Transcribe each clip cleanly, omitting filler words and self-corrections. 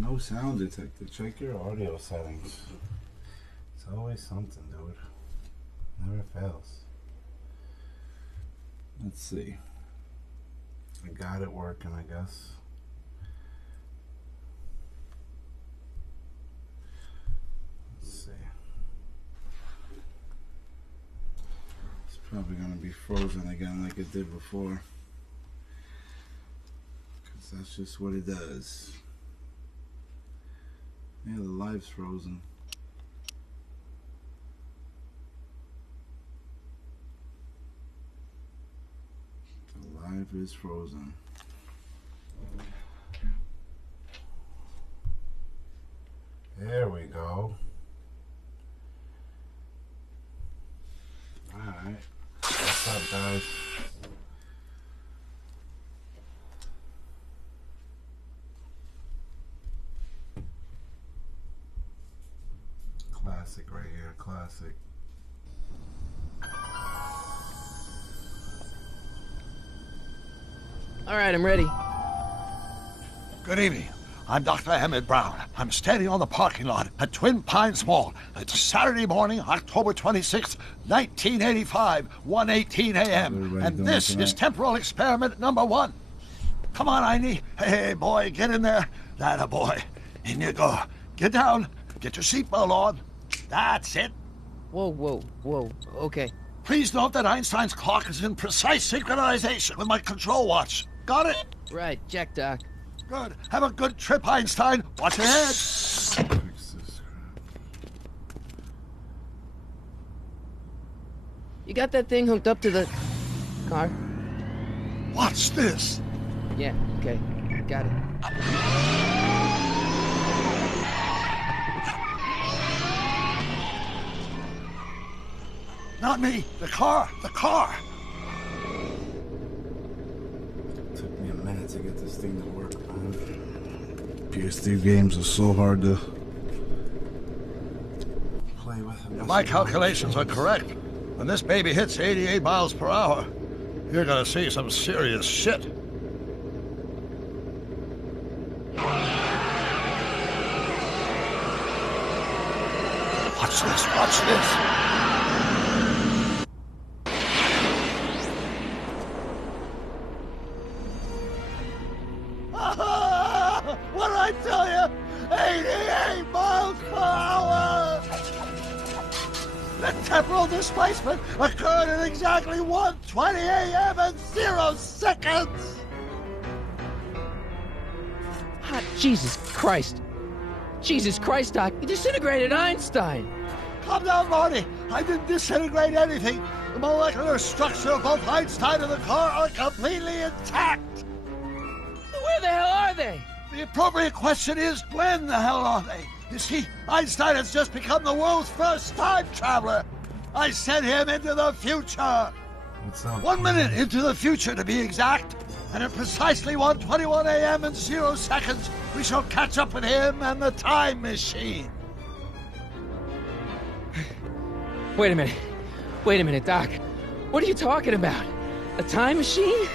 No sound detector. Check your audio settings. It's always something, dude. Never fails. Let's see. I got it working, I guess. Let's see. It's probably going to be frozen again like it did before. Because that's just what it does. Yeah, the live's frozen. The live is frozen. There we go. Alright. What's up, guys? Classic right here, classic. All right, I'm ready. Good evening. I'm Dr. Emmett Brown. I'm standing on the parking lot at Twin Pines Mall. It's Saturday morning, October 26th, 1985, 1:18 a.m. And this is temporal experiment number 1. Come on, Einie. Hey, boy, get in there. That a boy. In you go. Get down. Get your seatbelt on. That's it. Whoa, whoa, whoa. Okay. Please note that Einstein's clock is in precise synchronization with my control watch. Got it? Right, check, Doc. Good. Have a good trip, Einstein. Watch your head. You got that thing hooked up to the car? Watch this. Yeah, okay. Got it. Not me. The car. The car. Took me a minute to get this thing to work, man. PS3 games are so hard to play with. If my calculations are correct, when this baby hits 88 miles per hour, you're gonna see some serious shit. Watch this, watch this. What did I tell you? 88 miles per hour! The temporal displacement occurred at exactly 1:20 a.m. and 0 seconds! Hot Jesus Christ. Jesus Christ, Doc. You disintegrated Einstein. Calm down, Marty. I didn't disintegrate anything. The molecular structure of both Einstein and the car are completely intact. Where the hell are they? The appropriate question is, when the hell are they? You see, Einstein has just become the world's first time traveler. I sent him into the future. What's up? 1 minute into the future, to be exact. And at precisely 1:21 a.m. and 0 seconds, we shall catch up with him and the time machine. Wait a minute. Wait a minute, Doc. What are you talking about? A time machine?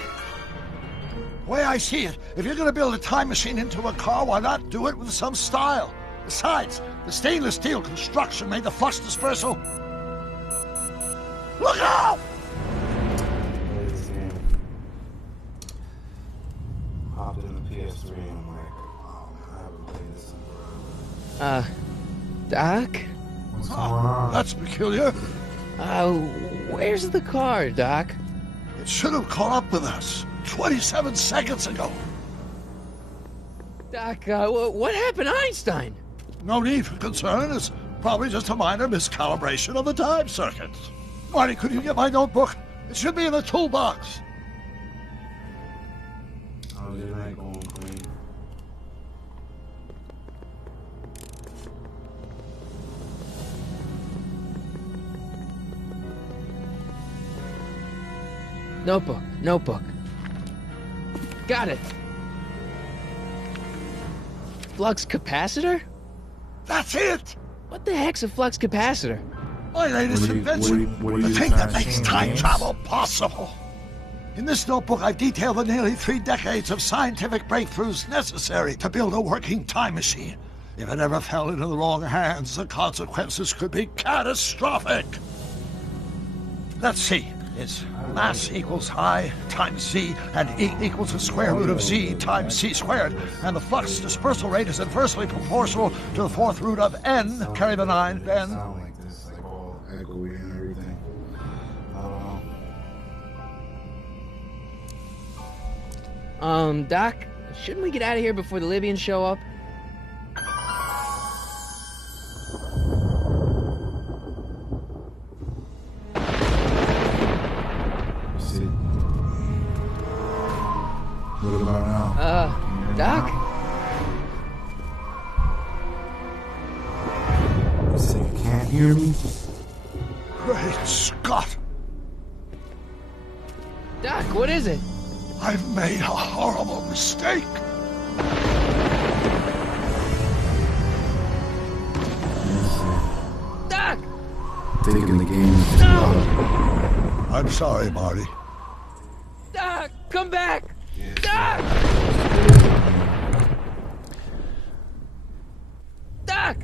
The way I see it, if you're going to build a time machine into a car, why not do it with some style? Besides, the stainless steel construction made the flux dispersal. Look out! Hopped in the PS3 and I'm like, oh man, I haven't played this in a while. Doc? What's going on? That's peculiar. Where's the car, Doc? It should have caught up with us 27 seconds ago. Doc, what happened to Einstein? No need for concern. It's probably just a minor miscalibration of the time circuits. Marty, could you get my notebook? It should be in the toolbox. How's your night going, Queen? Notebook. Got it. Flux capacitor? That's it! What the heck's a flux capacitor? My latest invention. The thing that makes time travel possible. In this notebook, I've detailed the nearly 3 decades of scientific breakthroughs necessary to build a working time machine. If it ever fell into the wrong hands, the consequences could be catastrophic. Let's see. It's mass equals I times Z, and E equals the square root of Z times C squared. And the flux dispersal rate is inversely proportional to the 4th root of N, carry the 9, N. Sound like this, like all echoey and everything. I don't know. Doc, shouldn't we get out of here before the Libyans show up? See? What about now? Doc? You say you can't hear me? Great Scott! Doc, what is it? I've made a horrible mistake. Doc! Taking the game. No! I'm sorry, Marty. Doc, come back! Doc! Doc!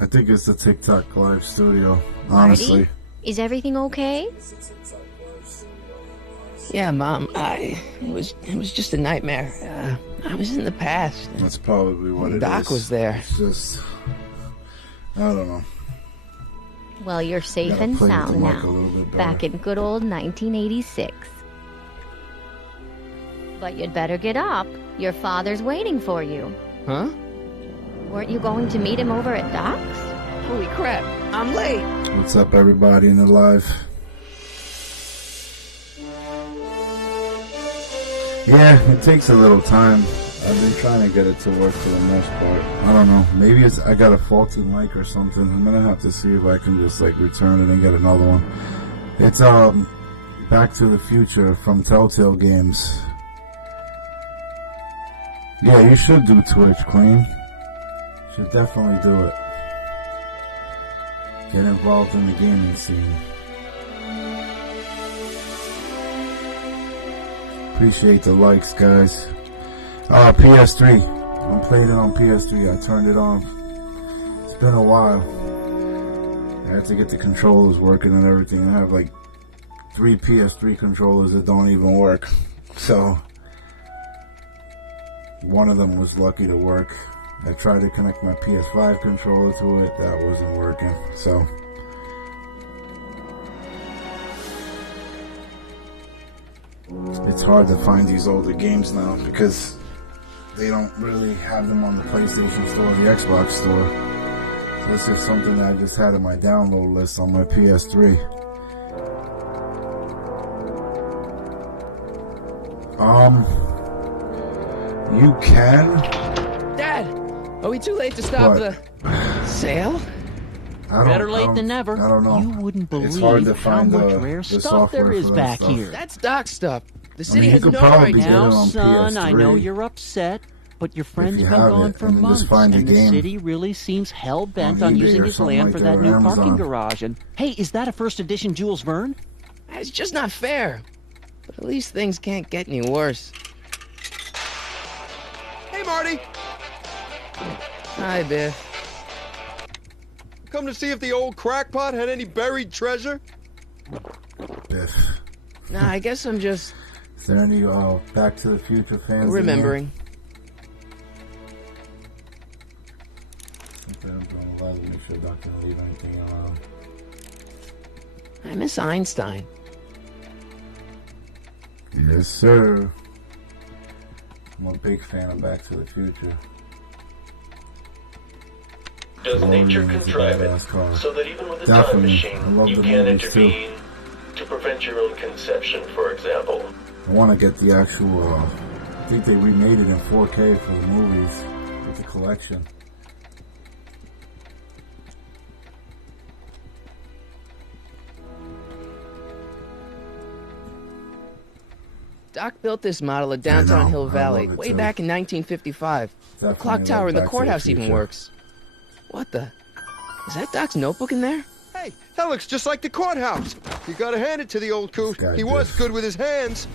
I think it's the TikTok live studio, honestly. Marty? Is everything okay? Yeah, Mom, it was just a nightmare. I was in the past. That's probably what it is. Doc was there. It's just, I don't know. Well, you're safe Gotta and play with sound the mic now. a little bit better. Back in good old 1986. But you'd better get up. Your father's waiting for you. Huh? Weren't you going to meet him over at Doc's? Holy crap, I'm late. What's up, everybody in the live? Yeah, it takes a little time. I've been trying to get it to work for the most part. I don't know. Maybe I got a faulty mic or something. I'm gonna have to see if I can just like return it and get another one. It's Back to the Future from Telltale games. Yeah, you should do Twitch, Queen. Should definitely do it. Get involved in the gaming scene. Appreciate the likes, guys. PS3. I'm playing it on PS3. I turned it on. It's been a while. I had to get the controllers working and everything. I have like 3 PS3 controllers that don't even work. So, one of them was lucky to work. I tried to connect my PS5 controller to it. That wasn't working. So, it's hard to find these older games now because they don't really have them on the PlayStation Store or the Xbox Store. So this is something that I just had in my download list on my PS3. You can? Dad, are we too late to stop What? the sale? Better late than never. I don't know. You wouldn't It's hard to believe how find much the rare stuff software there is for that back stuff. here. That's Doc's stuff. The I city mean, you has could no probably idea. get it Now, on son, I know PS3. you're upset, but your friend's you been have gone it, for and you just months, find the and the game city really seems hell-bent on on eBay using or his something land like for that, that or new Amazon. parking garage. And hey, is that a first edition Jules Verne? It's just not fair. But at least things can't get any worse. Hey, Marty! Hi, Biff. Come to see if the old crackpot had any buried treasure? Biff. Nah, I guess I'm just Is there any Back to the Future fans? in remembering. there? I'm doing 11. Make sure Doc didn't leave anything around. I miss Einstein. Yes, sir. I'm a big fan of Back to the Future. Does nature DeLorean is a contrive it badass car. so that even with a Definitely. time I machine, love you the can movies, too. intervene to prevent your own conception, for example? I want to get the actual, I think they remade it in 4K for the movies with the collection. Doc built this model of I downtown know, Hill I Valley love it, way too. back in 1955. The Definitely clock tower like in the Back to the courthouse even Future. works. What the? Is that Doc's notebook in there? Hey, that looks just like the courthouse. You gotta hand it to the old coot. This guy He was Biff. good with his hands.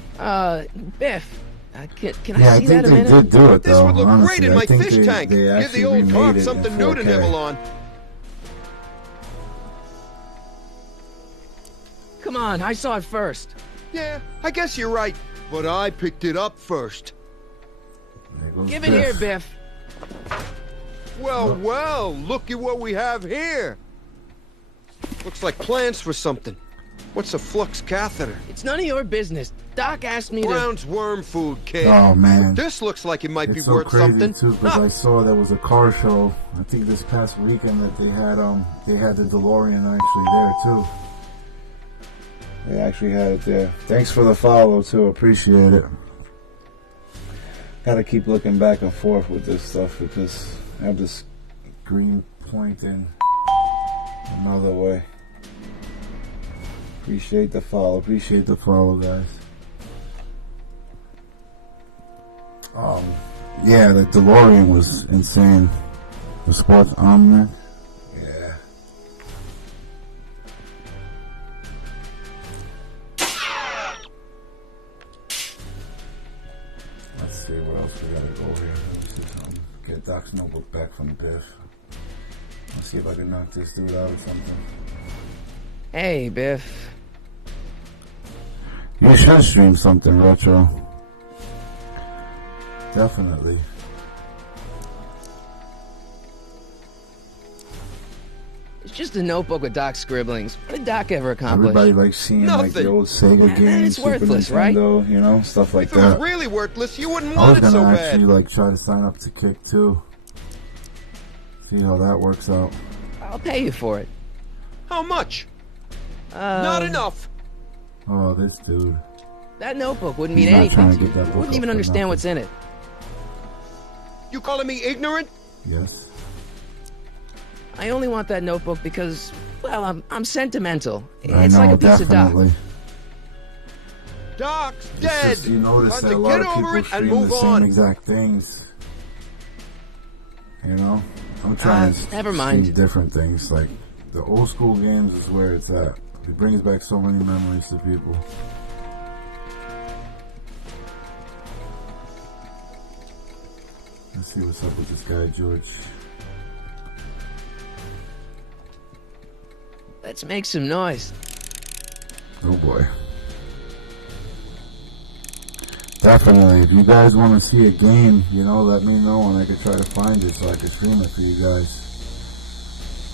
Biff, can Yeah, I I see think that a they minute? did do it This though. would look honestly. great in I my think fish tank. They Give actually the old remade cop it in something new to 4K. nibble on. Come on, I saw it first. Yeah, I guess you're right. But I picked it up first. There goes Give it here, Biff. Well, well, look at what we have here. Looks like plans for something. What's a flux catheter? It's none of your business. Doc asked me to... Brown's worm food, kid. Oh man, This looks like it might be it's so worth crazy something. too because Ah, I saw there was a car show. I think this past weekend that they had the DeLorean actually there too. They actually had it there. Thanks for the follow too. Appreciate it. Gotta keep looking back and forth with this stuff because I have this green pointing another way. Appreciate the follow. Appreciate the follow, guys. Yeah, the DeLorean was insane. The sports almanac. Yeah. Let's see what else we gotta go here. Let's see something. Get Doc's notebook back from Biff. Let's see if I can knock this dude out or something. Hey, Biff. You should stream something retro. Definitely. It's just a notebook with Doc's scribblings. What did Doc ever accomplish? Everybody likes seeing like the Nothing. old Sega Man, games, it's Super worthless, right? Nintendo, you know, stuff like if it was that. really worthless, you wouldn't I was want it so gonna bad. actually like try to sign up to Kick too. See how that works out. I'll pay you for it. How much? Not enough. Oh, this dude. That notebook wouldn't He's mean not anything trying to to you. get that You book wouldn't up even for understand nothing. what's in it. You calling me ignorant? Yes. I only want that notebook because, well, I'm sentimental. I It's know, like a piece definitely. of Doc. Doc's It's dead. just you notice Time that a to lot get of over people it and stream move the same on. exact things. You know? I'm trying to never mind. see different things. Like, the old school games is where it's at. It brings back so many memories to people. Let's see what's up with this guy, George. Let's make some noise. Oh boy. Definitely. If you guys want to see a game, you know, let me know and I could try to find it so I could stream it for you guys.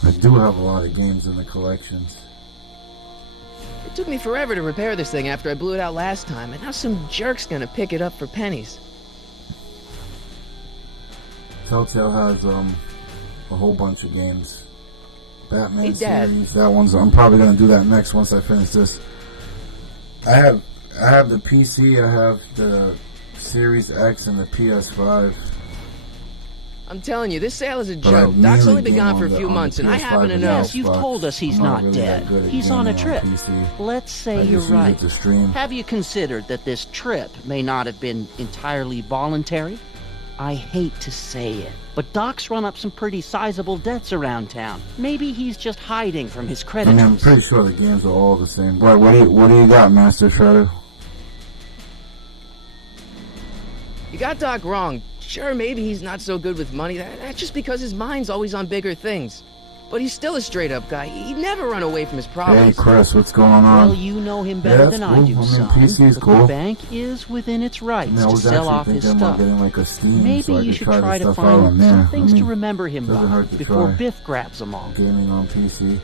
I do have a lot of games in the collections. It took me forever to repair this thing after I blew it out last time, and now some jerk's gonna pick it up for pennies. Telltale has a whole bunch of games. Batman Hey, Dad. series. That one's. I'm probably gonna do that next once I finish this. I have the PC. I have the Series X and the PS5. I'm telling you, this sale is a But I joke. Doc's mainly only been game gone on for a the- few on the months, and I PS5 happen to and the know. Yes, you've Xbox. told us he's I'm not really that dead. good at He's on a gaming trip. PC. Let's say I you're just use right. it to stream. Have you considered that this trip may not have been entirely voluntary? I hate to say it, but Doc's run up some pretty sizable debts around town. Maybe he's just hiding from his I mean, I'm creditors. pretty sure the games are all the same. What do you got, Master Shredder? You got Doc wrong. Sure, maybe he's not so good with money. That's just because his mind's always on bigger things. But he's still a straight-up guy. He'd never run away from his Hey, problems. Chris, what's going on? Well, you know him better Yeah, than that's I cool. do, I mean, son. PC is But cool. the bank is within its I rights mean, I to was sell actually off his thinking about stuff. getting like a Steam Maybe so I you could should try try the to stuff out on find there. some things I to mean, remember him doesn't by hurt to before try. Biff grabs them all. Gaming on PC.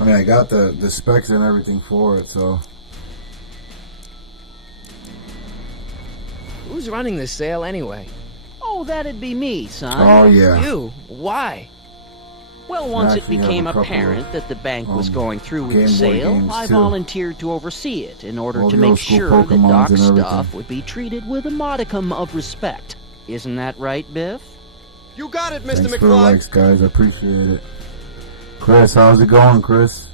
I mean, I got the specs and everything for it, so. Who's running this sale anyway? Oh, that'd be me, son. Oh yeah. You. Why? Well, once it actually have became a couple apparent of, that the bank was going through with Game the Boy sale, games, I too. volunteered to oversee it in order All to the make old school sure that Pokemons Doc's and everything. stuff would be treated with a modicum of respect. Isn't that right, Biff? You got it, Mr. Thanks for the McFly. likes, guys. I appreciate it. Chris, how's it going, Chris?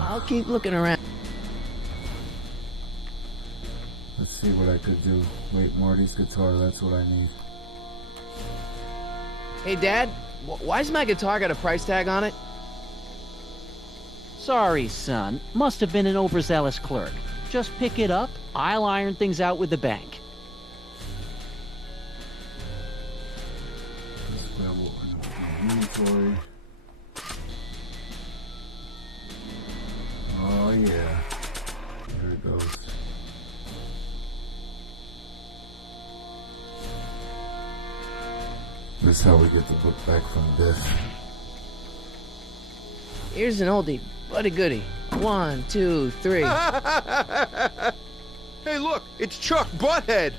I'll keep looking around. Let's see what I could do. Wait, Marty's guitar. That's what I need. Hey, Dad, Why's my guitar got a price tag on it? Sorry, son. Must have been an overzealous clerk. Just pick it up. I'll iron things out with the bank. Let's grab an inventory. Oh yeah. Here it goes. This is how we get the book back from Biff. Here's an oldie, but a goodie. 1, 2, 3. Hey, look, it's Chuck Butthead.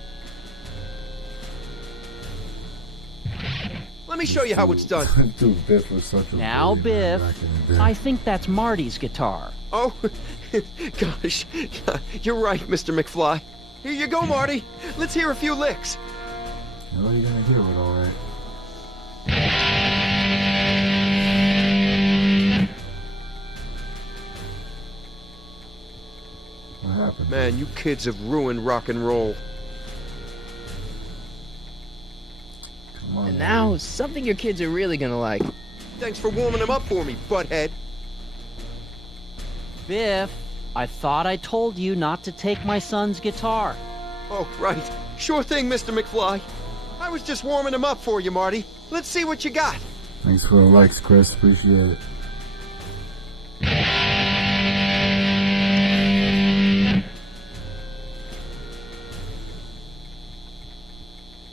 Let me show you how it's done. Dude, Biff was such a Now, bully, man, Biff, back in the day. I think that's Marty's guitar. Oh, gosh. You're right, Mr. McFly. Here you go, Marty. Let's hear a few licks. You know you're gonna hear it all right. What happened? Man, you kids have ruined rock and roll. Come on, And man. now, something your kids are really gonna like. Thanks for warming them up for me, Butthead. Biff, I thought I told you not to take my son's guitar. Oh, right. Sure thing, Mr. McFly. I was just warming them up for you, Marty. Let's see what you got. Thanks for the likes, Chris. Appreciate it.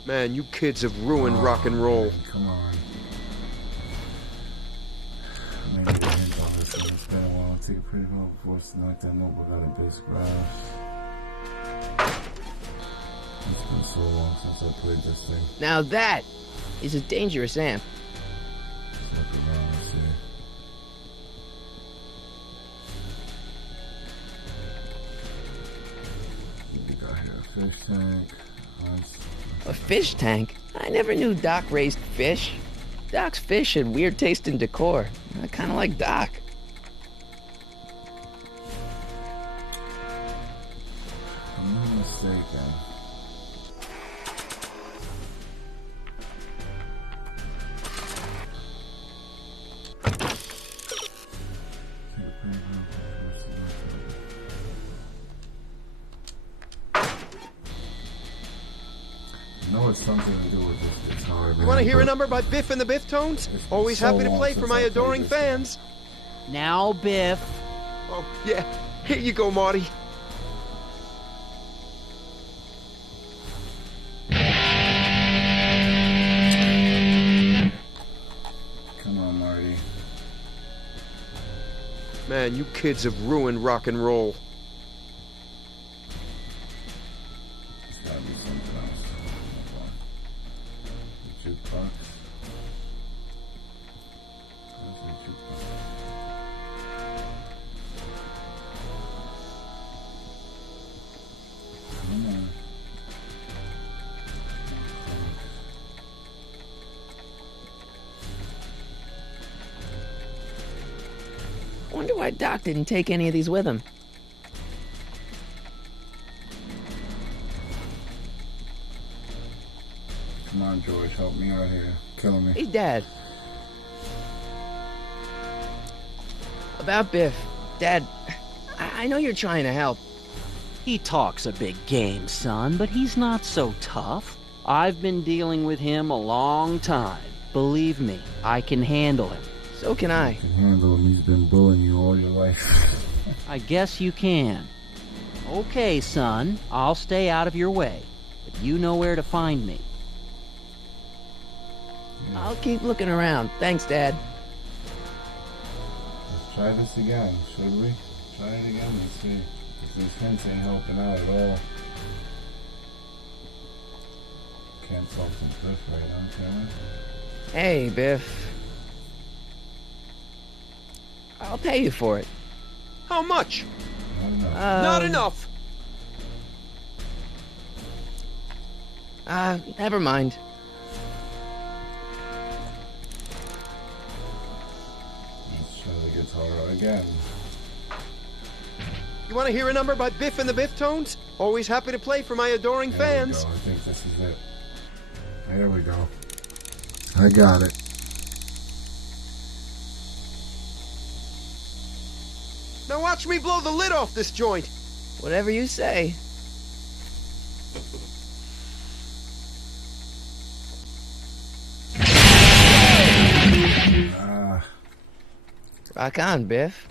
Man, you kids have ruined rock and roll. Man, come on. I made a hint on this one. It's been a while. Take a pretty long before tonight. That notebook got a bass crash. It's been so long since I played this thing. Now that is a dangerous amp. Let's look around and see. What we got here? A fish tank. A fish tank? I never knew Doc raised fish. Doc's fish had weird taste in decor. I kind of like Doc. I'm not mistaken. I know it's something to do with this guitar. You want to hear a number by Biff and the Biff Tones? It's been Always so happy to long play for since my I played adoring this thing. fans. Now, Biff. Oh, yeah. Here you go, Marty. Come on, Marty. Man, you kids have ruined rock and roll. It's gotta be something else. Hold on. The jukebox. Where's the jukebox? Come on. Wonder why Doc didn't take any of these with him. Come on, George, help me out here. Killing me. Hey, Dad. About Biff. Dad, I know you're trying to help. He talks a big game, son, but he's not so tough. I've been dealing with him a long time. Believe me, I can handle him. So can I. You can handle him. He's been bullying you all your life. I guess you can. Okay, son, I'll stay out of your way, but you know where to find me. I'll keep looking around. Thanks, Dad. Let's try this again, should we? Try it again and see. Because these hints ain't helping out at all. Can't talk to Biff right now, can we? Hey, Biff. I'll pay you for it. How much? I don't know. Not enough. Never mind. Let's try the guitar again. You want to hear a number by Biff and the Biff Tones? Always happy to play for my adoring There we fans. go. I think this is it. There we go. I got it. Now watch me blow the lid off this joint. Whatever you say. Rock on, Biff.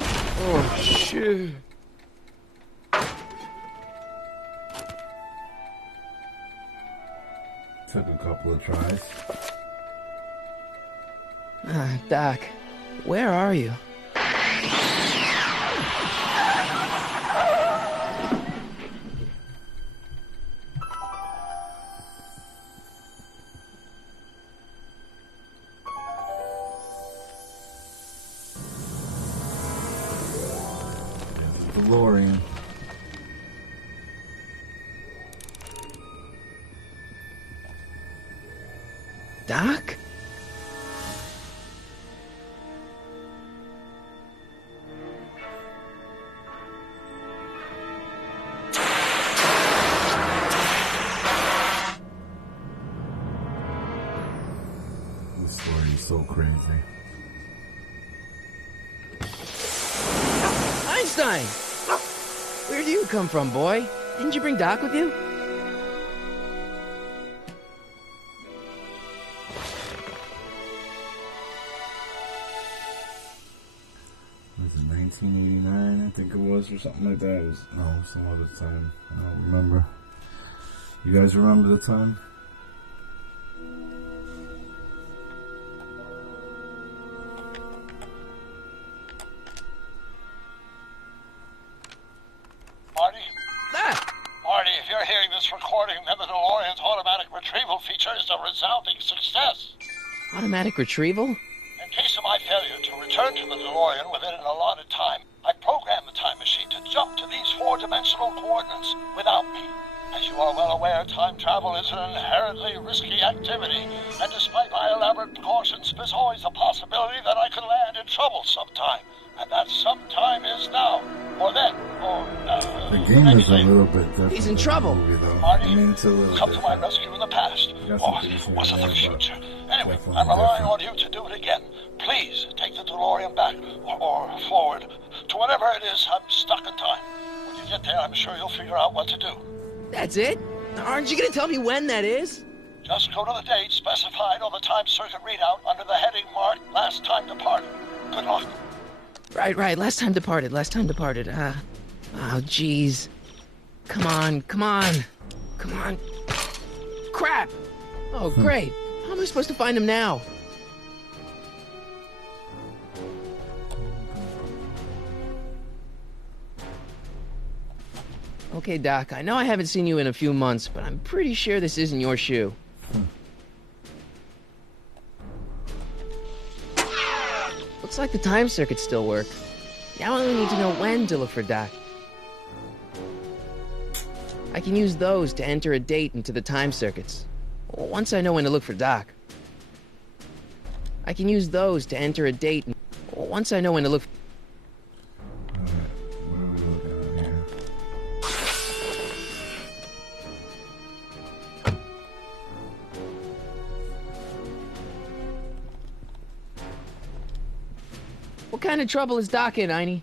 Oh, shit. Took a couple of tries. Doc, where are you? DeLorean. Doc? This story is so crazy. Einstein! Where do you come from, boy? Didn't you bring Doc with you? Was it 1989? I think it was, or something like that. It was, no, some other time. I don't remember. You guys remember the time? Marty? Ah! Marty, if you're hearing this recording, then the DeLorean's automatic retrieval feature is a resounding success. Automatic retrieval? In case of my failure to return to the DeLorean within an allotted time, I programmed the time machine to jump to these four-dimensional coordinates without me. As you are well aware, time travel is an inherently risky activity, and despite my elaborate precautions, there's always a possibility that I could land in trouble sometime. And that sometime is now, or then, or The game maybe is a later. little bit different. He's in than trouble. The movie, though. Marty, I mean, it's a little come to my different. rescue in the past. That's Or what they say, was it the yeah, but future? Anyway, definitely I'm relying different. on you to do it again. Please take the DeLorean back, or forward, to whatever it is. I'm stuck in time. When you get there, I'm sure you'll figure out what to do. That's it? Aren't you gonna tell me when that is? Just go to the date specified on the time circuit readout under the heading marked Last Time Departed. Good luck. Right. Last time departed. Oh, jeez. Come on. Crap! Oh, great. How am I supposed to find him now? Okay, Doc, I know I haven't seen you in a few months, but I'm pretty sure this isn't your shoe. Looks like the time circuits still work. Now I only need to know when to look for Doc. I can use those to enter a date into the time circuits. Once I know when to look for Doc. I can use those to enter a date. Once I know when to look. Alright, what are we looking at here? What kind of trouble is Doc in, Einie?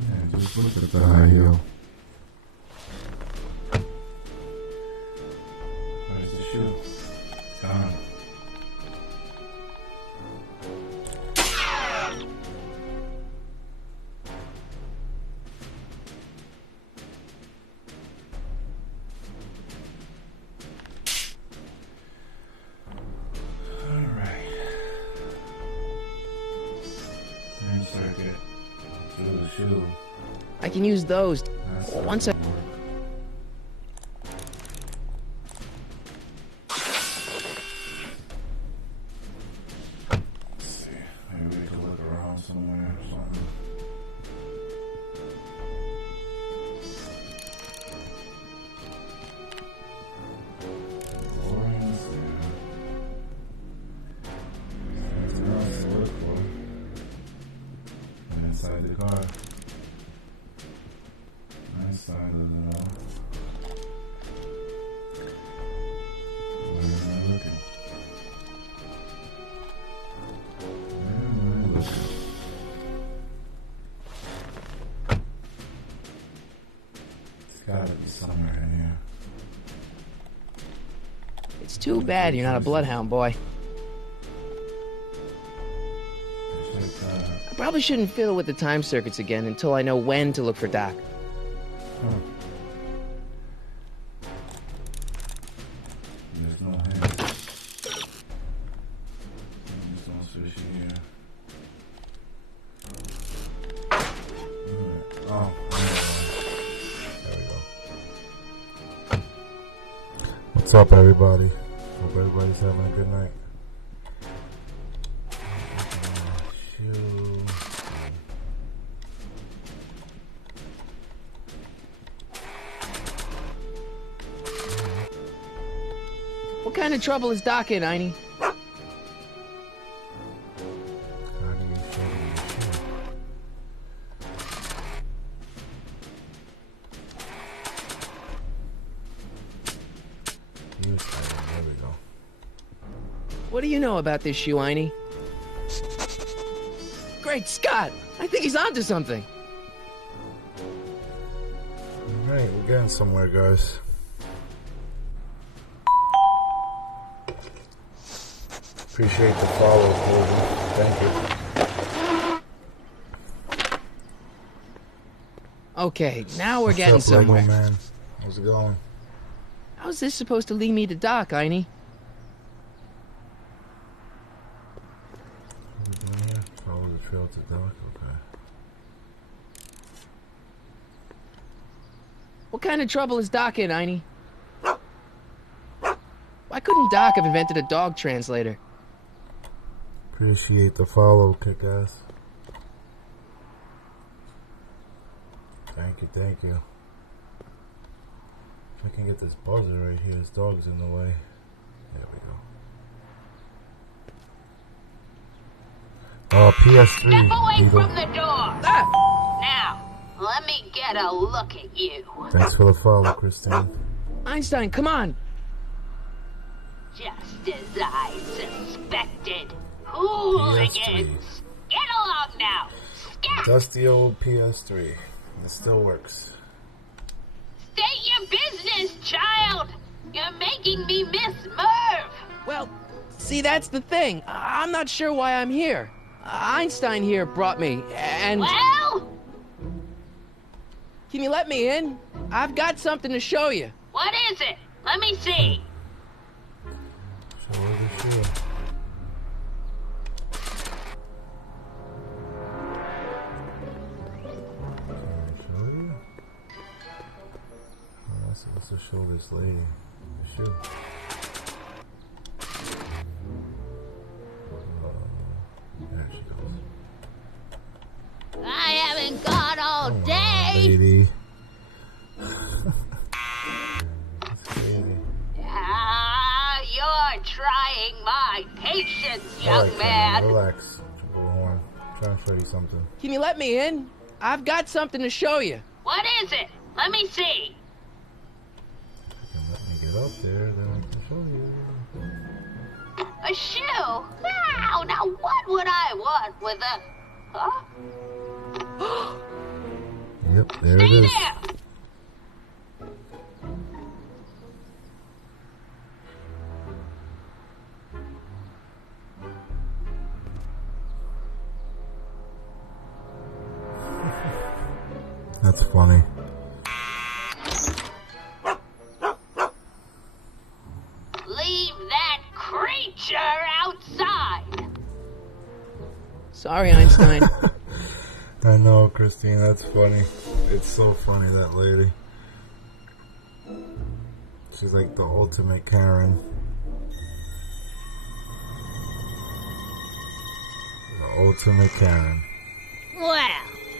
Yeah, just look at the high heel. Where's the shoe? It's gone. Alright. Time circuit. Through the shoe. I can use those. That's Once not I. gonna work. Let's see. Maybe we can look around somewhere or something. DeLorean's there. Gotta be somewhere in here. It's too bad you're not a bloodhound, boy. I probably shouldn't fiddle with the time circuits again until I know when to look for Doc. There's no hand. There's no sushi here. Oh, there we go. What's up, everybody? Hope everybody's having a good night. What kind of trouble is Doc in, Einie? How do you show me the shoe? There we go. What do you know about this shoe, Einie? Great Scott! I think he's onto something. Alright, we're getting somewhere, guys. Appreciate the follow, Clover. Thank you. Okay, now we're What's getting up, somewhere. Lego man? How's it going? How's this supposed to lead me to Doc, Einie? What are we doing here? Follow the trail to Doc? Okay. What kind of trouble is Doc in, Einie? Why couldn't Doc have invented a dog translator? Appreciate the follow, kick-ass. Thank you. If I can get this buzzer right here, this dog's in the way. There we go. PS3. Step away Beetle. from the door! Ah! Now, let me get a look at you. Thanks for the follow, Christine. Einstein, come on! Just as I suspected. Hooligans! Get along now! Scat! Dusty old PS3. It still works. State your business, child! You're making me miss Merv! Well, see, that's the thing. I'm not sure why I'm here. Einstein here brought me, and... Well? Can you let me in? I've got something to show you. What is it? Let me see. Show her the shoe. Let's just show this lady the shoe. There she goes. I haven't gone all Come on, day. lady. That's crazy. You're trying my patience, young Alright, man. relax. Triple horn. Trying to show you something. Can you let me in? I've got something to show you. What is it? Let me see. If you can let me get up there, then I can show you. A shoe? Now what would I want with a... Huh? Yep, there Stay it is. there! That's funny. Leave that creature outside! Sorry, Einstein. I know, Christine, that's funny. It's so funny, that lady. She's like the ultimate Karen. The ultimate Karen. Well,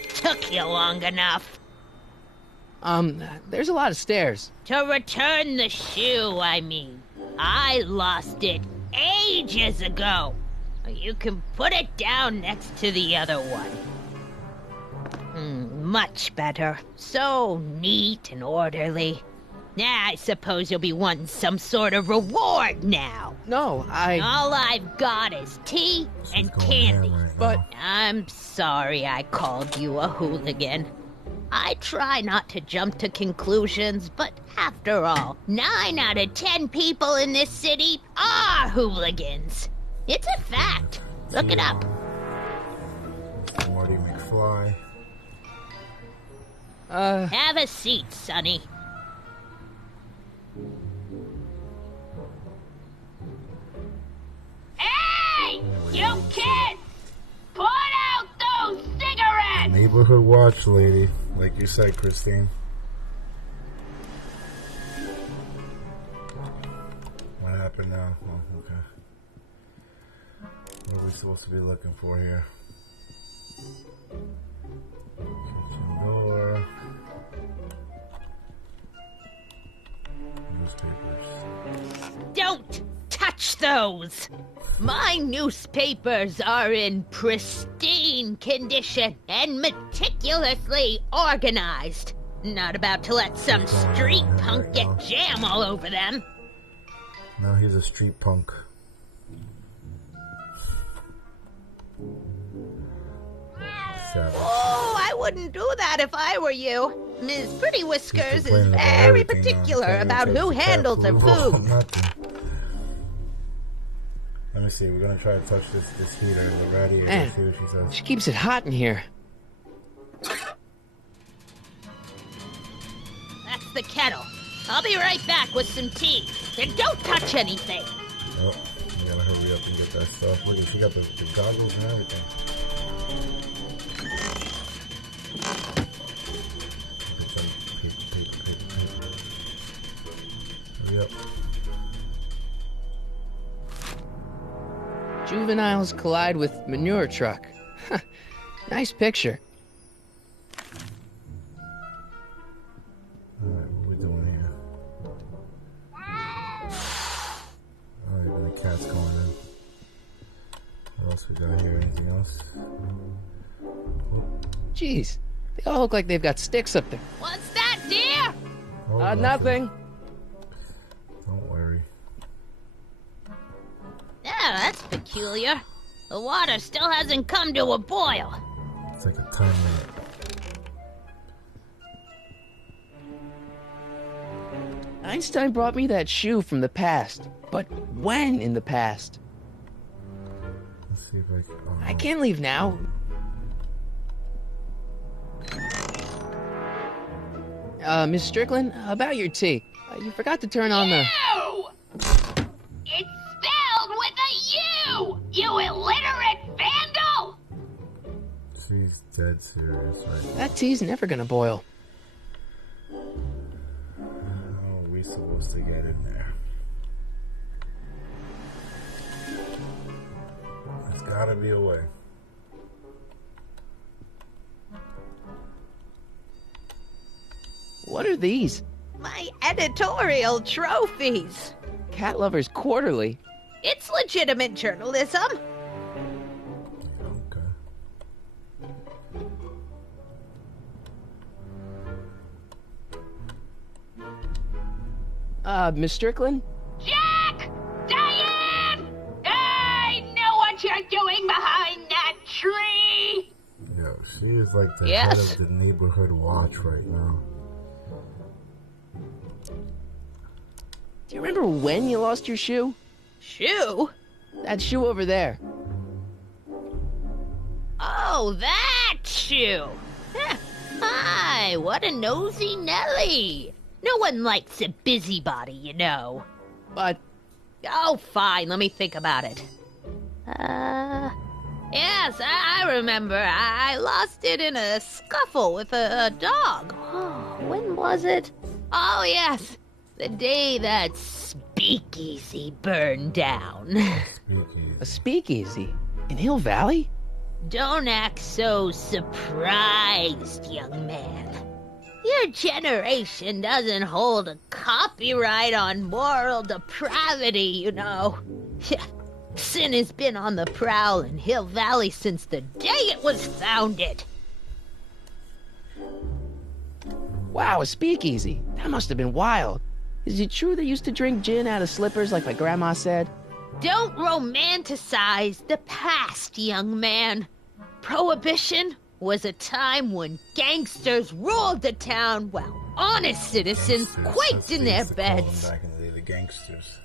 took you long enough. There's a lot of stairs. To return the shoe, I mean. I lost it ages ago. You can put it down next to the other one. Much better. So neat and orderly. I suppose you'll be wanting some sort of reward now. No, All I've got is tea and She's going ham candy. right But- now. I'm sorry I called you a hooligan. I try not to jump to conclusions, but after all, 9 out of 10 people in this city are hooligans. It's a fact. Look it up. Marty McFly. Have a seat, Sonny. Hey! You kids! Put out those cigarettes! Neighborhood watch, lady. Like you said, Christine. What happened now? Oh, okay. What are we supposed to be looking for here? Kitchen door. Newspapers. Don't touch those! My newspapers are in pristine condition and meticulously organized. Not about to let some street punk get jam all over them. No, he's a street punk. Savage. Oh, I wouldn't do that if I were you. Ms. Pretty Whiskers is complaining about very everything now. particular Can't about even who touch the cat handles her food. Nothing. Let me see. We're gonna try to touch this heater in the radiator Man, and see what she says. She keeps it hot in here. That's the kettle. I'll be right back with some tea. And don't touch anything. Oh, we gotta hurry up and get that stuff. Look, she got the goggles and everything. Hurry up. Juveniles collide with manure truck. Nice picture. Alright, what are we doing here? Alright, then the cat's going in. What else we got here? Anything else? Jeez, they all look like they've got sticks up there. What's that, dear? Oh, Nothing. Don't worry. Yeah, that's peculiar. The water still hasn't come to a boil. It's like a 10-minute. Einstein brought me that shoe from the past. But when in the past? Let's see if I can. Oh, I can't leave now. Miss Strickland, about your tea. You forgot to turn on the... You! It's spelled with a U! You illiterate vandal! She's dead serious right now. That tea's never gonna boil. How are we supposed to get in there? There's gotta be a way. What are these? My editorial trophies. Cat Lovers Quarterly. It's legitimate journalism. Okay. Miss Strickland? Jack! Diane! I know what you're doing behind that tree! Yo, she is like the Yes? head of the neighborhood watch right now. Do you remember when you lost your shoe? Shoe? That shoe over there. Oh, that shoe! Huh. Hi, what a nosy Nelly! No one likes a busybody, you know. But Oh, fine, let me think about it. Yes, I remember. I lost it in a scuffle with a dog. Oh, when was it? Oh, yes, the day that speakeasy burned down. a speakeasy in Hill Valley? Don't act so surprised, young man. Your generation doesn't hold a copyright on moral depravity, you know. Sin has been on the prowl in Hill Valley since the day it was founded. Wow, a speakeasy. That must have been wild. Is it true they used to drink gin out of slippers like my grandma said? Don't romanticize the past, young man. Prohibition was a time when gangsters ruled the town while honest citizens quaked in their beds. Back in the day, the gangsters.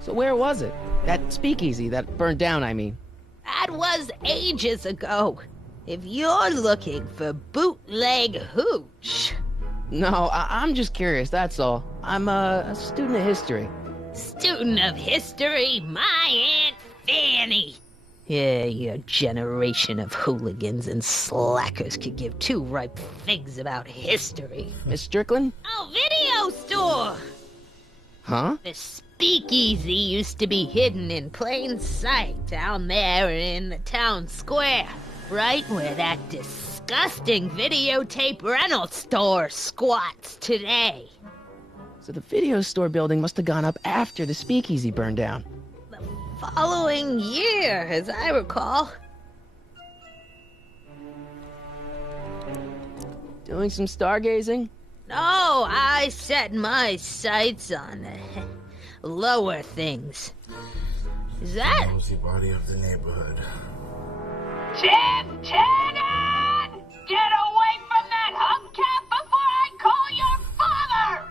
So where was it? That speakeasy that burned down, I mean. That was ages ago. If you're looking for bootleg hooch. No, I'm just curious, that's all. I'm a student of history. Student of history, my Aunt Fanny. Yeah, your generation of hooligans and slackers could give two ripe figs about history. Miss Strickland? Oh, video store! Huh? The speakeasy used to be hidden in plain sight down there in the town square, right where that disgusting videotape rental store squats today. So the video store building must have gone up after the speakeasy burned down. Following year, as I recall. Doing some stargazing? No, I set my sights on the lower things. Is that... Nosy body of the neighborhood. Tim Tannen! Get away from that hubcap before I call your father!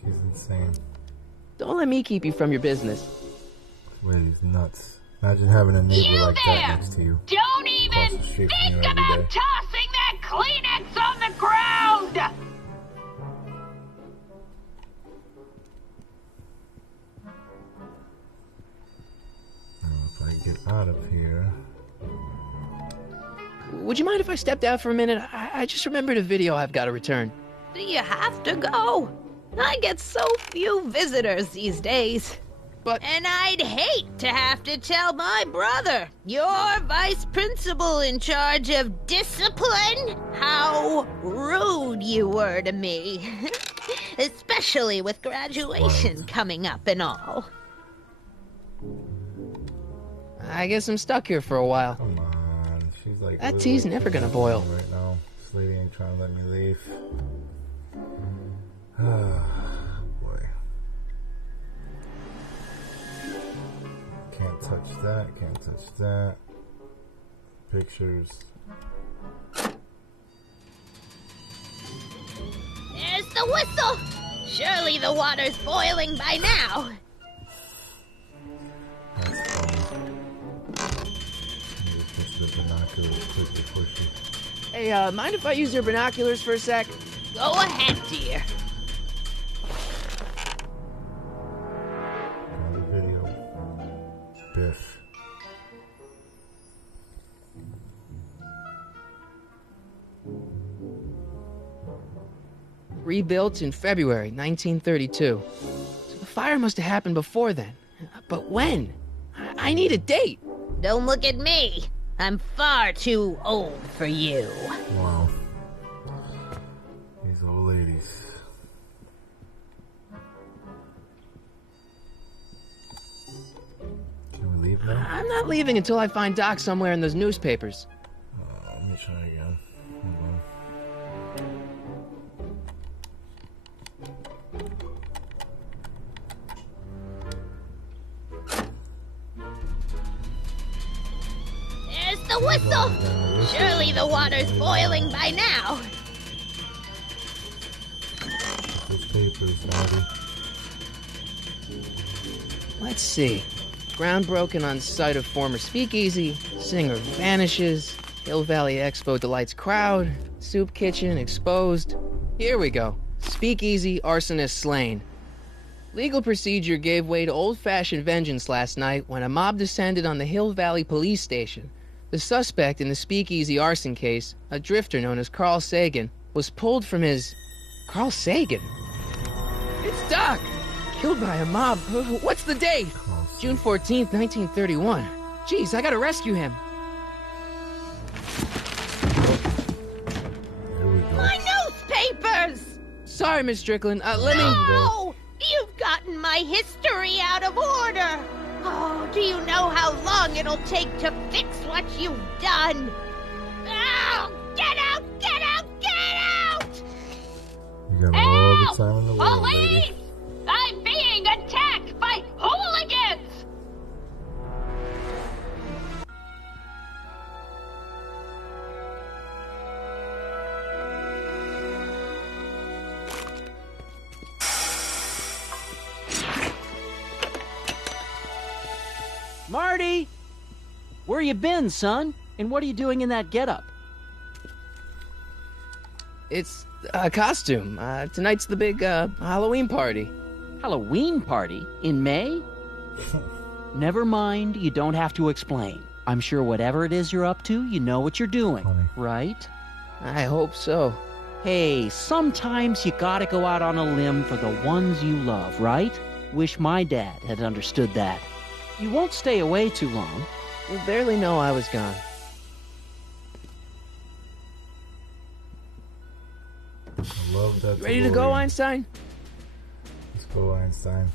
She's insane. Don't let me keep you from your business. Lady's nuts. Imagine having a neighbor You like there! that next to you. Don't even Across the street from you think every about day. tossing that Kleenex on the ground! Now, if I get out of here... Would you mind if I stepped out for a minute? I just remembered a video I've got to return. Do you have to go? I get so few visitors these days. But And I'd hate to have to tell my brother, your vice principal in charge of discipline, how rude you were to me. Especially with graduation coming up and all. Oh, I guess I'm stuck here for a while. come on. She's like... That tea's never gonna boil. Right now. This lady ain't trying to let me leave. Boy. Can't touch that, can't touch that. Pictures. There's the whistle! Surely the water's boiling by now. That's funny. Just the binoculars quickly pushing. Hey, mind if I use your binoculars for a sec? Go ahead, dear. Another video. Biff. Rebuilt in February 1932. So the fire must have happened before then. But when? I need a date. Don't look at me. I'm far too old for you. Wow. These old ladies. Can we leave now? I'm not leaving until I find Doc somewhere in those newspapers. Let me try again. Hold on. There's the whistle! Surely the water's boiling by now. Those papers, Daddy. Let's see. Ground broken on site of former speakeasy. Singer vanishes. Hill Valley Expo delights crowd. Soup kitchen exposed. Here we go. Speakeasy arsonist slain. Legal procedure gave way to old-fashioned vengeance last night when a mob descended on the Hill Valley police station. The suspect in the speakeasy arson case, a drifter known as Carl Sagan, was pulled from his... Carl Sagan? It's Doc! Killed by a mob. What's the date? June 14th, 1931. Jeez, I gotta rescue him. Here we go. My newspapers! Sorry, Miss Strickland. Let me... No! You've gotten my history out of order! Oh, do you know how long it'll take to fix what you've done? Oh, get out! Get out! Get out! You got all the time in the world, Police! lady. I'm being attacked by hooligans! Marty! Where you been, son? And what are you doing in that getup? It's a costume. Tonight's the big Halloween party. Halloween party? In May? Never mind, you don't have to explain. I'm sure whatever it is you're up to, you know what you're doing, right? I hope so. Hey, sometimes you gotta go out on a limb for the ones you love, right? Wish my dad had understood that. You won't stay away too long. You'll barely know I was gone. I love that. You ready to go, Einstein? Let's go, Einstein.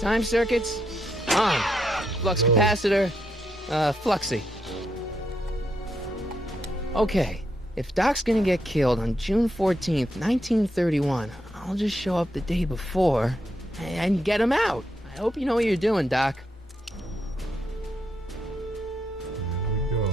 Time circuits on. Flux capacitor, fluxy. Okay, if Doc's gonna get killed on June 14th, 1931, I'll just show up the day before and get him out. I hope you know what you're doing, Doc. Here we go.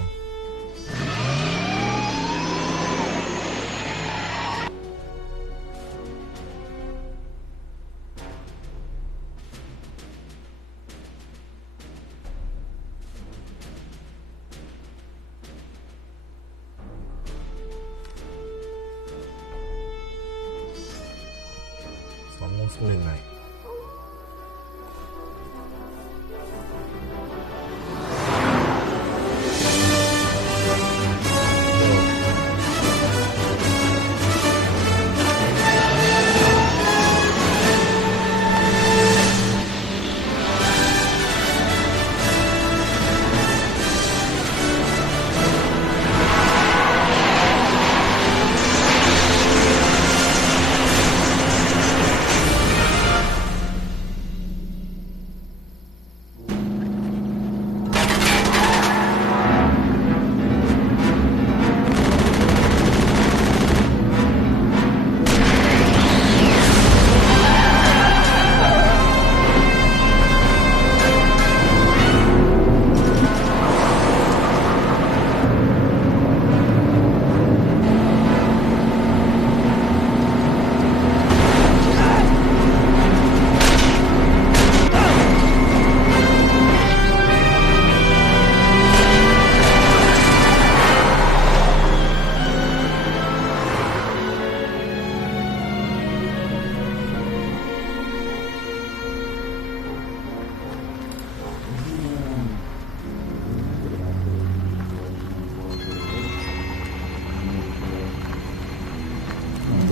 It's almost midnight.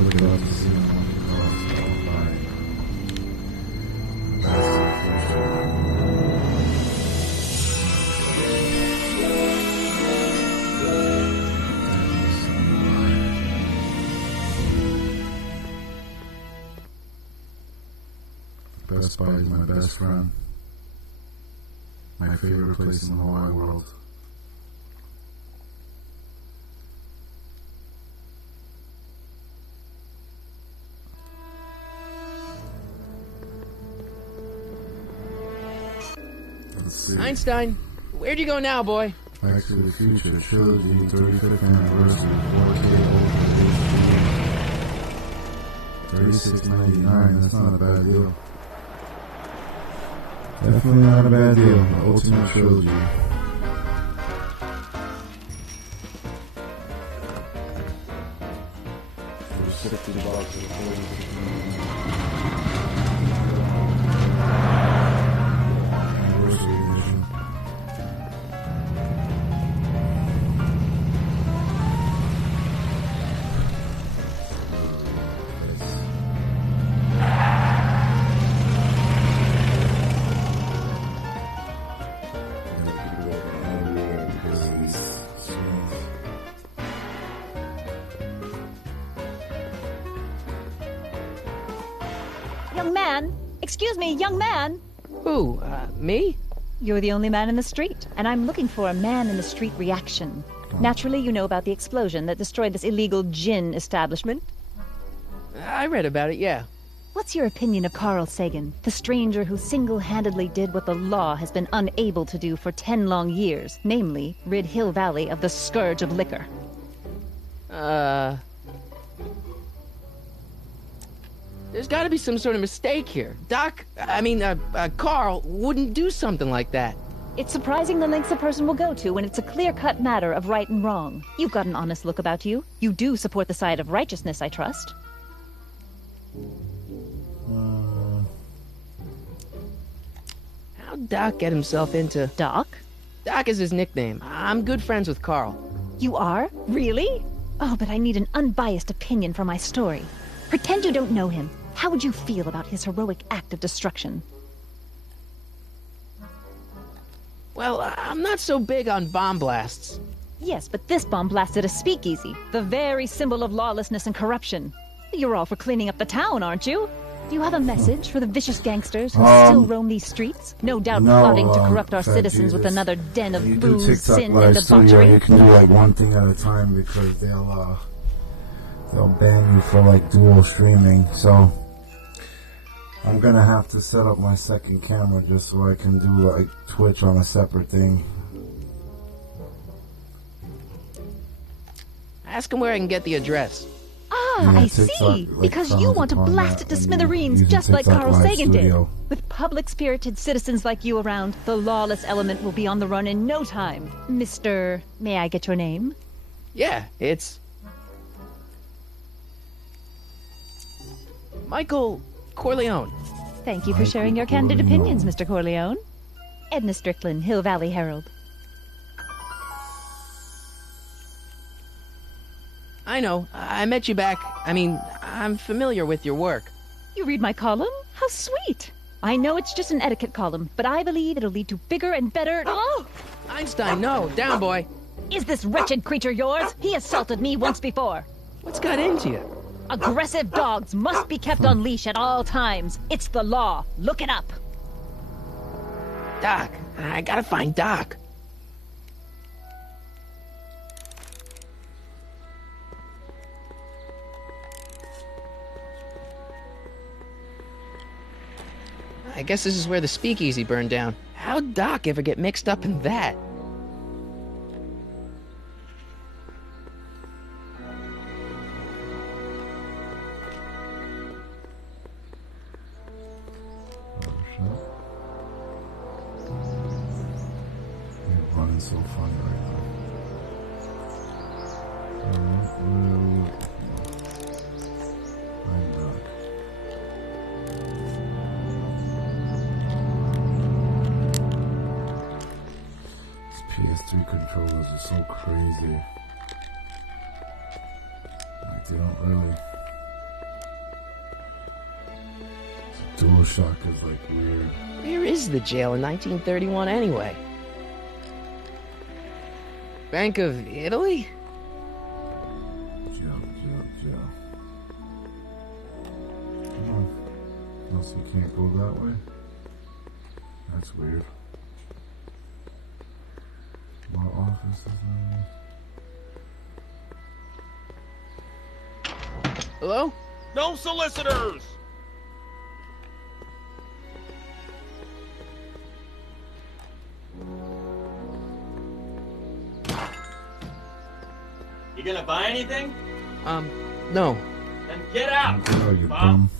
Look it up to see Best Buy is my best friend. My favorite place in the whole wide world. Let's see. Einstein, where'd you go now, boy? Back to the Future Trilogy 35th Anniversary 4K 36.99. That's not a bad deal. Definitely not a bad deal. The Ultimate Trilogy. For $60. Anniversary edition. Young man! Excuse me, young man! Who, me? You're the only man in the street, and I'm looking for a man-in-the-street reaction. Naturally, you know about the explosion that destroyed this illegal gin establishment. I read about it, yeah. What's your opinion of Carl Sagan, the stranger who single-handedly did what the law has been unable to do for 10 long years, namely, rid Hill Valley of the scourge of liquor? There's gotta be some sort of mistake here. Carl wouldn't do something like that. It's surprising the lengths a person will go to when it's a clear-cut matter of right and wrong. You've got an honest look about you. You do support the side of righteousness, I trust. How'd Doc get himself into... Doc? Doc is his nickname. I'm good friends with Carl. You are? Really? Oh, but I need an unbiased opinion for my story. Pretend you don't know him. How would you feel about his heroic act of destruction? Well, I'm not so big on bomb blasts. Yes, but this bomb blasted a speakeasy, the very symbol of lawlessness and corruption. You're all for cleaning up the town, aren't you? Do you have a message for the vicious gangsters who still roam these streets? No doubt plotting to corrupt our citizens with another den of booze, sin, and debauchery. You can do like one thing at a time because they'll ban you for like dual streaming. So I'm gonna have to set up my second camera just so I can do like Twitch on a separate thing. Ask him where I can get the address. Ah, I see. Because you want to blast it to smithereens just like Carl Sagan did. With public-spirited citizens like you around, the lawless element will be on the run in no time. Mr. May I get your name? Yeah, it's... Michael Corleone. Thank you for sharing your candid opinions, Mr. Corleone. Edna Strickland, Hill Valley Herald. I know. I met you back. I'm familiar with your work. You read my column? How sweet. I know it's just an etiquette column, but I believe it'll lead to bigger and better... Oh! Einstein, no. Down, boy. Is this wretched creature yours? He assaulted me once before. What's got into you? Aggressive dogs must be kept on leash at all times. It's the law. Look it up. Doc. I gotta find Doc. I guess this is where the speakeasy burned down. How'd Doc ever get mixed up in that? You're running so funny right now. I'm Doc. PS3 controllers are so crazy. Like they don't really. DualShock is like weird. Where is the jail in 1931 anyway? Bank of Italy? Jail. Come on. Oh, so you can't go that way? That's weird. My office is Hello? No solicitors! You gonna buy anything? No. Then get out! Oh, you bum.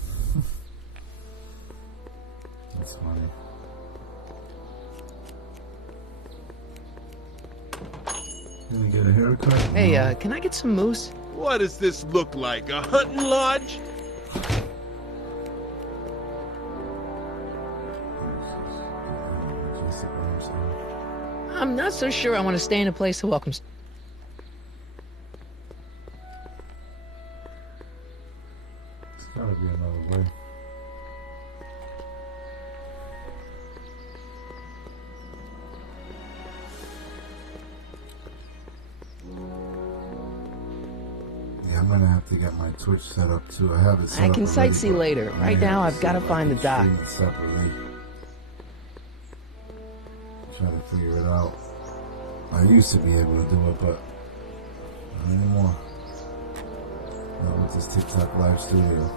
That's funny. Gonna get a haircut? Hey, can I get some moose? What does this look like? A hunting lodge? I'm not so sure I want to stay in a place that welcomes... There's gotta be another way. I'm gonna have to get my Twitch set up too. I have it set I up can already, sightsee later. Right now, I've got to find the doc. Stream it separately. Try to figure it out. I used to be able to do it, but not anymore. Not with this TikTok live studio.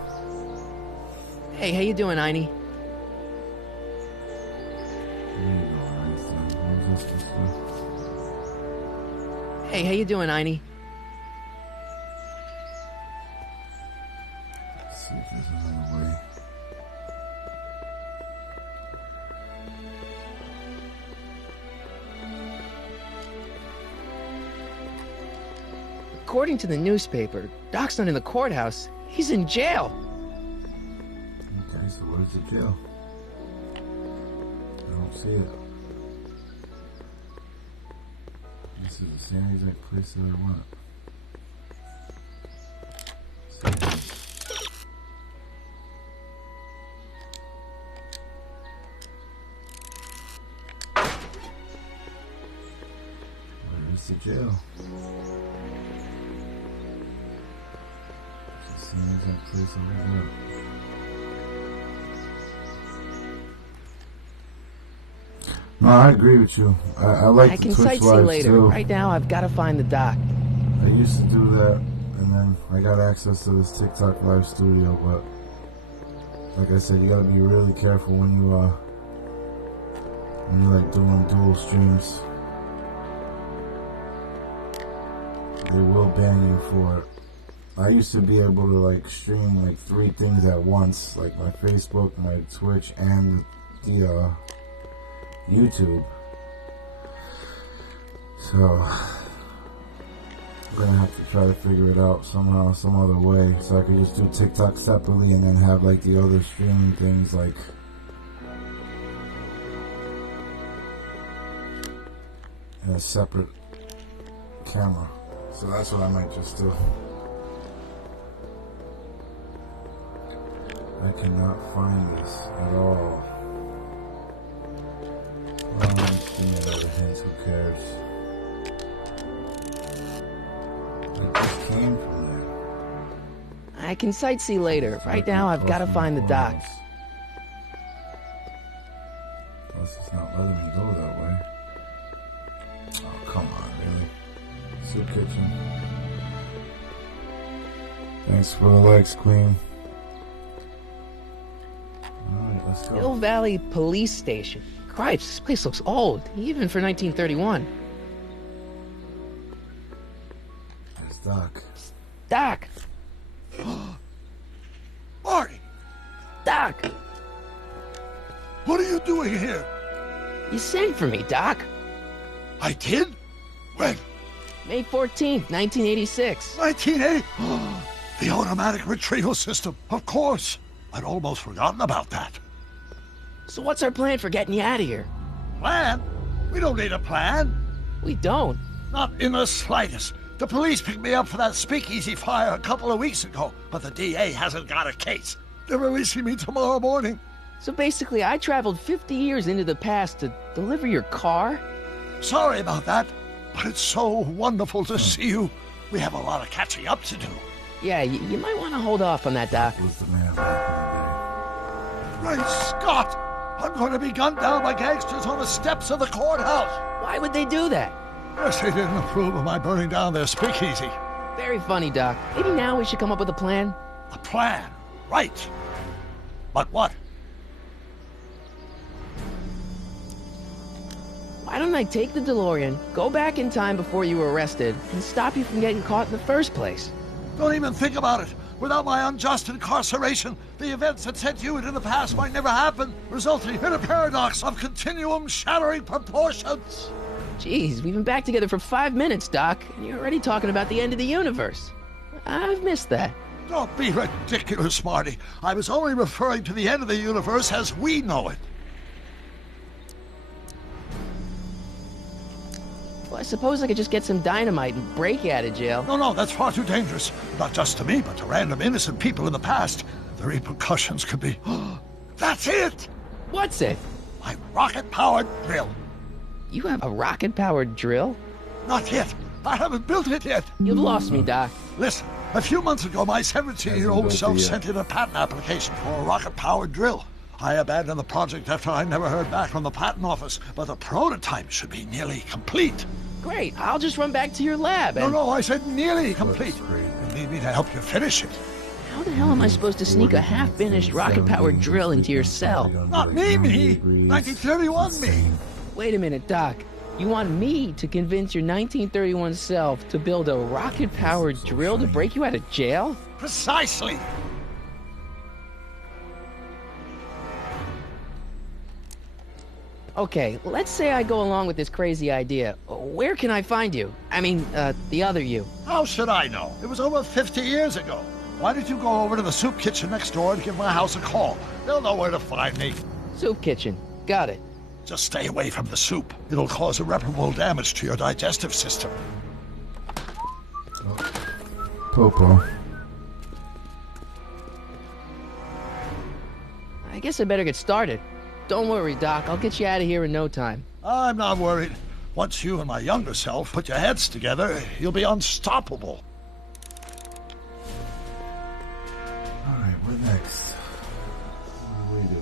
Hey, how you doing, Einie? There you go, Einstein. What was this supposed to Hey, how you doing, Einie? see if there's another way. according to the newspaper, Doc's not in the courthouse. He's in jail. Okay, so where's the jail? I don't see it. This is the same exact place that I went. Where's the jail? It's the same exact place I went. No, I agree with you. I like I the can Twitch sightsee lives later. too. Right now, I've got to find the doc. I used to do that, and then I got access to this TikTok live studio, but like I said, you gotta be really careful when you like doing dual streams. They will ban you for it. I used to be able to like stream like 3 things at once, like my Facebook, my Twitch, and the YouTube. So I'm gonna have to try to figure it out somehow, some other way, so I could just do TikTok separately and then have like the other streaming things like in a separate camera. So that's what I might just do. I cannot find this at all. Other hints, who cares? I just came from there. I can sightsee later. Right now, I've got to find the doc. Plus, it's not letting me go that way. Oh, come on, really? Soup Kitchen. Thanks for the likes, Queen. Alright, let's go. Hill Valley Police Station. Cripes, this place looks old, even for 1931. It's Doc. Doc! Marty! Doc! What are you doing here? You sent for me, Doc. I did? When? May 14th, 1986. 1980? The automatic retrieval system. Of course. I'd almost forgotten about that. So what's our plan for getting you out of here? Plan? We don't need a plan. We don't. Not in the slightest. The police picked me up for that speakeasy fire a couple of weeks ago, but the DA hasn't got a case. They're releasing me tomorrow morning. So basically, I traveled 50 years into the past to deliver your car? Sorry about that, but it's so wonderful to see you. We have a lot of catching up to do. Yeah, you might want to hold off on that, Doc. Was the man back Great Scott! I'm going to be gunned down by gangsters on the steps of the courthouse. Why would they do that? Guess they didn't approve of my burning down their speakeasy. Very funny, Doc. Maybe now we should come up with a plan? A plan? Right. But what? Why don't I take the DeLorean, go back in time before you were arrested, and stop you from getting caught in the first place? Don't even think about it. Without my unjust incarceration, the events that sent you into the past might never happen, resulting in a paradox of continuum shattering proportions. Jeez, we've been back together for 5 minutes, Doc, and you're already talking about the end of the universe. I've missed that. Don't be ridiculous, Marty. I was only referring to the end of the universe as we know it. Well, I suppose I could just get some dynamite and break you out of jail. No, that's far too dangerous. Not just to me, but to random innocent people in the past. The repercussions could be... That's it! What's it? My rocket-powered drill. You have a rocket-powered drill? Not yet. I haven't built it yet. You've lost me, Doc. Listen, a few months ago, my 17-year-old self sent in a patent application for a rocket-powered drill. I abandoned the project after I never heard back from the patent office, but the prototype should be nearly complete. Great, I'll just run back to your lab and... No, I said nearly complete. You need me to help you finish it. How the hell am I supposed to sneak a half-finished rocket-powered drill into your cell? Not me. 1931 me. Wait a minute, Doc. You want me to convince your 1931 self to build a rocket-powered drill to break you out of jail? Precisely. Okay, let's say I go along with this crazy idea. Where can I find you? I mean, the other you. How should I know? It was over 50 years ago. Why don't you go over to the soup kitchen next door and give my house a call? They'll know where to find me. Soup kitchen. Got it. Just stay away from the soup. It'll cause irreparable damage to your digestive system. Popo. I guess I better get started. Don't worry, Doc. I'll get you out of here in no time. I'm not worried. Once you and my younger self put your heads together, you'll be unstoppable. Alright, what next? What do we do?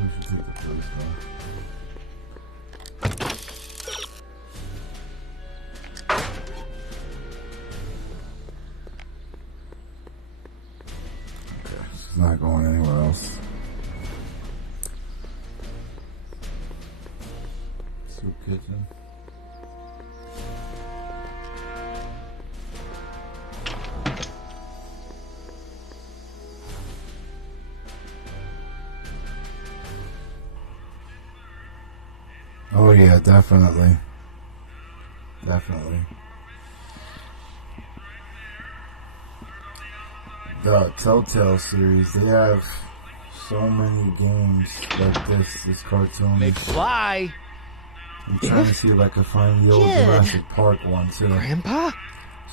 We should take the first one. She's not going anywhere else. Soup kitchen. Oh yeah, definitely. Definitely. The Telltale series, they have so many games like this cartoon. McFly! I'm trying to see if I can find the old Jurassic Park one too. Grandpa?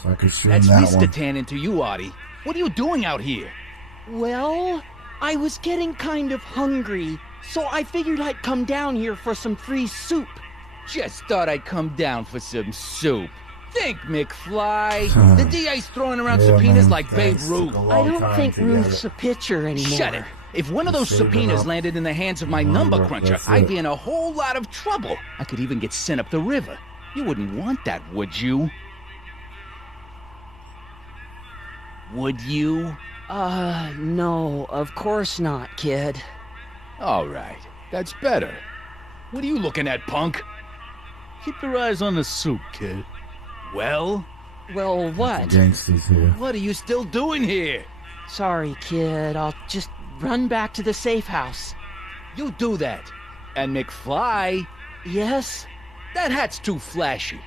So I could stream That's that Mr. one. Tannen to you, Artie. What are you doing out here? Well, I was getting kind of hungry, so I figured I'd come down here for some free soup. Just thought I'd come down for some soup. Think, McFly. The DA's throwing around Yeah, subpoenas man, like Babe thanks. Ruth. Took a long I don't time think to get Ruth's it. a pitcher anymore. Shut it. If one of those Save it subpoenas up. landed in the hands of my Remember, number cruncher, that's I'd it. be in a whole lot of trouble. I could even get sent up the river. You wouldn't want that, would you? Would you? No, of course not, kid. All right. That's better. What are you looking at, punk? Keep your eyes on the soup, kid. Well? Well, what? Gangsters here. What are you still doing here? Sorry, kid. I'll just run back to the safe house. You do that. And McFly, Yes? that hat's too flashy.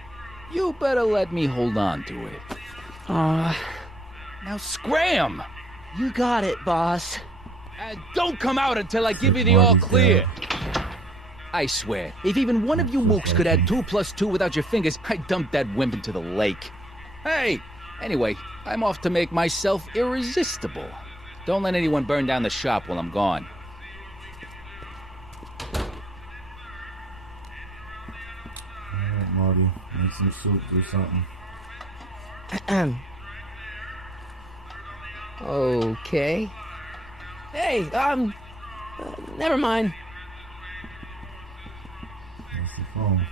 You better let me hold on to it. Now Scram! You got it, boss. And don't come out until I give you the all clear. I swear, if even one of you mooks could add 2 + 2 without your fingers, I'd dump that wimp into the lake. Hey, anyway, I'm off to make myself irresistible. Don't let anyone burn down the shop while I'm gone. Alright, Marty. Make some soup, do something. Okay. Hey, never mind. That's the phone.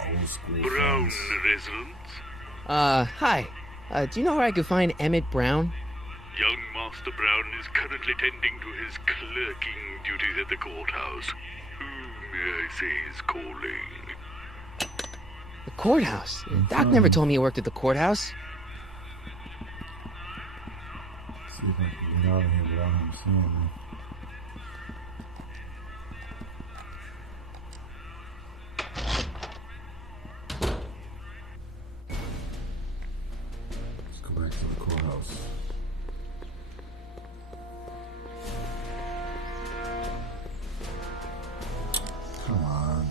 Old school Brown phones. residents. Hi. Do you know where I could find Emmett Brown? Young Master Brown is currently tending to his clerking duties at the courthouse. Who, may I say, is calling? The courthouse? Doc never told me he worked at the courthouse. See if I can get out of here without him seeing me. Let's go back to the courthouse. Come on.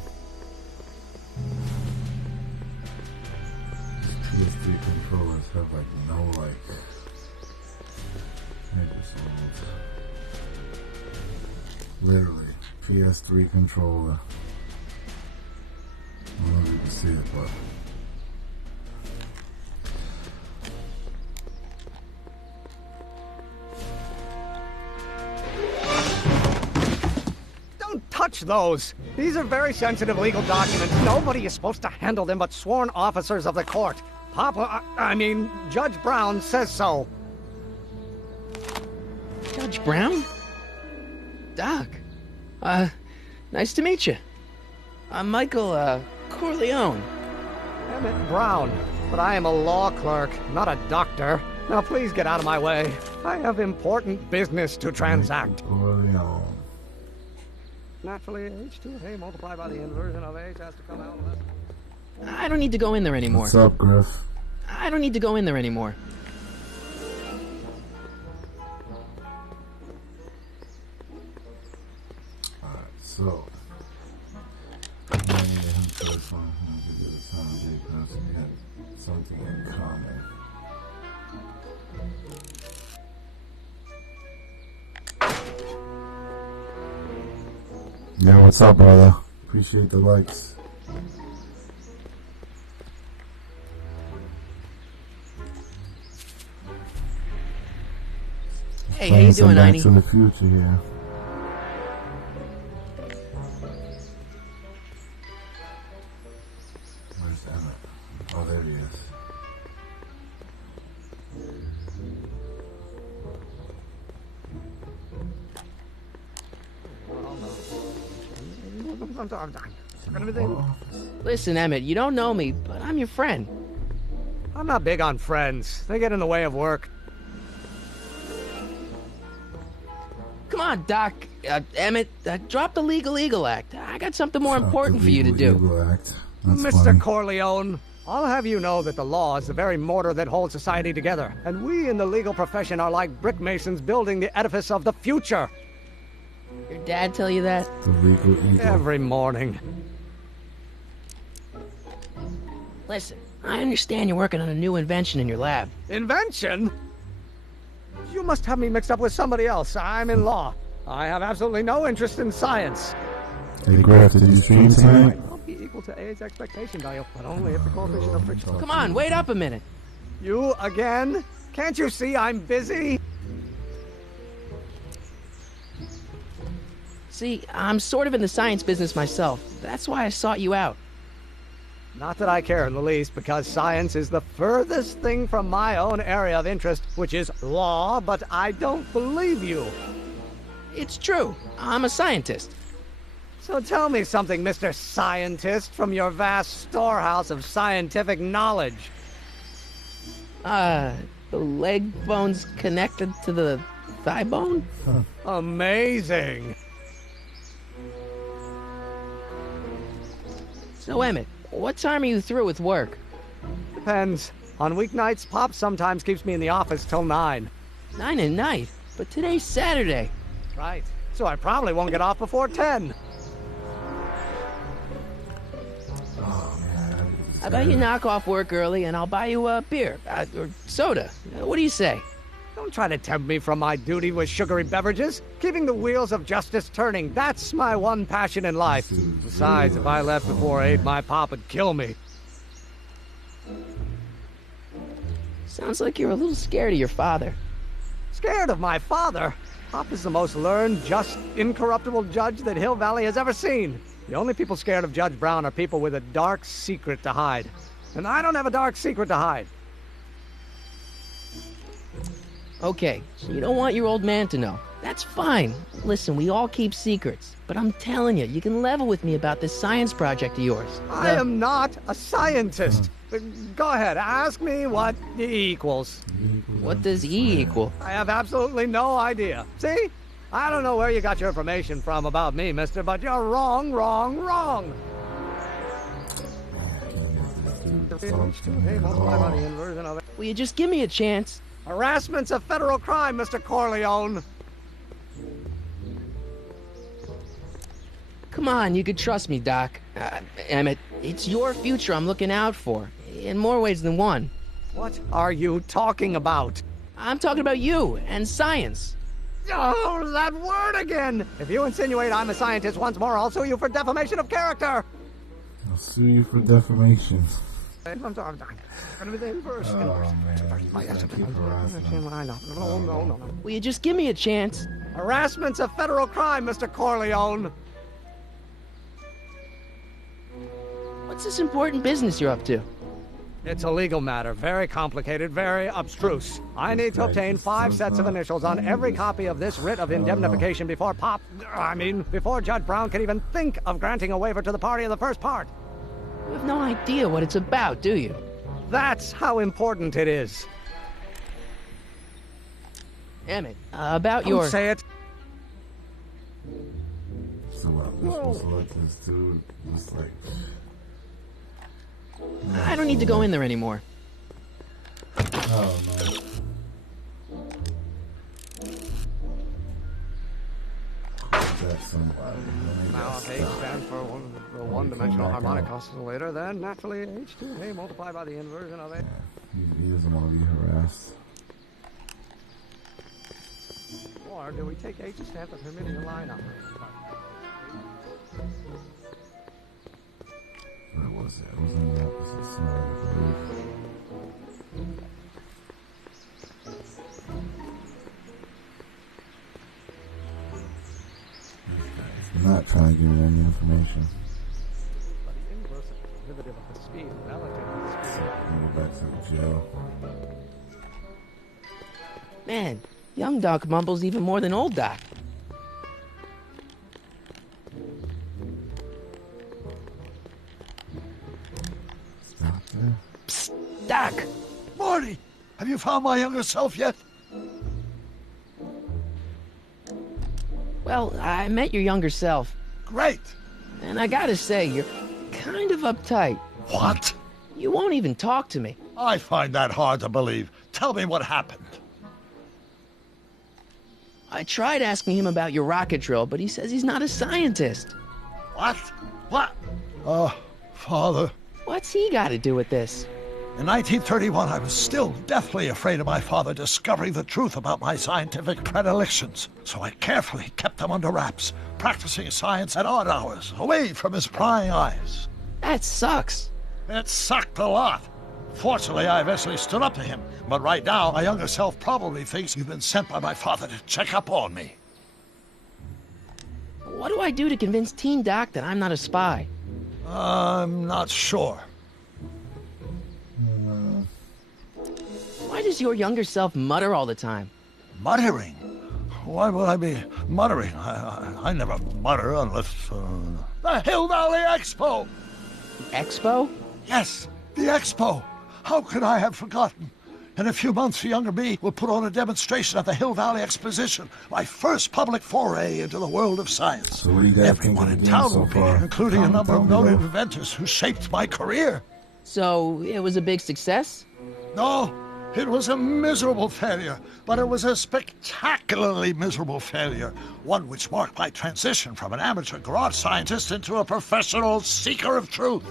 These PS3 controllers have like no microphones. Literally, PS3 controller. I don't know if you can see it, but Don't touch those! These are very sensitive legal documents. Nobody is supposed to handle them but sworn officers of the court. I mean, Judge Brown says so. Judge Brown? Doc. Nice to meet you. I'm Michael, Corleone. Emmett Brown. But I am a law clerk, not a doctor. Now please get out of my way. I have important business to transact. Corleone. Naturally, H2A multiplied by the inversion of H has to come out of it. I don't need to go in there anymore. What's up, Griff? I don't need to go in there anymore. Alright, so. Something in common. Yeah, what's up, brother? Appreciate the likes. Hey, how you doing, Back Einie? to the future here. Where's Emmett? Oh, there he is. Listen, Emmett, you don't know me, but I'm your friend. I'm not big on friends. They get in the way of work. Come on, Doc. Emmett, drop the Legal Eagle Act. I got something more important for you to do. Mr. Corleone, I'll have you know that the law is the very mortar that holds society together, and we in the legal profession are like brick masons building the edifice of the future. Your dad tell you that? The Legal Eagle. Every morning. Listen, I understand you're working on a new invention in your lab. Invention? You must have me mixed up with somebody else. I'm in law. I have absolutely no interest in science. Hey, Griff, did you stream tonight? I'll be equal to A's expectation value, but only if the coefficient of friction... Come on, wait up a minute. You again? Can't you see I'm busy? See, I'm sort of in the science business myself. That's why I sought you out. Not that I care in the least, because science is the furthest thing from my own area of interest, which is law, but I don't believe you. It's true. I'm a scientist. So tell me something, Mr. Scientist, from your vast storehouse of scientific knowledge. The leg bone's connected to the thigh bone? Amazing. So, Emmett, what time are you through with work? Depends. On weeknights, Pop sometimes keeps me in the office till 9. 9 at night? But today's Saturday. Right. So I probably won't get off before 10. How about you knock off work early and I'll buy you a beer, or soda. What do you say? Don't try to tempt me from my duty with sugary beverages. Keeping the wheels of justice turning, that's my one passion in life. Besides, if I left before 8, my pop would kill me. Sounds like you're a little scared of your father. Scared of my father? Pop is the most learned, just, incorruptible judge that Hill Valley has ever seen. The only people scared of Judge Brown are people with a dark secret to hide. And I don't have a dark secret to hide. Okay, so you don't want your old man to know. That's fine. Listen, we all keep secrets. But I'm telling you, you can level with me about this science project of yours. I am not a scientist. Go ahead, ask me what E equals. What does E equal? I have absolutely no idea. See? I don't know where you got your information from about me, mister, but you're wrong, wrong, wrong. Will you just give me a chance? Harassment's a federal crime, Mr. Corleone. Come on, you could trust me, Doc. Emmett, it's your future I'm looking out for. In more ways than one. What are you talking about? I'm talking about you and science. Oh, that word again! If you insinuate I'm a scientist once more, I'll sue you for defamation of character! I'll sue you for defamation. I'm sorry. Oh, man. No. Will you just give me a chance? Harassment's a federal crime, Mr. Corleone. What's this important business you're up to? It's a legal matter, very complicated, very abstruse. I need to obtain 5 sets of initials on every copy of this writ of indemnification before before Judge Brown can even think of granting a waiver to the party of the first part. You have no idea what it's about, do you? That's how important it is. Emmett, about Don't your... say it. So what, we're supposed to let this dude just like... I don't need to go in there anymore. Oh, man. That's somebody. Now, if H stands for the one-dimensional harmonic oscillator, then naturally H2A multiplied by the inversion of A. He doesn't want to be harassed. Or do we take H to stand for Hermitian line operator? Where was it? It was on the opposite side, I believe. I'm not trying to give you any information. But the inverse of the derivative of the speed relative to the speed. I'm go back to the jail. Man, young Doc mumbles even more than old Doc. Stop there. Psst, Doc! Marty, have you found my younger self yet? Well, I met your younger self. Great. And I gotta say, you're kind of uptight. What? You won't even talk to me. I find that hard to believe. Tell me what happened. I tried asking him about your rocket drill, but he says he's not a scientist. What? What? Father. What's he got to do with this? In 1931, I was still deathly afraid of my father discovering the truth about my scientific predilections, so I carefully kept them under wraps, practicing science at odd hours, away from his prying eyes. That sucks. It sucked a lot. Fortunately, I eventually stood up to him, but right now, my younger self probably thinks you've been sent by my father to check up on me. What do I do to convince Teen Doc that I'm not a spy? I'm not sure. Why does your younger self mutter all the time? Muttering? Why would I be muttering? I never mutter unless... The Hill Valley Expo! Expo? Yes, the Expo! How could I have forgotten? In a few months, younger me will put on a demonstration at the Hill Valley Exposition, my first public foray into the world of science. So what do you guys Everyone in town will be here, including a number of noted inventors who shaped my career. So, it was a big success? No, it was a miserable failure, but it was a spectacularly miserable failure, one which marked my transition from an amateur garage scientist into a professional seeker of truth.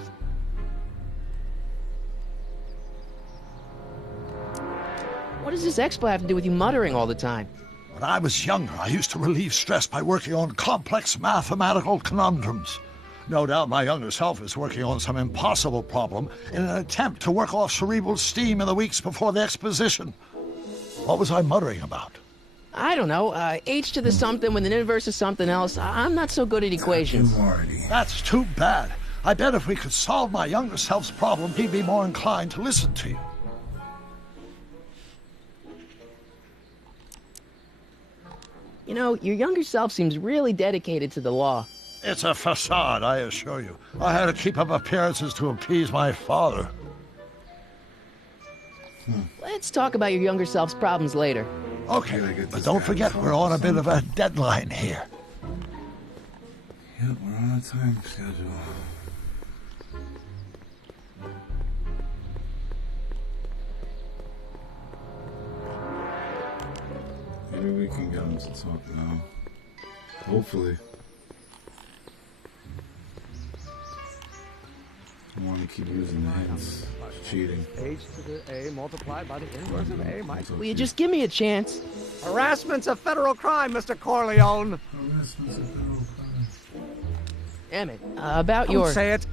What does this expo have to do with you muttering all the time? When I was younger, I used to relieve stress by working on complex mathematical conundrums. No doubt my younger self is working on some impossible problem in an attempt to work off cerebral steam in the weeks before the exposition. What was I muttering about? I don't know. H to the something with an inverse of something else. I'm not so good at equations. That's too bad. I bet if we could solve my younger self's problem, he'd be more inclined to listen to you. You know, your younger self seems really dedicated to the law. It's a facade, I assure you. I had to keep up appearances to appease my father. Let's talk about your younger self's problems later. Okay, but don't forget, we're on a bit of a deadline here. Yep, we're on a time schedule. Maybe we can get him to talk now. Hopefully. I want to keep using the hints. It's cheating. H to the A multiplied by the inverse of A minus... Will you just give me a chance? Harassment's a federal crime, Mr. Corleone. Harassment's a federal crime. Emmett, about Don't your... say it.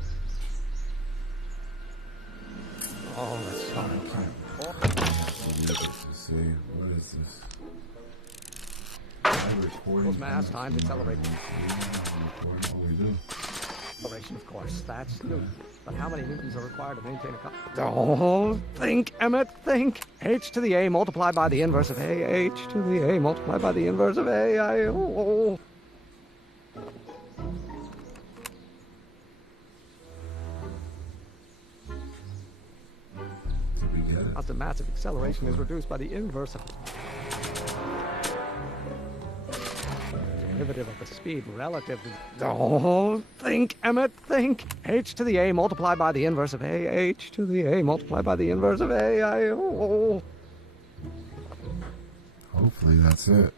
Oh, that's sorry. What is this? Equals mass times acceleration. Oh, we do. Acceleration, of course. That's Newton. But how many Newtons are required to maintain a... Oh, think, Emmett, think. H to the A multiplied by the inverse of A. H to the A multiplied by the inverse of A. Oh. Constant massive acceleration is reduced by the inverse of derivative of the speed relative to... Oh, think, Emmett, think. H to the A multiplied by the inverse of A. H to the A multiplied by the inverse of A. Hopefully that's it.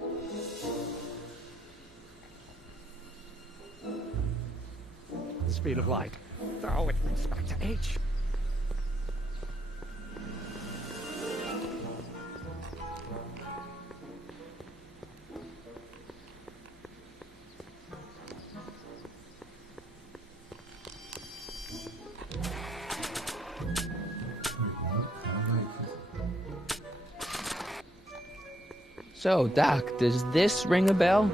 Speed of light. Oh, it brings back to H. So, Doc, does this ring a bell?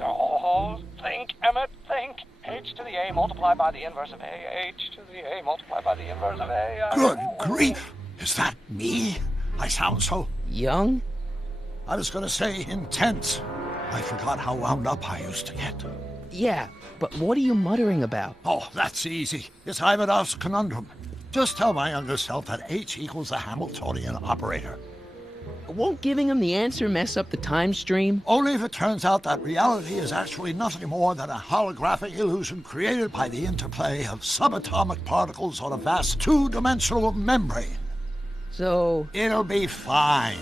Oh, think, Emmett, think. H to the A multiplied by the inverse of A. H to the A multiplied by the inverse of A. Good grief! Is that me? I sound so... Young? I was gonna say intense. I forgot how wound up I used to get. Yeah, but what are you muttering about? Oh, that's easy. It's Ivanov's conundrum. Just tell my younger self that H equals the Hamiltonian operator. Won't giving him the answer mess up the time stream? Only if it turns out that reality is actually nothing more than a holographic illusion created by the interplay of subatomic particles on a vast two-dimensional membrane. So... It'll be fine.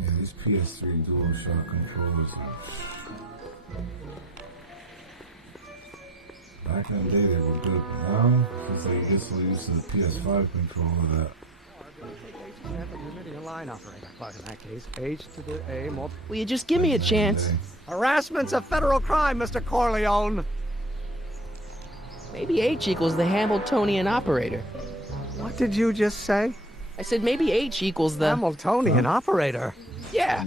Yeah, these PS3 DualShock controllers. Back in the day, they were good. Now, since they get so used to the PS5 controller that... Line operator. But in that case, H to the A multiplied... Will you just give me a chance? Harassment's a federal crime, Mr. Corleone. Maybe H equals the Hamiltonian operator. What did you just say? I said maybe H equals the... Hamiltonian operator? Yeah.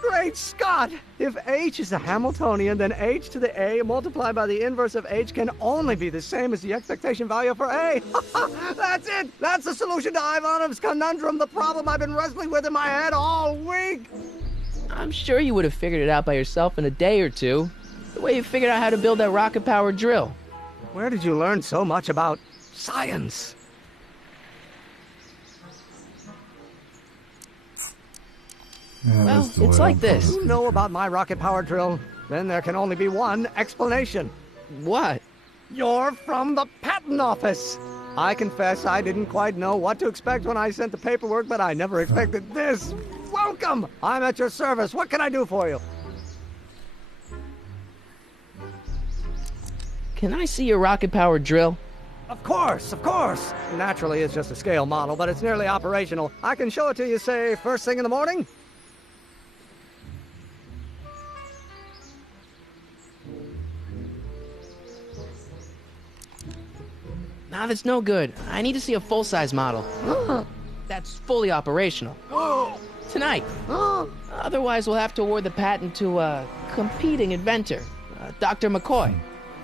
Great Scott! If H is a Hamiltonian, then H to the A multiplied by the inverse of H can only be the same as the expectation value for A. That's it! That's the solution to Ivanov's conundrum, the problem I've been wrestling with in my head all week! I'm sure you would have figured it out by yourself in a day or two. The way you figured out how to build that rocket-powered drill. Where did you learn so much about science? Yeah, well, it's like this. You know about my rocket-powered drill? Then there can only be one explanation. What? You're from the patent office. I confess I didn't quite know what to expect when I sent the paperwork, but I never expected this. Welcome! I'm at your service. What can I do for you? Can I see your rocket-powered drill? Of course, of course. Naturally, it's just a scale model, but it's nearly operational. I can show it to you, say, first thing in the morning? Nah, that's no good. I need to see a full-size model. That's fully operational. Tonight. Otherwise, we'll have to award the patent to a competing inventor, Dr. McCoy.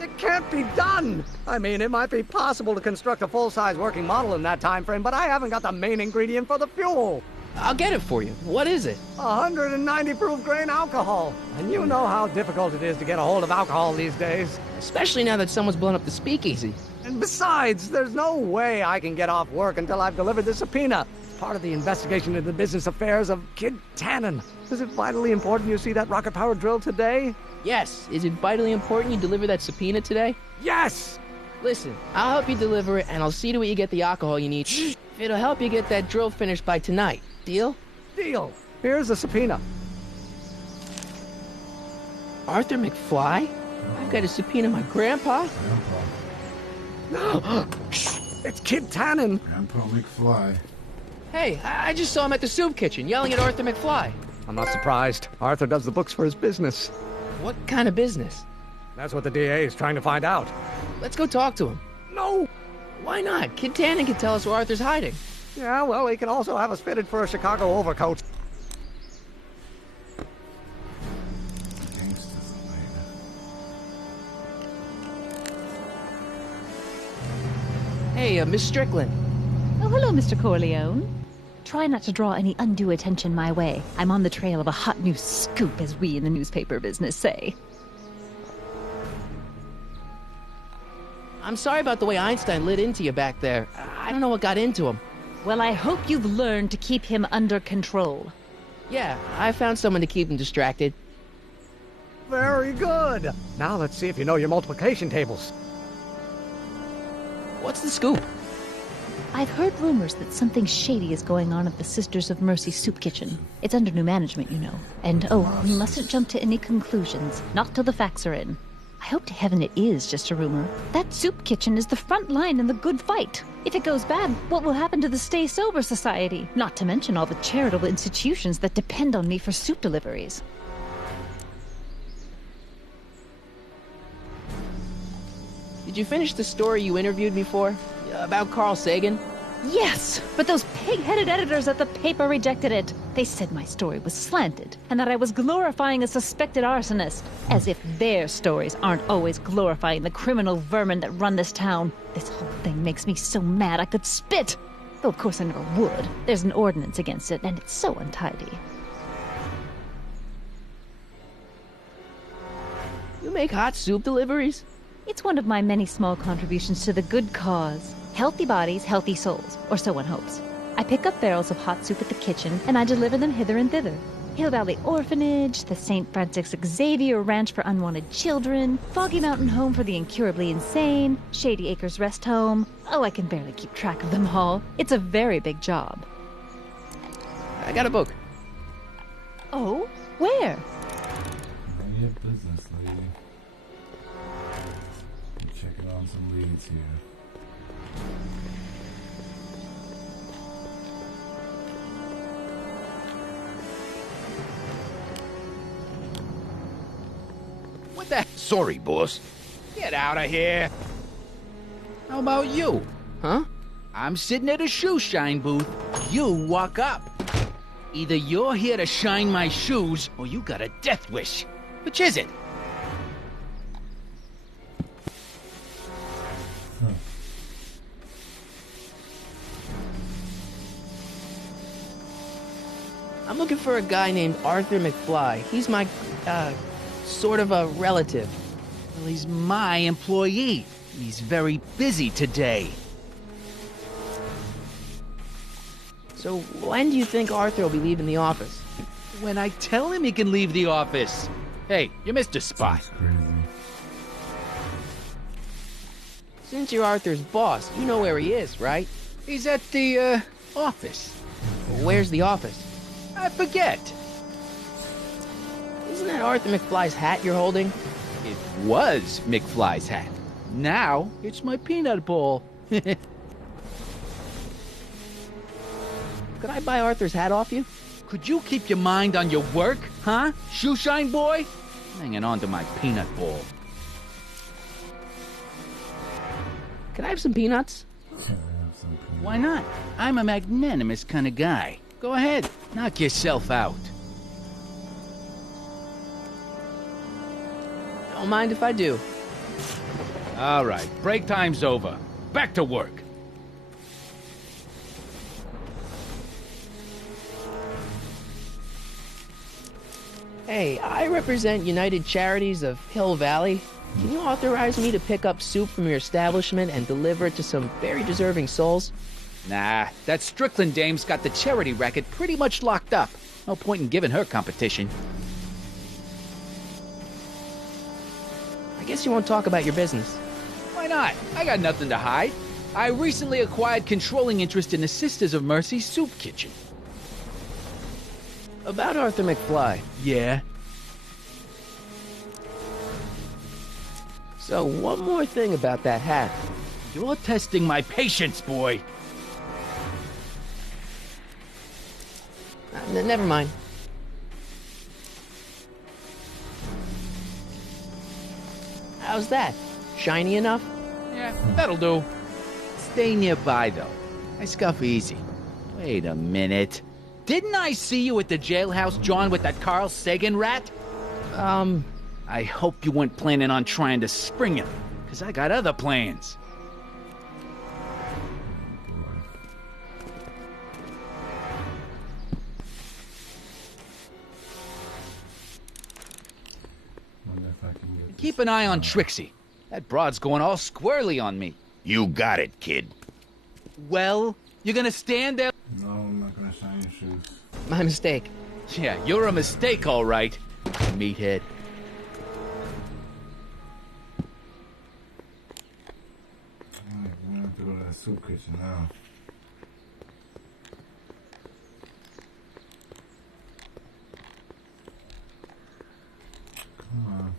It can't be done! I mean, it might be possible to construct a full-size working model in that time frame, but I haven't got the main ingredient for the fuel. I'll get it for you. What is it? 190 proof grain alcohol. And you know how difficult it is to get a hold of alcohol these days. Especially now that someone's blown up the speakeasy. And besides, there's no way I can get off work until I've delivered the subpoena. It's part of the investigation into the business affairs of Kid Tannen. Is it vitally important you see that rocket-powered drill today? Yes. Is it vitally important you deliver that subpoena today? Yes! Listen, I'll help you deliver it, and I'll see to it you get the alcohol you need. If it'll help you get that drill finished by tonight. Deal? Deal. Here's the subpoena. Arthur McFly? I've got to subpoena my grandpa? It's Kid Tannen. Grandpa McFly. Hey, I just saw him at the soup kitchen yelling at Arthur McFly. I'm not surprised. Arthur does the books for his business. What kind of business? That's what the DA is trying to find out. Let's go talk to him. No! Why not? Kid Tannen can tell us where Arthur's hiding. Yeah, well, he can also have us fitted for a Chicago overcoat. Hey, Miss Strickland. Oh, hello, Mr. Corleone. Try not to draw any undue attention my way. I'm on the trail of a hot new scoop, as we in the newspaper business say. I'm sorry about the way Einstein lit into you back there. I don't know what got into him. Well, I hope you've learned to keep him under control. Yeah, I found someone to keep him distracted. Very good. Now let's see if you know your multiplication tables. What's the scoop? I've heard rumors that something shady is going on at the Sisters of Mercy soup kitchen. It's under new management, you know. And oh, we mustn't jump to any conclusions. Not till the facts are in. I hope to heaven it is just a rumor. That soup kitchen is the front line in the good fight. If it goes bad, what will happen to the Stay Sober Society? Not to mention all the charitable institutions that depend on me for soup deliveries. Did you finish the story you interviewed me for? About Carl Sagan? Yes, but those pig-headed editors at the paper rejected it. They said my story was slanted, and that I was glorifying a suspected arsonist. As if their stories aren't always glorifying the criminal vermin that run this town. This whole thing makes me so mad I could spit. Though of course I never would. There's an ordinance against it, and it's so untidy. You make hot soup deliveries? It's one of my many small contributions to the good cause. Healthy bodies, healthy souls, or so one hopes. I pick up barrels of hot soup at the kitchen, and I deliver them hither and thither. Hill Valley Orphanage, the St. Francis Xavier Ranch for Unwanted Children, Foggy Mountain Home for the Incurably Insane, Shady Acres Rest Home. Oh, I can barely keep track of them all. It's a very big job. I got a book. Oh? Where? None of your business, lady. I'm checking on some leads here. What the? Sorry, boss. Get out of here. How about you? Huh? I'm sitting at a shoe shine booth. You walk up. Either you're here to shine my shoes, or you got a death wish. Which is it? I'm looking for a guy named Arthur McFly. He's my, sort of a relative. Well, he's my employee. He's very busy today. So when do you think Arthur will be leaving the office? When I tell him he can leave the office. Hey, you missed a spot. Since you're Arthur's boss, you know where he is, right? He's at the, office. Where's the office? I forget. Isn't that Arthur McFly's hat you're holding? It was McFly's hat. Now, it's my peanut bowl. Could I buy Arthur's hat off you? Could you keep your mind on your work, huh? Shoeshine boy? Hanging on to my peanut bowl. Can I have some peanuts? Why not? I'm a magnanimous kind of guy. Go ahead, knock yourself out. Don't mind if I do. All right, break time's over. Back to work. Hey, I represent United Charities of Hill Valley. Can you authorize me to pick up soup from your establishment and deliver it to some very deserving souls? Nah, that Strickland dame's got the charity racket pretty much locked up. No point in giving her competition. I guess you won't talk about your business. Why not? I got nothing to hide. I recently acquired controlling interest in the Sisters of Mercy soup kitchen. About Arthur McFly. Yeah? So, one more thing about that hat. You're testing my patience, boy. Never mind. How's that? Shiny enough? Yeah, that'll do. Stay nearby, though. I scuff easy. Wait a minute. Didn't I see you at the jailhouse, John, with that Carl Sagan rat? I hope you weren't planning on trying to spring him, because I got other plans. keep an eye on Trixie. That broad's going all squirrely on me. You got it, kid. Well, you're gonna stand there? No, I'm not gonna shine your shoes. My mistake. Yeah, you're a mistake, all right, meathead. Alright, we're gonna have to go to that soup kitchen now. Come on.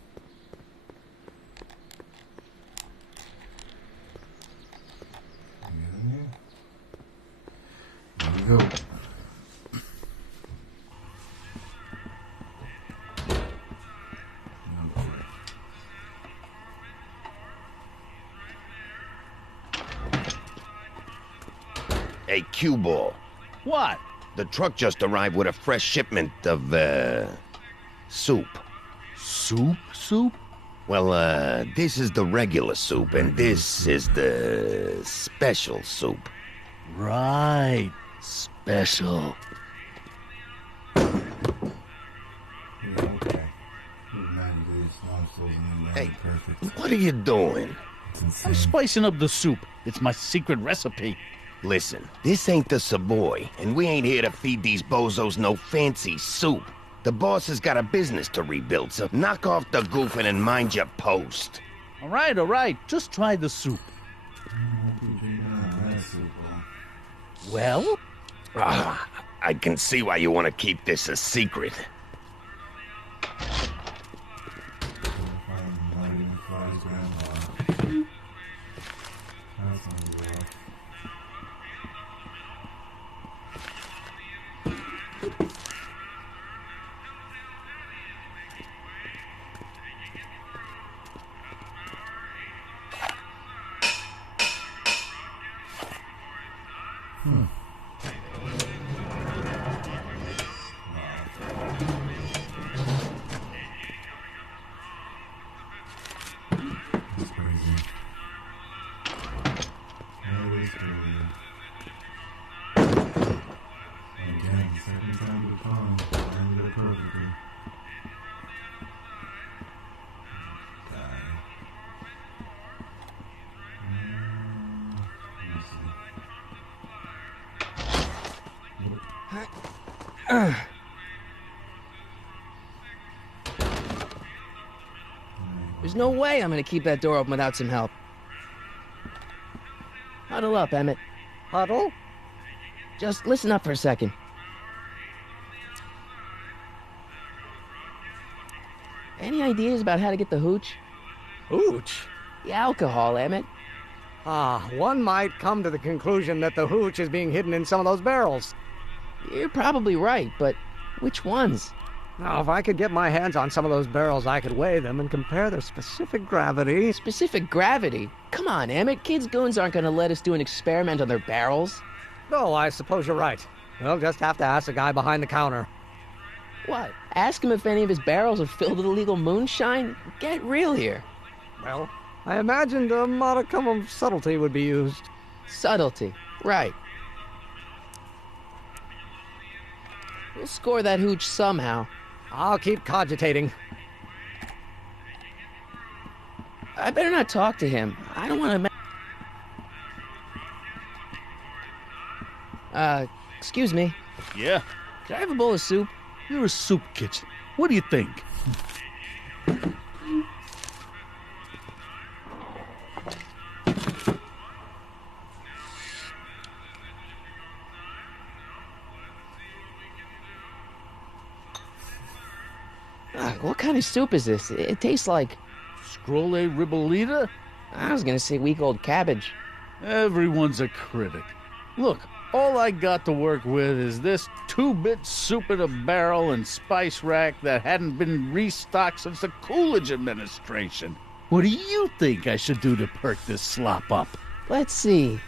Get in here. There we go. Hey, cue ball. What? The truck just arrived with a fresh shipment of, soup. Soup? Well, this is the regular soup, and this is the special soup. Right. Special. Hey, what are you doing? I'm spicing up the soup. It's my secret recipe. Listen, this ain't the Savoy, and we ain't here to feed these bozos no fancy soup. The boss has got a business to rebuild, so knock off the goofing and mind your post. All right. Just try the soup. Well? I can see why you want to keep this a secret. There's no way I'm gonna keep that door open without some help. Huddle up, Emmett. Huddle? Just listen up for a second. Any ideas about how to get the hooch? Hooch? The alcohol, Emmett. One might come to the conclusion that the hooch is being hidden in some of those barrels. You're probably right, but which ones? Now, if I could get my hands on some of those barrels, I could weigh them and compare their specific gravity. Specific gravity? Come on, Emmett. Kids' goons aren't gonna let us do an experiment on their barrels. Oh, I suppose you're right. We'll just have to ask the guy behind the counter. What? Ask him if any of his barrels are filled with illegal moonshine? Get real here. Well, I imagined a modicum of subtlety would be used. Subtlety. Right. We'll score that hooch somehow. I'll keep cogitating. I better not talk to him. I don't want to... excuse me. Yeah? Can I have a bowl of soup? You're a soup kitchen. What do you think? What kind of soup is this? It tastes like... Scrolle ribollita? I was gonna say week-old cabbage. Everyone's a critic. Look, all I got to work with is this 2-bit soup in a barrel and spice rack that hadn't been restocked since the Coolidge administration. What do you think I should do to perk this slop up? Let's see.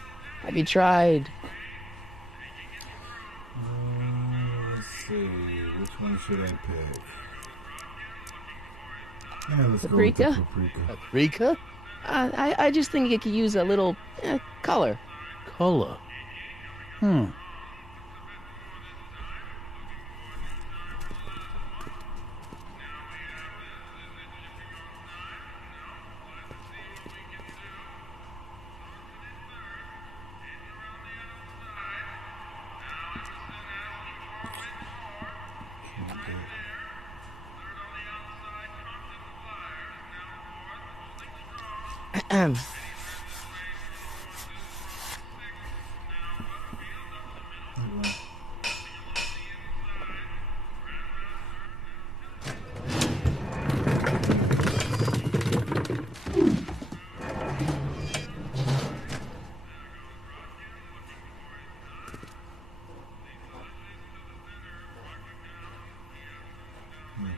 Have you tried... Let's see. Which one should I pick? Yeah, let's paprika? go with the paprika. Paprika? I just think it could use a little color. Color?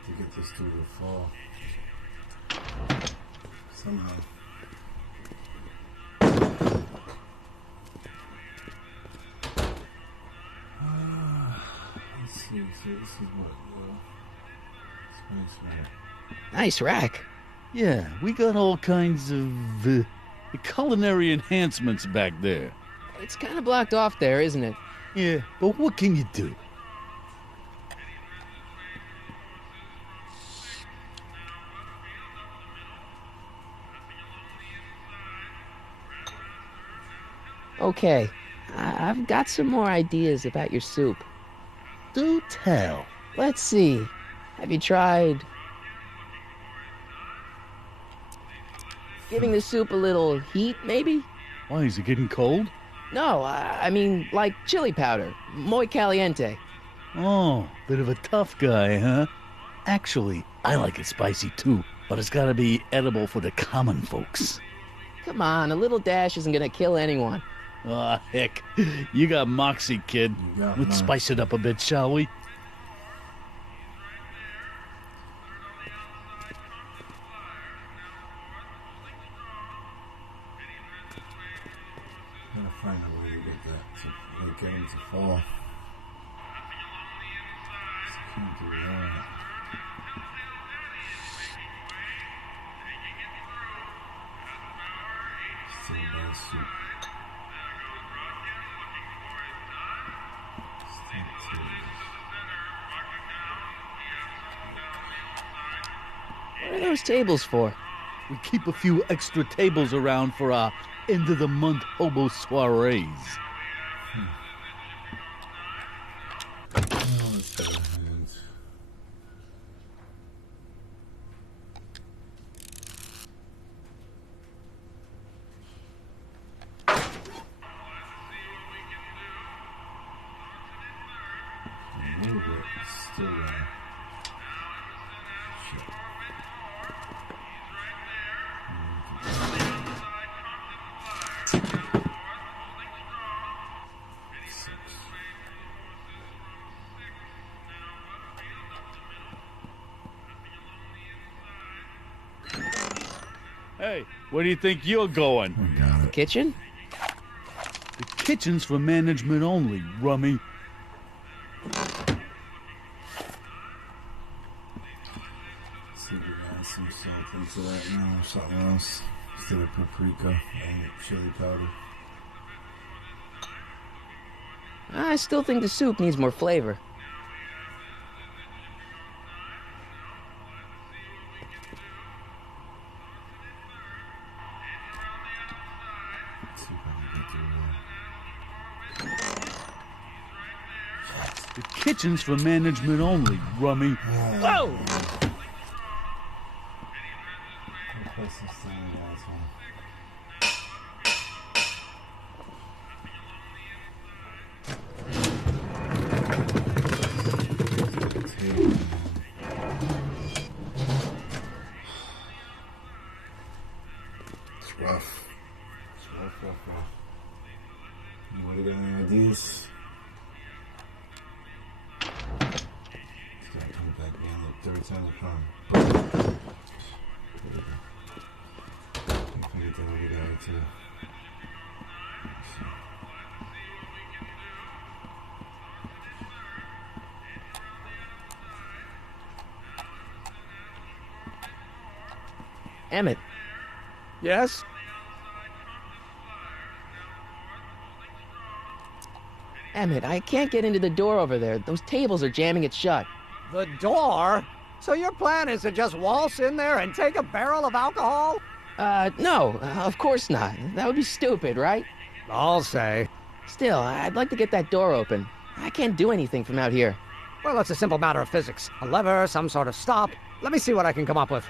To get this dude to fall somehow. Let's see. So this is what space rack. Nice rack. Yeah, we got all kinds of culinary enhancements back there. It's kind of blocked off there, isn't it? Yeah, but what can you do? Okay, I've got some more ideas about your soup. Do tell. Let's see. Have you tried giving the soup a little heat, maybe? Why, is it getting cold? No, I mean like chili powder. Muy caliente. Oh, bit of a tough guy, huh? Actually, I like it spicy too, but it's gotta be edible for the common folks. Come on, a little dash isn't gonna kill anyone. Aw, heck. You got moxie, kid. Let's spice it up a bit, shall we? Gotta find a way to get that to get him to fall. Just can't do that. Still bad soup. What are those tables for? We keep a few extra tables around for our end-of-the-month hobo soirees. Still there. Hey, where do you think you're going? Kitchen? The kitchen's for management only, rummy. See if we got some salt into that now or something else. Instead of paprika and chili powder. I still think the soup needs more flavor. The kitchen's for management only, rummy. Whoa! It's rough. It's rough. You want to get any ideas? It's got to come back down like third time the car. I get that over there too. Emmett. Yes? Emmett, I can't get into the door over there. Those tables are jamming it shut. The door? So your plan is to just waltz in there and take a barrel of alcohol? No, of course not. That would be stupid, right? I'll say. Still, I'd like to get that door open. I can't do anything from out here. Well, it's a simple matter of physics. A lever, some sort of stop. Let me see what I can come up with.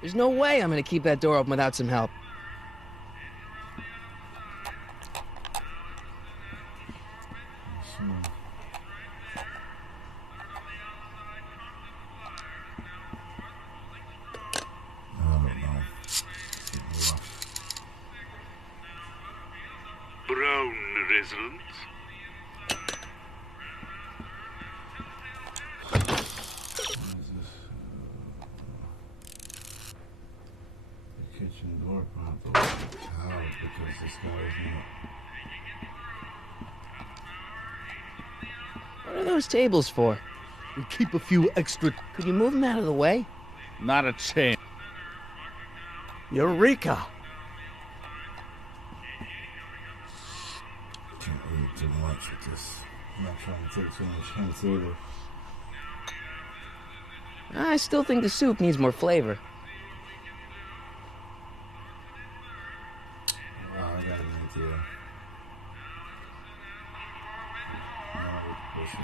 There's no way I'm gonna keep that door open without some help. Brown residents. Kitchen door propped open. How? Because this guy is not. What are those tables for? We keep a few extra. Could you move them out of the way? Not a chance. Eureka! Can't eat too much with this. I'm not trying to take too much hints either. I still think the soup needs more flavor. Wow, I got an idea. No, push it.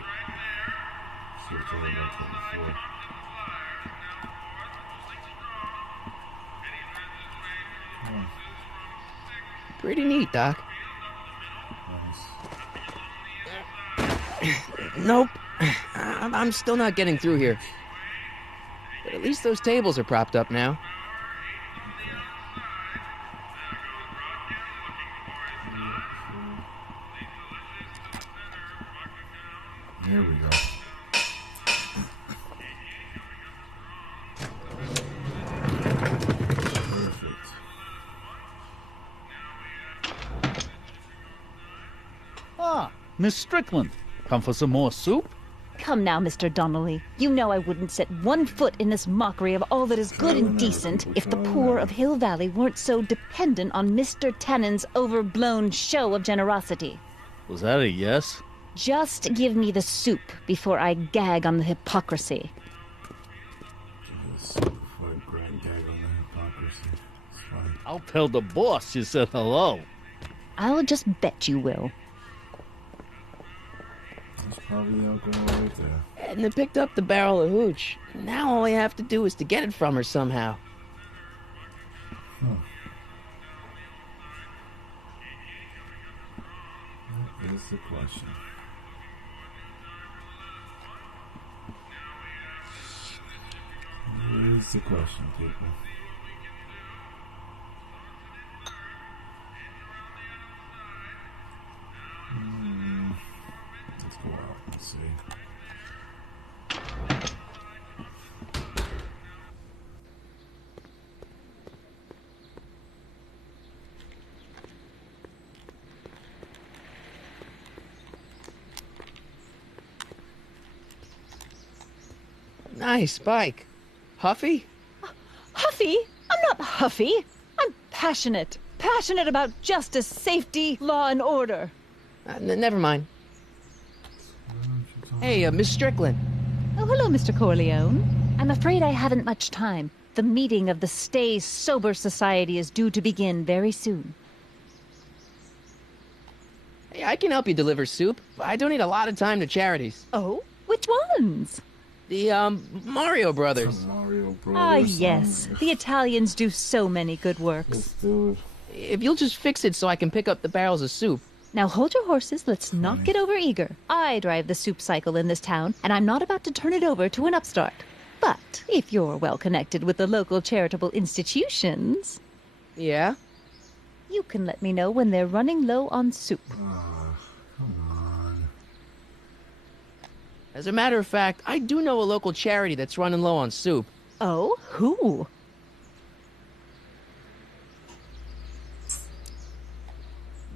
Switch over back to the floor. Pretty neat, Doc. Nope. I'm still not getting through here. But at least those tables are propped up now. There we go. Perfect. Ah, Miss Strickland. Come for some more soup? Come now, Mr. Donnelly. You know I wouldn't set one foot in this mockery of all that is good and decent if the poor of Hill Valley weren't so dependent on Mr. Tennant's overblown show of generosity. Was that a yes? Just give me the soup before I gag on the hypocrisy. I'll tell the boss you said hello. I'll just bet you will. That's probably the alcohol right there. Edna picked up the barrel of hooch. Now all I have to do is to get it from her somehow. Huh. That is the question. That is the question, people. Let's go out and see. Nice bike. Huffy? Huffy? I'm not huffy. I'm passionate. Passionate about justice, safety, law, and order. Never mind. Hey, Miss Strickland. Oh, hello, Mr. Corleone. I'm afraid I haven't much time. The meeting of the Stay Sober Society is due to begin very soon. Hey, I can help you deliver soup. I donate a lot of time to charities. Oh? Which ones? The, Mario Brothers. Mario Brothers. Ah, yes. The Italians do so many good works. Let's do it. If you'll just fix it so I can pick up the barrels of soup. Now hold your horses, let's not get overeager. I drive the soup cycle in this town, and I'm not about to turn it over to an upstart. But if you're well connected with the local charitable institutions... Yeah? You can let me know when they're running low on soup. Come on. As a matter of fact, I do know a local charity that's running low on soup. Oh? Who?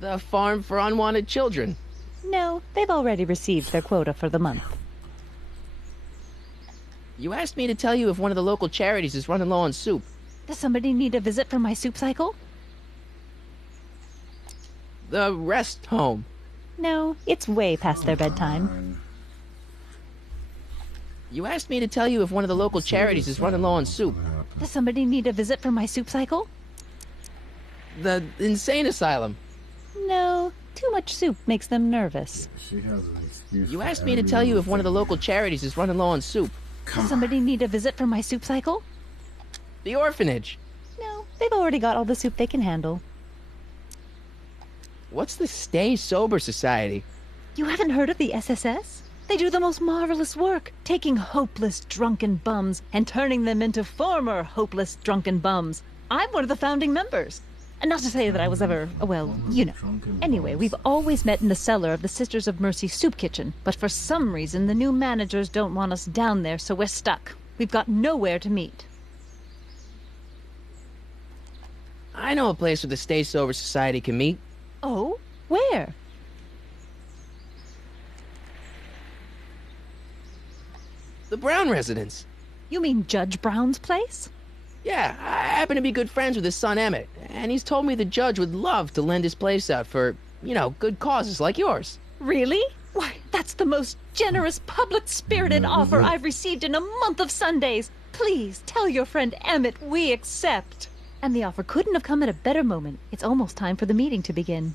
The Farm for Unwanted Children. No, they've already received their quota for the month. You asked me to tell you if one of the local charities is running low on soup. Does somebody need a visit from my soup cycle? The rest home. No, it's way past their bedtime. You asked me to tell you if one of the local charities is running low on soup. Does somebody need a visit from my soup cycle? The insane asylum. No, Too much soup makes them nervous. She has an excuse. You for asked me to every tell you little if one of the thing. local charities is running low on soup. Does somebody need a visit from my soup cycle? The orphanage. No, they've already got all the soup they can handle. What's the Stay Sober Society? You haven't heard of the SSS? They do the most marvelous work, taking hopeless drunken bums and turning them into former hopeless drunken bums. I'm one of the founding members. And not to say that I was ever, well, you know. Anyway, we've always met in the cellar of the Sisters of Mercy soup kitchen, but for some reason the new managers don't want us down there, so we're stuck. We've got nowhere to meet. I know a place where the Stay Sober Society can meet. Oh? Where? The Brown residence. You mean Judge Brown's place? Yeah, I happen to be good friends with his son Emmett, and he's told me the judge would love to lend his place out for, good causes like yours. Really? Why, that's the most generous, public-spirited offer I've received in a month of Sundays. Please, tell your friend Emmett we accept. And the offer couldn't have come at a better moment. It's almost time for the meeting to begin.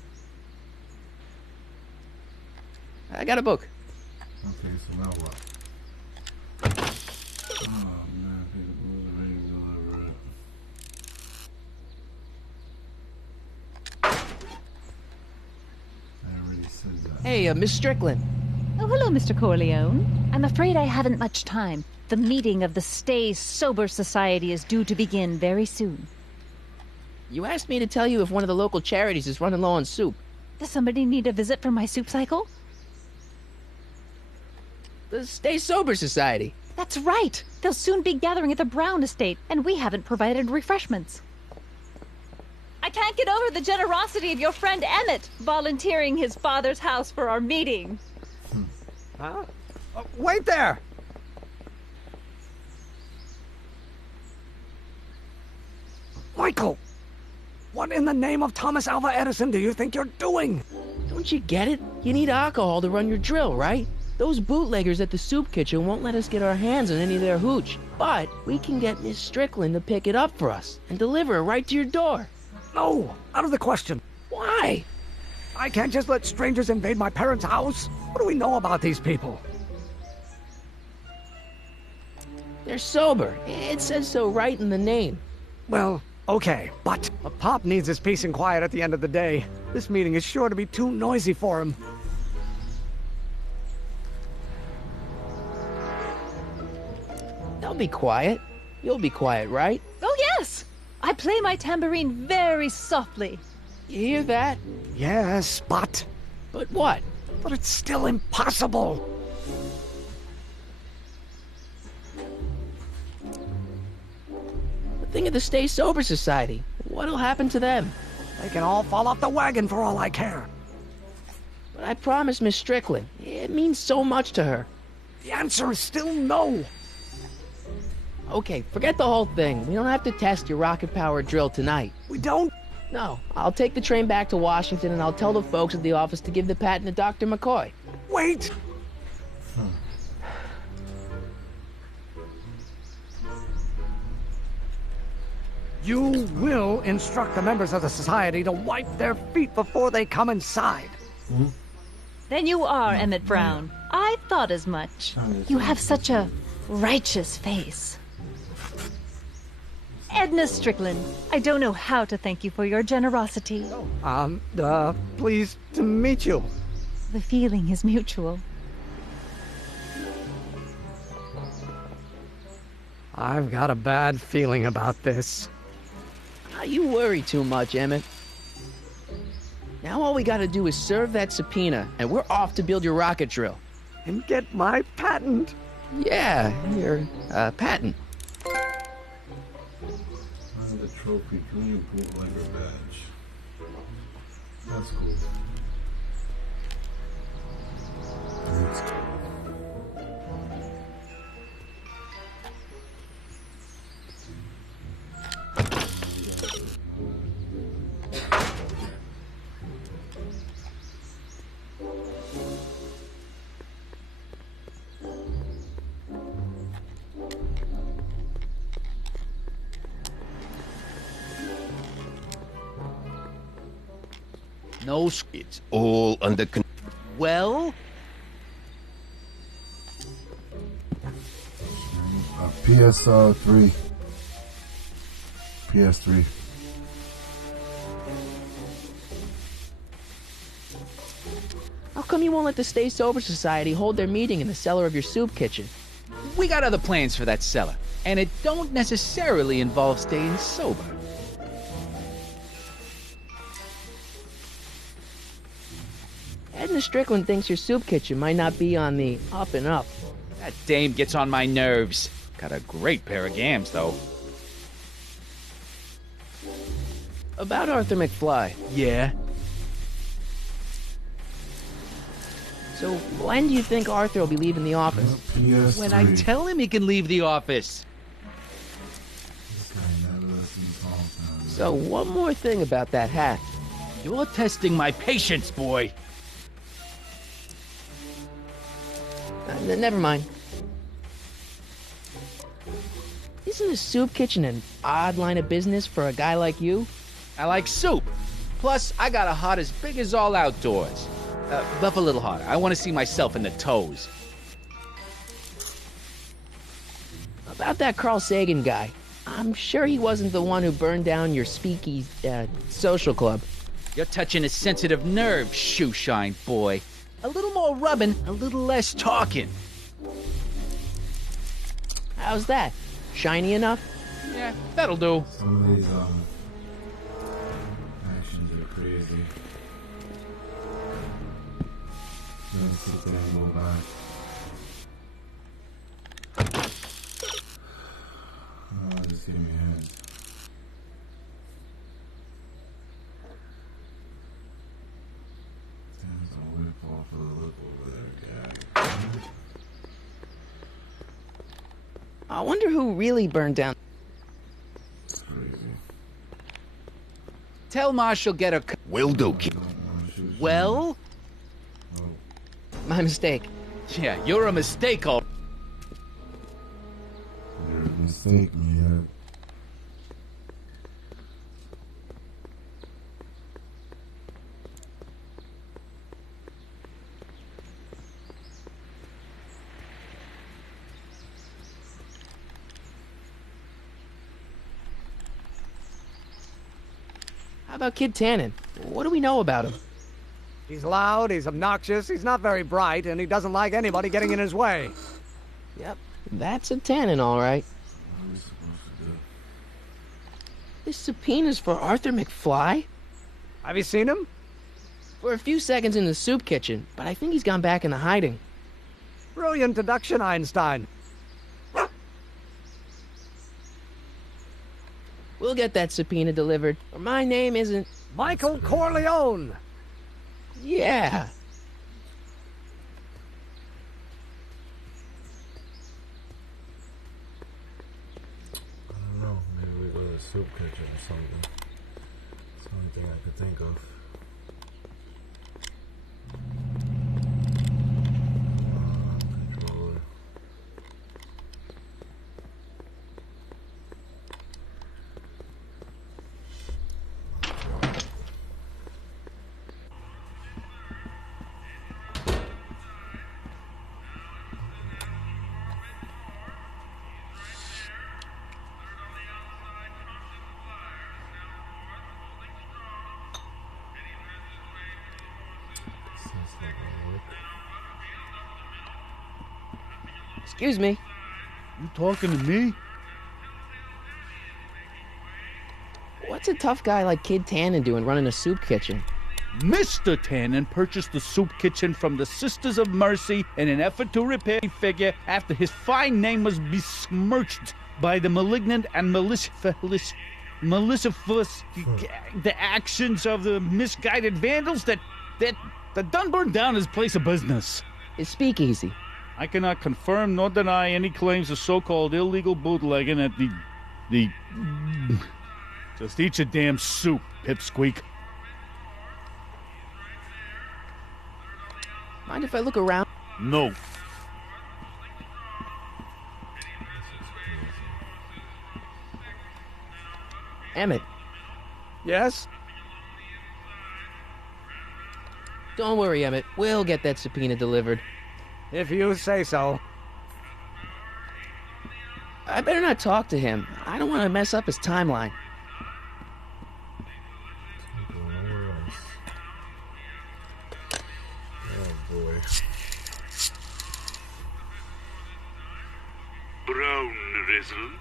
I got a book. Okay, so now what? Oh, man, I already said that. Hey, Miss Strickland. Oh, hello, Mr. Corleone. I'm afraid I haven't much time. The meeting of the Stay Sober Society is due to begin very soon. You asked me to tell you if one of the local charities is running low on soup. Does somebody need a visit from my soup cycle? The Stay Sober Society. That's right. They'll soon be gathering at the Brown estate, and we haven't provided refreshments. I can't get over the generosity of your friend Emmett, volunteering his father's house for our meeting. Huh? Wait there! Michael! What in the name of Thomas Alva Edison do you think you're doing? Don't you get it? You need alcohol to run your drill, right? Those bootleggers at the soup kitchen won't let us get our hands on any of their hooch. But we can get Miss Strickland to pick it up for us and deliver it right to your door. No, out of the question. Why? I can't just let strangers invade my parents' house. What do we know about these people? They're sober. It says so right in the name. Well, okay, but a Pop needs his peace and quiet at the end of the day. This meeting is sure to be too noisy for him. They'll be quiet. You'll be quiet, right? Oh, yes! I play my tambourine very softly. You hear that? Yes, but... But what? But it's still impossible. Think of the Stay Sober Society. What'll happen to them? They can all fall off the wagon for all I care. But I promised Miss Strickland. It means so much to her. The answer is still no. Okay, forget the whole thing. We don't have to test your rocket-powered drill tonight. We don't? No. I'll take the train back to Washington and I'll tell the folks at the office to give the patent to Dr. McCoy. Wait! You will instruct the members of the society to wipe their feet before they come inside. Then you are Emmett Brown. I thought as much. You have such a righteous face. Edna Strickland, I don't know how to thank you for your generosity. Pleased to meet you. The feeling is mutual. I've got a bad feeling about this. You worry too much, Emmett. Now all we gotta do is serve that subpoena, and we're off to build your rocket drill. And get my patent. Yeah, your, patent. The trophy green bootlegger badge. That's cool. That's cool. No, It's all under control. well, PS3. PS3. How come you won't let the Stay Sober Society hold their meeting in the cellar of your soup kitchen? we got other plans for that cellar, and it don't necessarily involve staying sober. Edna Strickland thinks your soup kitchen might not be on the up and up. That dame gets on my nerves. Got a great pair of gams, though. About Arthur McFly. Yeah? So when do you think Arthur will be leaving the office? PS3. When I tell him he can leave the office. So one more thing about that hat. You're testing my patience, boy. Never mind. Isn't a soup kitchen an odd line of business for a guy like you? I like soup. Plus, I got a heart as big as all outdoors. Buff a little harder. I want to see myself in the toes. About that Carl Sagan guy. I'm sure he wasn't the one who burned down your speakeasy social club. You're touching a sensitive nerve, shoeshine boy. A little more rubbing, a little less talking. How's that? Shiny enough? Yeah, that'll do. Some of these actions are crazy. Let's sit there and go back. Oh, just give me a hand. There's a whip off of the lip over there, guy. I wonder who really burned down. Tell Marshall get her. Will do, kid. Well? My mistake. Yeah, you're a mistake, all. You're a mistake, man. How about Kid Tannen? What do we know about him? He's loud, he's obnoxious, he's not very bright, and he doesn't like anybody getting in his way. Yep, that's a Tannen, all right. What are we supposed to do? This subpoena's for Arthur McFly? Have you seen him? For a few seconds in the soup kitchen, but I think he's gone back into hiding. Brilliant deduction, Einstein. We'll get that subpoena delivered, or my name isn't... Michael Corleone! Yeah. I don't know. Maybe we go to the soup kitchen or something. It's the only thing I could think of. Controller. Excuse me. You talking to me? What's a tough guy like Kid Tannen doing running a soup kitchen? Mr. Tannen purchased the soup kitchen from the Sisters of Mercy in an effort to repair a figure after his fine name was besmirched by the malignant and malicious the actions of the misguided vandals that done burned down his place of business. His speakeasy. I cannot confirm nor deny any claims of so-called illegal bootlegging at the just eat your damn soup, pipsqueak. Mind if I look around? No. Emmett. Yes? Don't worry, Emmett. We'll get that subpoena delivered. If you say so. I better not talk to him. I don't want to mess up his timeline. Oh boy. Brown results.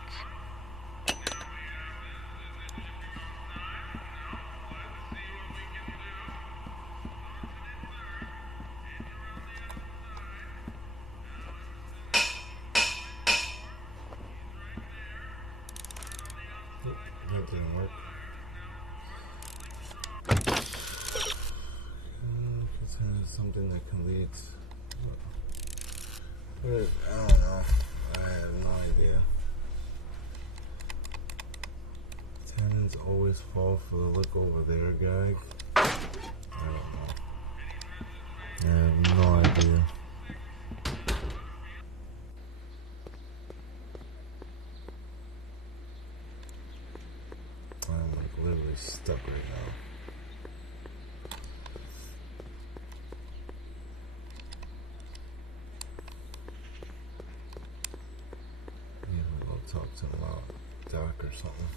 That didn't work. It's something that can lead. I don't know. I have no idea. Tannins always fall for the look over there guy. I don't know. I have no idea. I'm like literally stuck right now. Maybe I'll talk to him about Doc or something.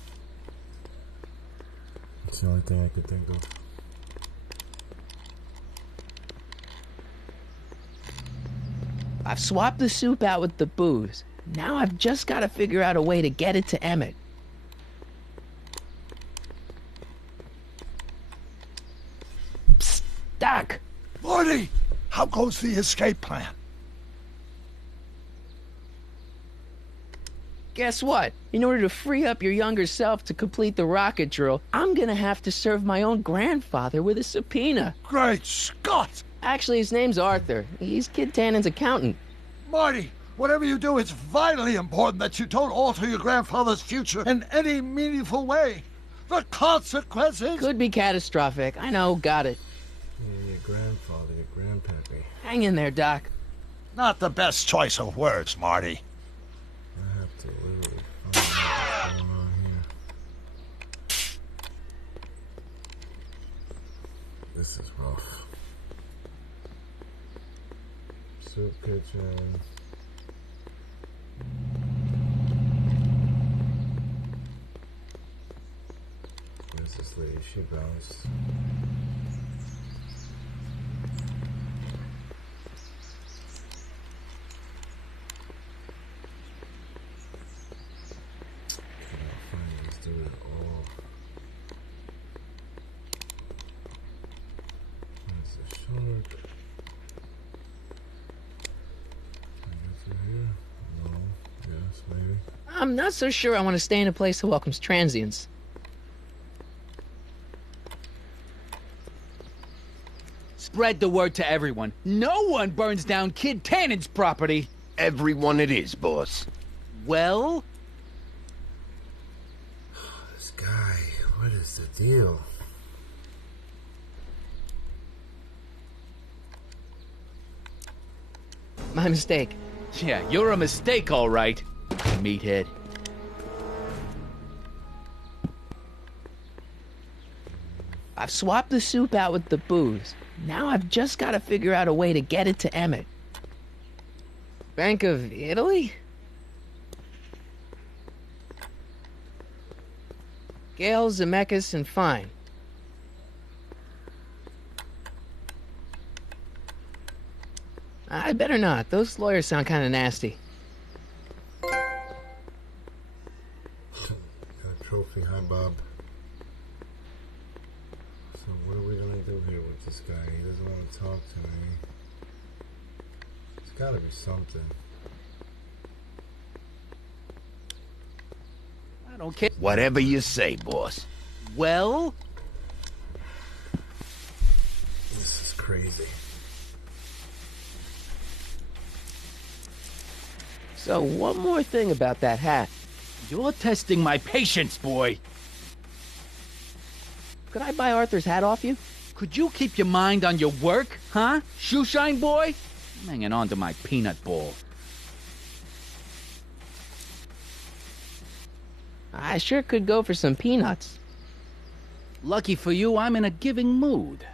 It's the only thing I could think of. I've swapped the soup out with the booze. Now I've just got to figure out a way to get it to Emmett. Psst, Doc! Morty, how goes the escape plan? Guess what? In order to free up your younger self to complete the rocket drill, I'm gonna have to serve my own grandfather with a subpoena. Great Scott! Actually, his name's Arthur. He's Kid Tannen's accountant. Marty, whatever you do, it's vitally important that you don't alter your grandfather's future in any meaningful way. The consequences... Could be catastrophic. I know, got it. Your grandfather, your grandpappy. Hang in there, Doc. Not the best choice of words, Marty. I have to literally find out what's going on here. This is rough. Soup kitchen. Where's this lady? She bounced. Cannot find this dude at all. Where's the shark? Here? No. Yes, maybe. I'm not so sure I want to stay in a place that welcomes transients. Spread the word to everyone. No one burns down Kid Tannen's property. Everyone it is, boss. Well? This guy, what is the deal? My mistake. Yeah, you're a mistake, all right, meathead. I've swapped the soup out with the booze. Now I've just got to figure out a way to get it to Emmett. Bank of Italy? Gale, Zemeckis, and Fine. I better not. Those lawyers sound kind of nasty. Got a trophy, hi Bob. So what are we gonna do here with this guy? He doesn't want to talk to me. It's gotta be something. I don't care. Whatever you say, boss. Well? This is crazy. So, one more thing about that hat. You're testing my patience, boy. Could I buy Arthur's hat off you? Could you keep your mind on your work, huh? Shoeshine boy? I'm hanging on to my peanut ball. I sure could go for some peanuts. Lucky for you, I'm in a giving mood.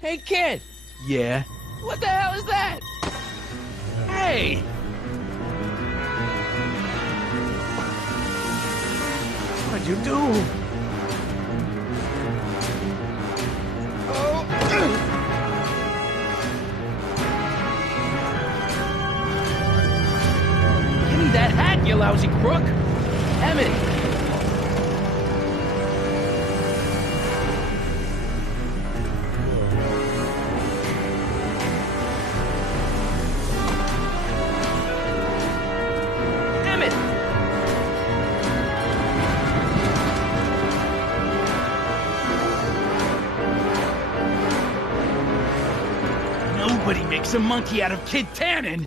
Hey, kid! Yeah? What the hell is that? Hey! What'd you do? Give me that hat, you lousy crook! Emmett! Emmett! Nobody makes a monkey out of Kid Tannen!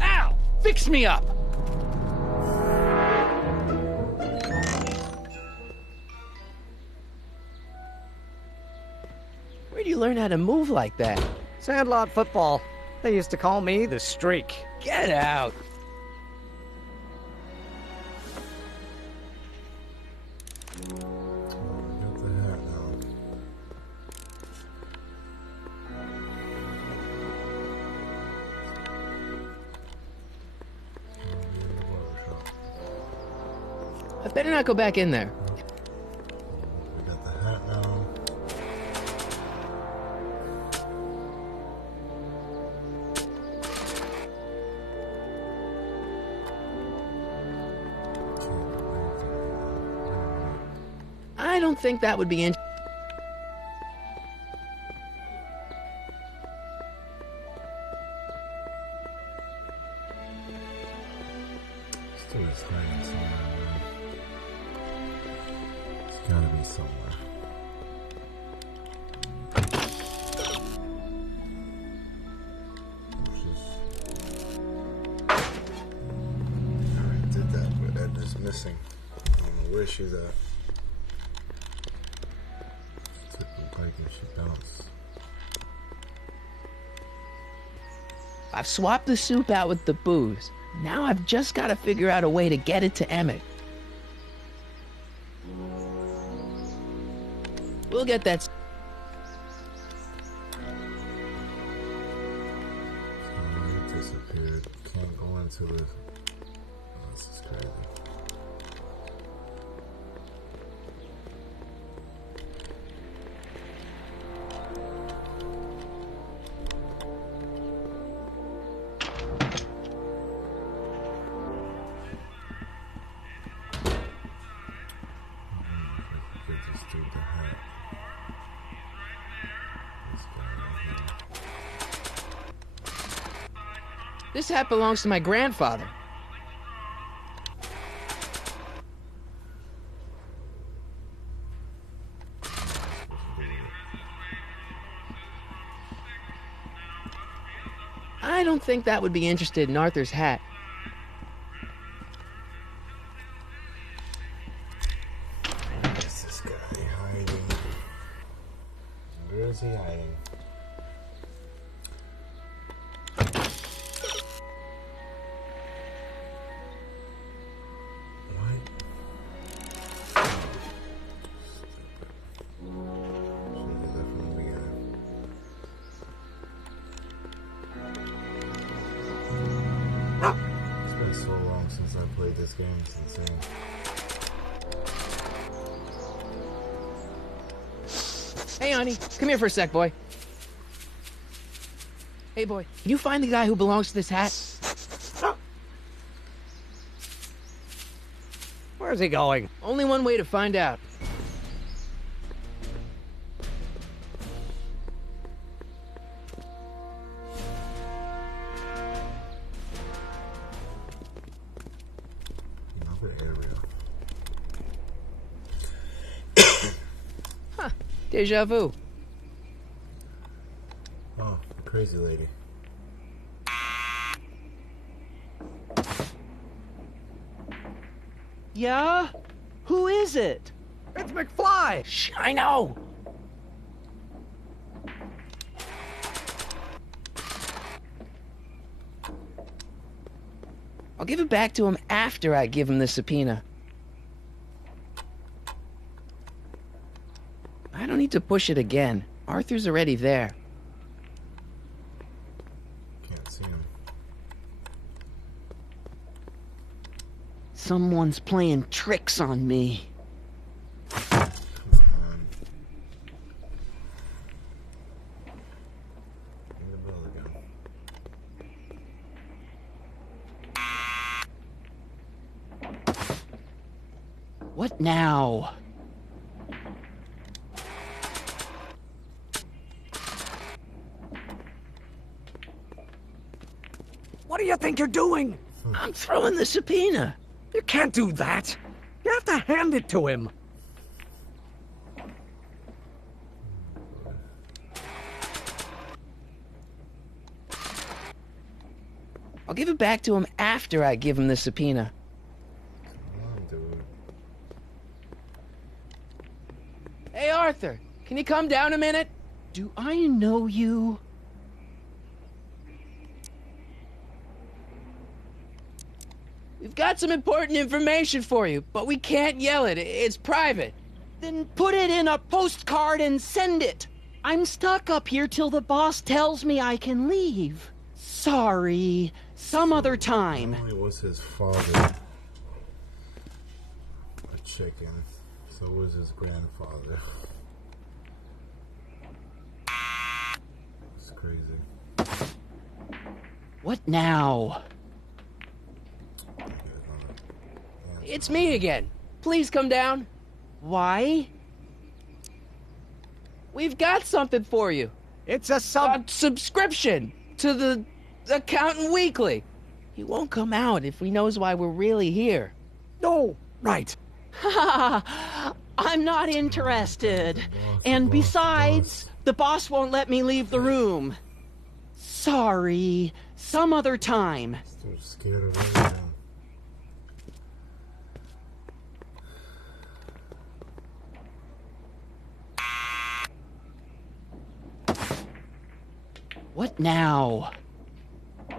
Ow! Fix me up! Where'd you learn how to move like that? Sandlot football. They used to call me the Streak. Get out! Get the hat now. I better not go back in there. We got the hat now. I don't think that would be in. Still is hiding somewhere, man. It's gotta be somewhere. Alright, did that, but Edna's missing. I don't know where she's at. She took the bike and she bounced. I've swapped the soup out with the booze. Now I've just got to figure out a way to get it to Emmett. We'll get that. It disappeared. Can't go into it. Oh, this is crazy. Get this dude the hat. This guy right here. This hat belongs to my grandfather. I don't think that would be interested in Arthur's hat. Where's this guy hiding? Where is he hiding? It's been so long since I played this game, it's insane. Hey, honey, come here for a sec, boy. Hey, boy, can you find the guy who belongs to this hat? Where's he going? Only one way to find out. Another area. Huh, deja vu. Oh, the crazy lady. Yeah? Who is it? It's McFly! Shh, I know! I'll give it back to him after I give him the subpoena. I don't need to push it again. Arthur's already there. Can't see him. Someone's playing tricks on me. What now? What do you think you're doing? I'm throwing the subpoena. You can't do that. You have to hand it to him. I'll give it back to him after I give him the subpoena. Hey, Arthur, can you come down a minute? Do I know you? We've got some important information for you, but we can't yell it. It's private. Then put it in a postcard and send it. I'm stuck up here till the boss tells me I can leave. Sorry, some other time. It was his father. A chicken. So was his grandfather. It's crazy. What now? It's me again. Please come down. Why? We've got something for you. It's a subscription to the Accountant Weekly. He won't come out if he knows why we're really here. No, right. I'm not interested. And besides, the boss won't let me leave the room. Sorry, some other time. Still scared of everything. What now? I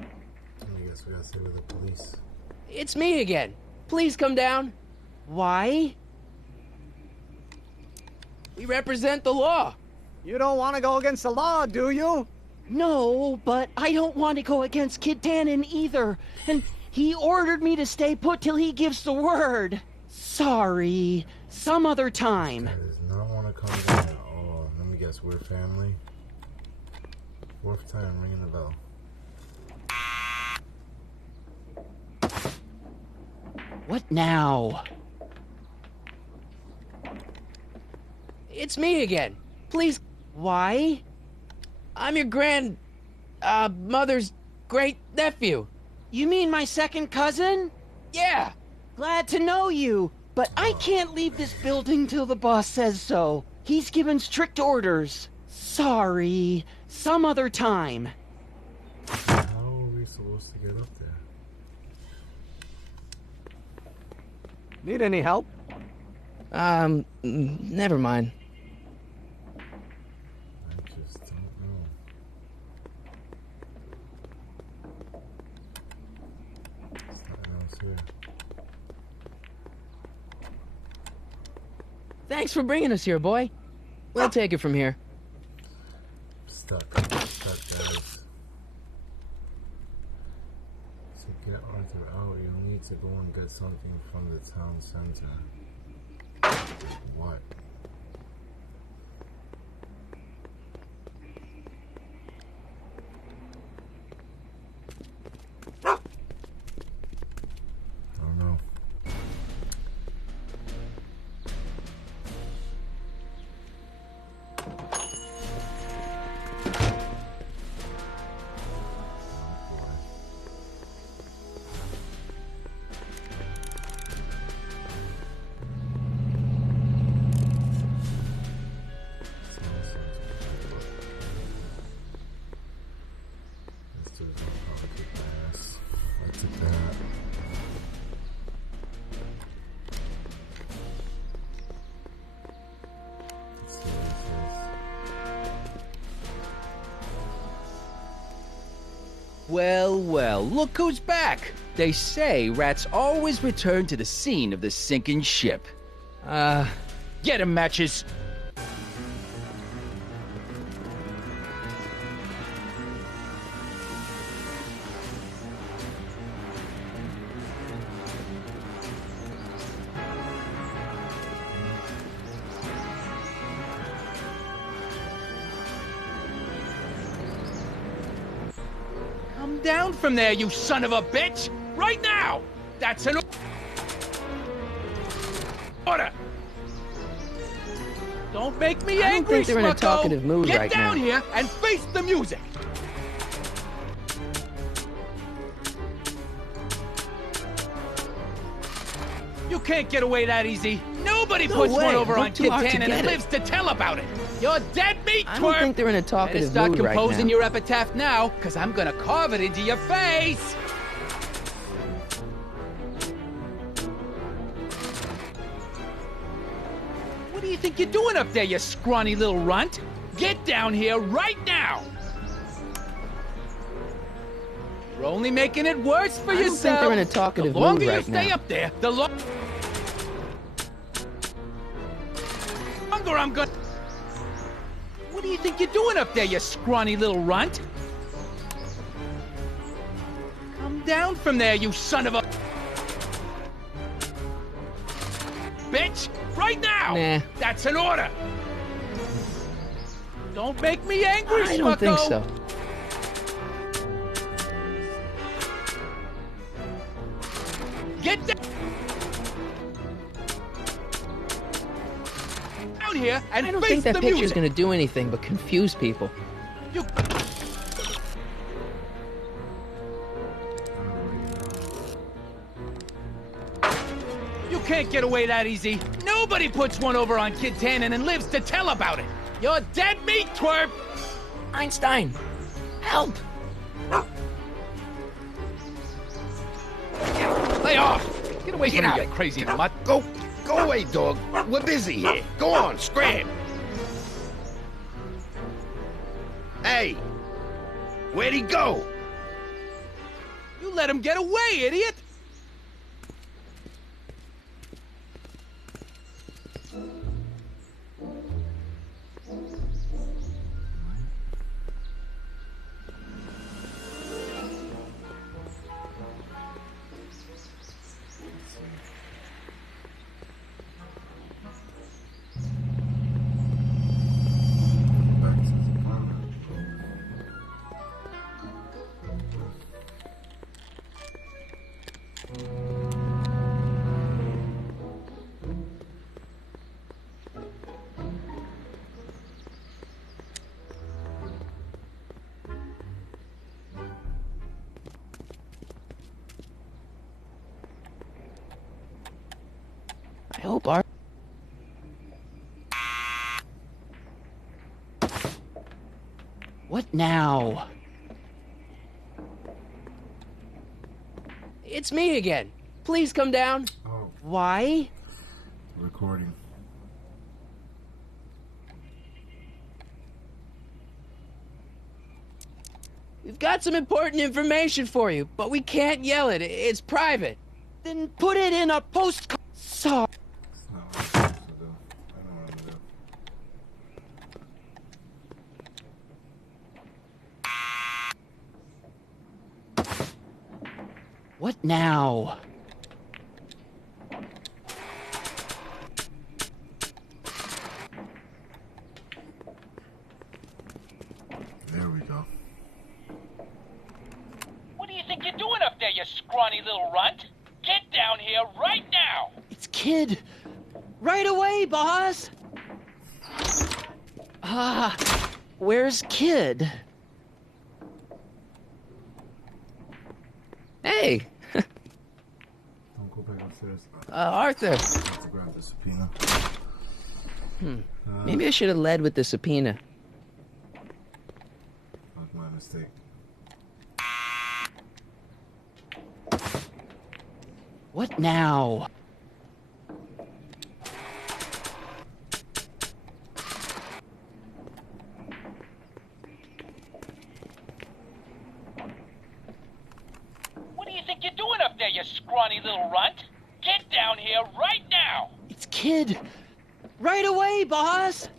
guess we gotta stay with the police. It's me again. Please come down. Why? We represent the law. You don't want to go against the law, do you? No, but I don't want to go against Kid Tannen either. And he ordered me to stay put till he gives the word. Sorry, some other time. He does not want to come down at all. Let me guess, we're family. Fourth time ringing the bell. What now? It's me again. Please. Why? I'm your mother's great nephew. You mean my second cousin? Yeah. Glad to know you, but I can't leave this building till the boss says so. He's given strict orders. Sorry, some other time. How are we supposed to get up there? Need any help? Never mind. I just don't know. There's nothing else here. Thanks for bringing us here, boy. We'll take it from here. Stuck, guys. To get Arthur out, you'll need to go and get something from the town center. What? I don't know. Well, well, look who's back. They say rats always return to the scene of the sinking ship. Get 'em, Matches. Come down from there, you son of a bitch! Right now! That's an order! Don't make me I don't angry, think they're in a Smucko. talkative mood Get right down now. here and face the music! You can't get away that easy. Nobody No puts way. one over Look on too Kid hard to Tan and get it. lives to tell about it. You're dead meat, twerp! I don't think they're in a talkative Better mood start right composing now. your epitaph now, because I'm gonna carve it into your face! What do you think you're doing up there, you scrawny little runt? Get down here right now! You're only making it worse for I don't yourself. think they're in a talkative the longer mood you right stay now. up there, the longer I'm gonna... What do you think you're doing up there, you scrawny little runt? Come down from there, you son of a... Bitch! Right now! Nah. That's an order! Don't make me angry, I don't think Smucko. so. Get down here and I don't face think that the picture's music. gonna do anything but confuse people. You... You can't get away that easy. Nobody puts one over on Kid Tannen and lives to tell about it. You're dead meat, twerp! Einstein, help! Lay off! Get away from me, you crazy mutt. Go away, dog. We're busy here. Go on, scram. Hey, where'd he go? You let him get away, idiot! I hope our... What now? It's me again. Please come down. Oh, Why? recording. We've got some important information for you, but we can't yell it. It's private. Then put it in a postcard. Sorry. It's not what I'm supposed to do. I don't know what to do. What now? There we go. What do you think you're doing up there, you scrawny little runt? Get down here right now! It's Kid. Right away, boss. Where's Kid? Hey, Don't go back upstairs. Arthur. I have to grab the subpoena. Maybe I should have led with the subpoena. Fuck, my mistake. What now? area right now! It's Kid. Right away, boss.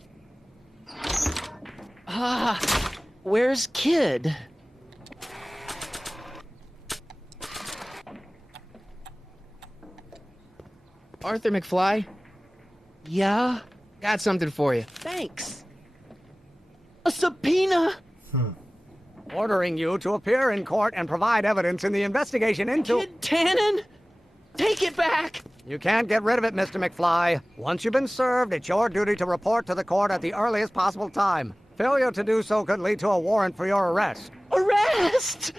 Where's Kid? Arthur McFly? Yeah? Got something for you. Thanks. A subpoena? Ordering you to appear in court and provide evidence in the investigation into... Kid Tannen? Take it back! You can't get rid of it, Mr. McFly. Once you've been served, it's your duty to report to the court at the earliest possible time. Failure to do so could lead to a warrant for your arrest. Arrest!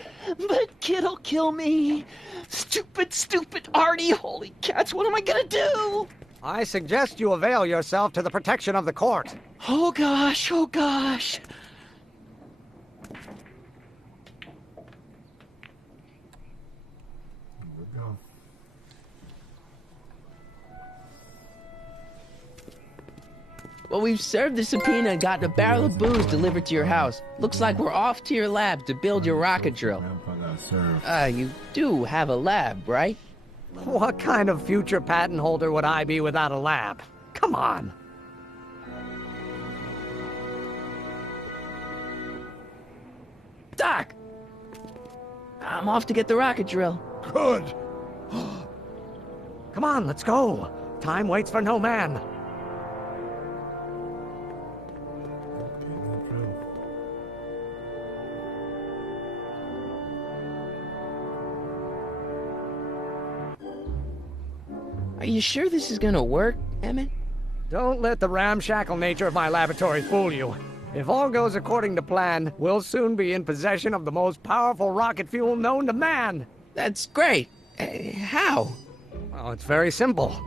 But Kid'll kill me. Stupid Artie. Holy cats, what am I gonna do? I suggest you avail yourself to the protection of the court. Oh gosh. Well, we've served the subpoena and gotten a barrel of booze delivered to your house. Looks like we're off to your lab to build your rocket drill. You do have a lab, right? What kind of future patent holder would I be without a lab? Come on. Doc! I'm off to get the rocket drill. Good. Come on, let's go. Time waits for no man. Are you sure this is gonna work, Emmett? Don't let the ramshackle nature of my laboratory fool you. If all goes according to plan, we'll soon be in possession of the most powerful rocket fuel known to man. That's great. How? Well, it's very simple.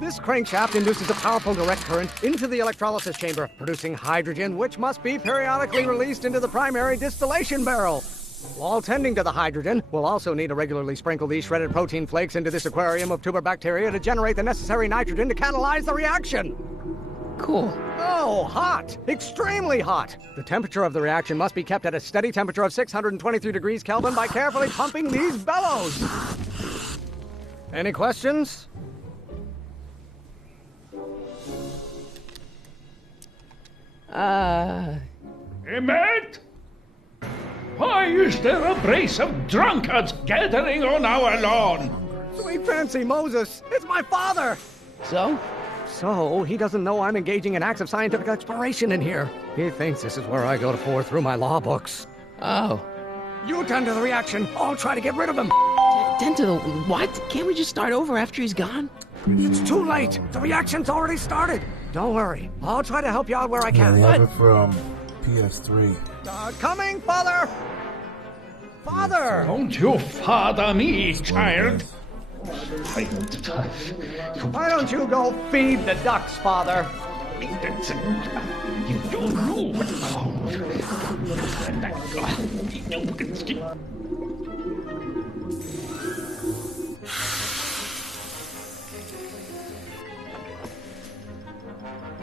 This crankshaft induces a powerful direct current into the electrolysis chamber, producing hydrogen, which must be periodically released into the primary distillation barrel. While tending to the hydrogen, we'll also need to regularly sprinkle these shredded protein flakes into this aquarium of tuber bacteria to generate the necessary nitrogen to catalyze the reaction. Cool. Oh, hot! Extremely hot! The temperature of the reaction must be kept at a steady temperature of 623 degrees Kelvin by carefully pumping these bellows. Any questions? Emmett? Why is there a brace of drunkards gathering on our lawn? Sweet fancy Moses, it's my father! So, he doesn't know I'm engaging in acts of scientific exploration in here. He thinks this is where I go to pour through my law books. Oh. You tend to the reaction. I'll try to get rid of him. Tend to the what? Can't we just start over after he's gone? It's too late. The reaction's already started. Don't worry. I'll try to help you out where I can. They have it from PS3. Coming, father! Father! Don't you father me, child. Why don't you go feed the ducks, father? You don't know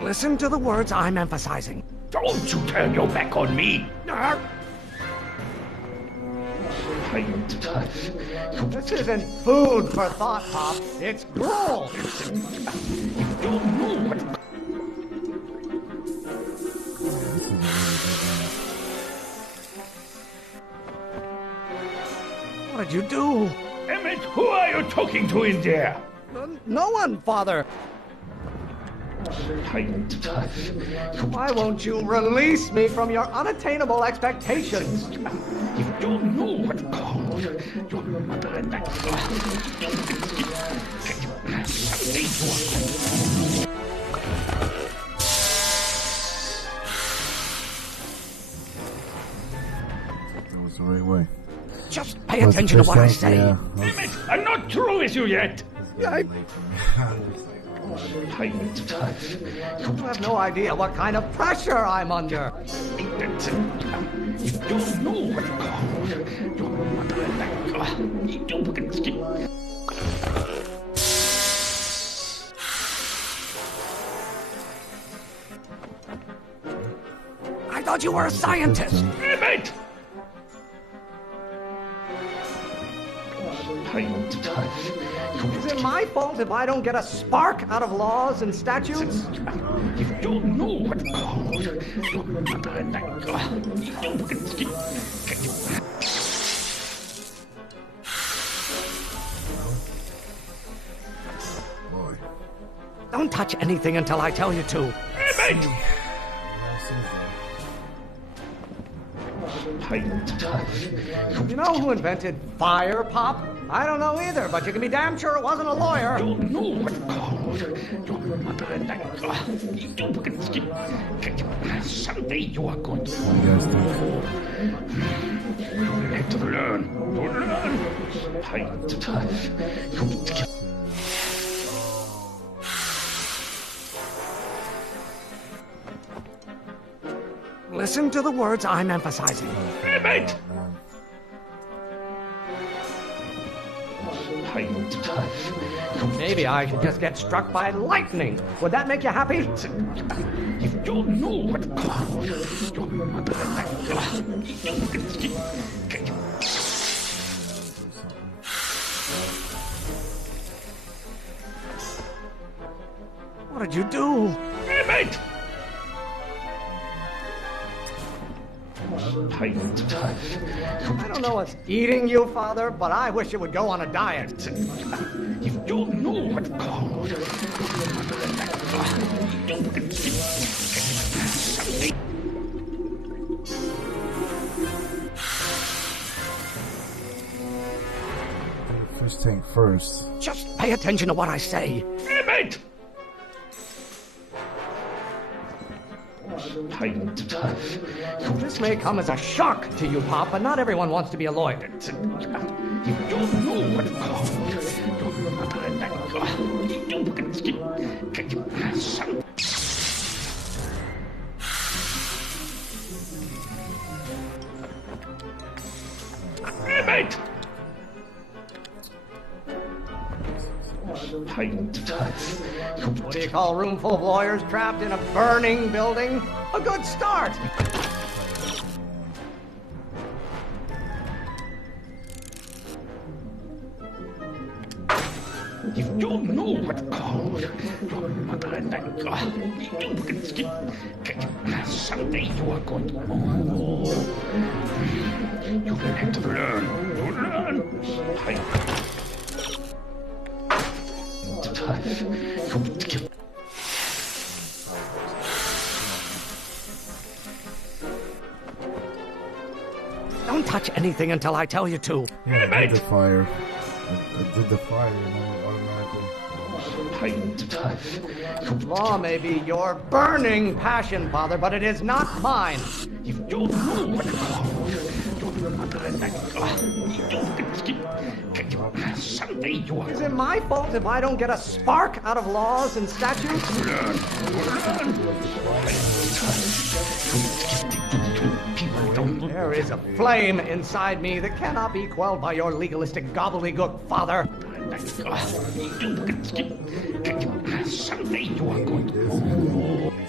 Listen to the words I'm emphasizing. Don't you turn your back on me. This isn't food for thought, Pop. It's gruel. What did you do? Emmett, who are you talking to in there? No one, Father. Why won't you release me from your unattainable expectations? You don't know what called your mother and that. That was the right way. Just pay attention to what I say. Yeah, Emmett, I'm not through with you yet. You have no idea what kind of pressure I'm under. You don't know what called your mother and that. I thought you were a scientist. Emmett! Is it my fault if I don't get a spark out of laws and statutes? You don't know what Don't touch anything until I tell you to. You know who invented fire, Pop? I don't know either, but you can be damn sure it wasn't a lawyer. Someday you are going to learn. Listen to the words I'm emphasizing. Mate! Maybe I should just get struck by lightning. Would that make you happy? You don't know what What did you do? Mate! I don't know what's eating you, Father, but I wish you would go on a diet. You don't know what First thing first. Just pay attention to what I say. Mate! This may come as a shock to you, Pop, but not everyone wants to be a lawyer. You don't know what Mate! What do you call a room full of lawyers trapped in a burning building? A good start! You don't know what someday you are going to you will have to learn. Don't touch anything until I tell you to. Yeah, I did the fire. I did the fire, and then automatically. Law may be your burning passion, Father, but it is not mine. You don't know what someday you are. Is it my fault if I don't get a spark out of laws and statutes? There is a flame inside me that cannot be quelled by your legalistic gobbledygook, Father. Someday you are going to.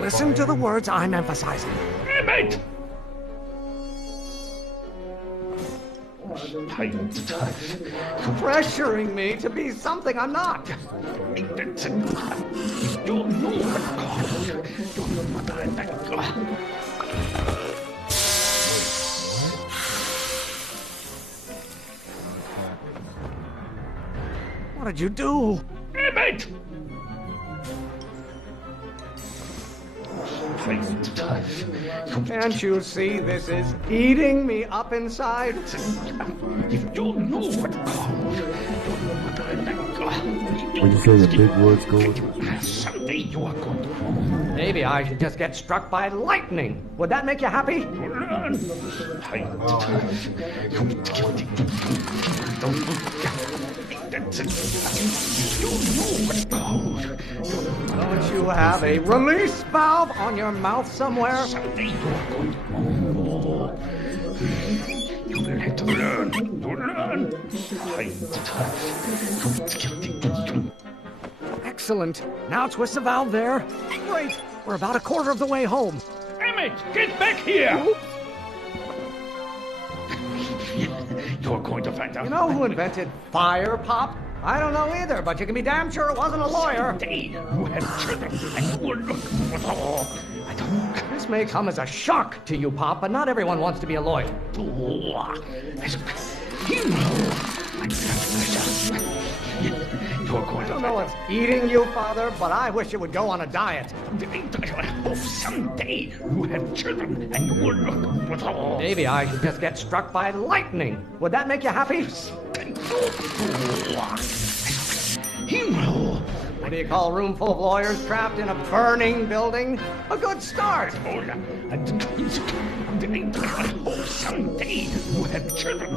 Listen to the words I'm emphasizing. Mate! Pressuring me to be something I'm not. You know What did you do? Mate! Can't you see this is eating me up inside? You don't know what. Would you say the big words go? Someday you are going to. Maybe I should just get struck by lightning. Would that make you happy? Don't you have a release valve on your mouth somewhere? You will have to learn. Excellent. Now twist the valve there. Great. We're about a quarter of the way home. Emmett, get back here! Oops. You're going to find out. You know who invented fire, Pop? I don't know either, but you can be damn sure it wasn't a lawyer. Indeed, you had children, and you were looking for the law. This may come as a shock to you, Pop, but not everyone wants to be a lawyer. You're going I don't know what's eating you, Father, but I wish you would go on a diet. I hope someday you have children, and you will look for the law. Maybe I should just get struck by lightning. Would that make you happy? Hero! What do you call a room full of lawyers trapped in a burning building? A good start! I hope someday you have children.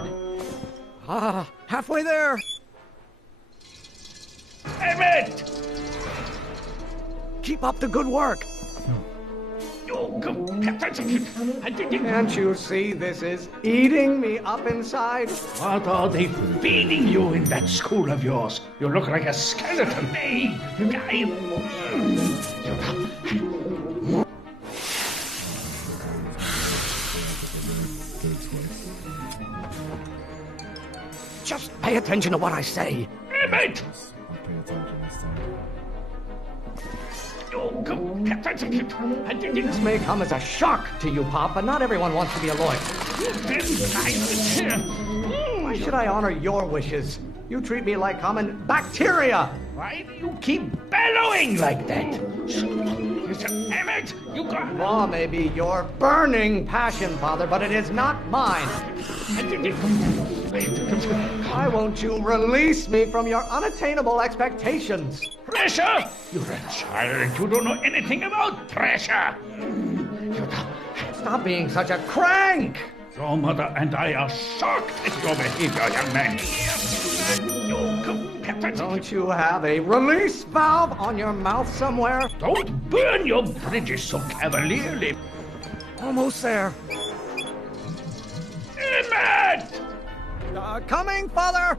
Ah, halfway there. Emmett! Keep up the good work. Can't you see this is eating me up inside? What are they feeding you in that school of yours? You look like a skeleton, eh? Just pay attention to what I say. Emmett! This may come as a shock to you, Pop, but not everyone wants to be a lawyer. Why should I honor your wishes? You treat me like common bacteria. Why do you keep bellowing like that? Emmett, you got... Law may be your burning passion, Father, but it is not mine. Why won't you release me from your unattainable expectations? Pressure? You're a child. You don't know anything about pressure. Stop being such a crank! Your mother and I are shocked at your behavior, young man. Don't you have a release valve on your mouth somewhere? Don't burn your bridges so cavalierly. Almost there. Emmett! Coming, Father!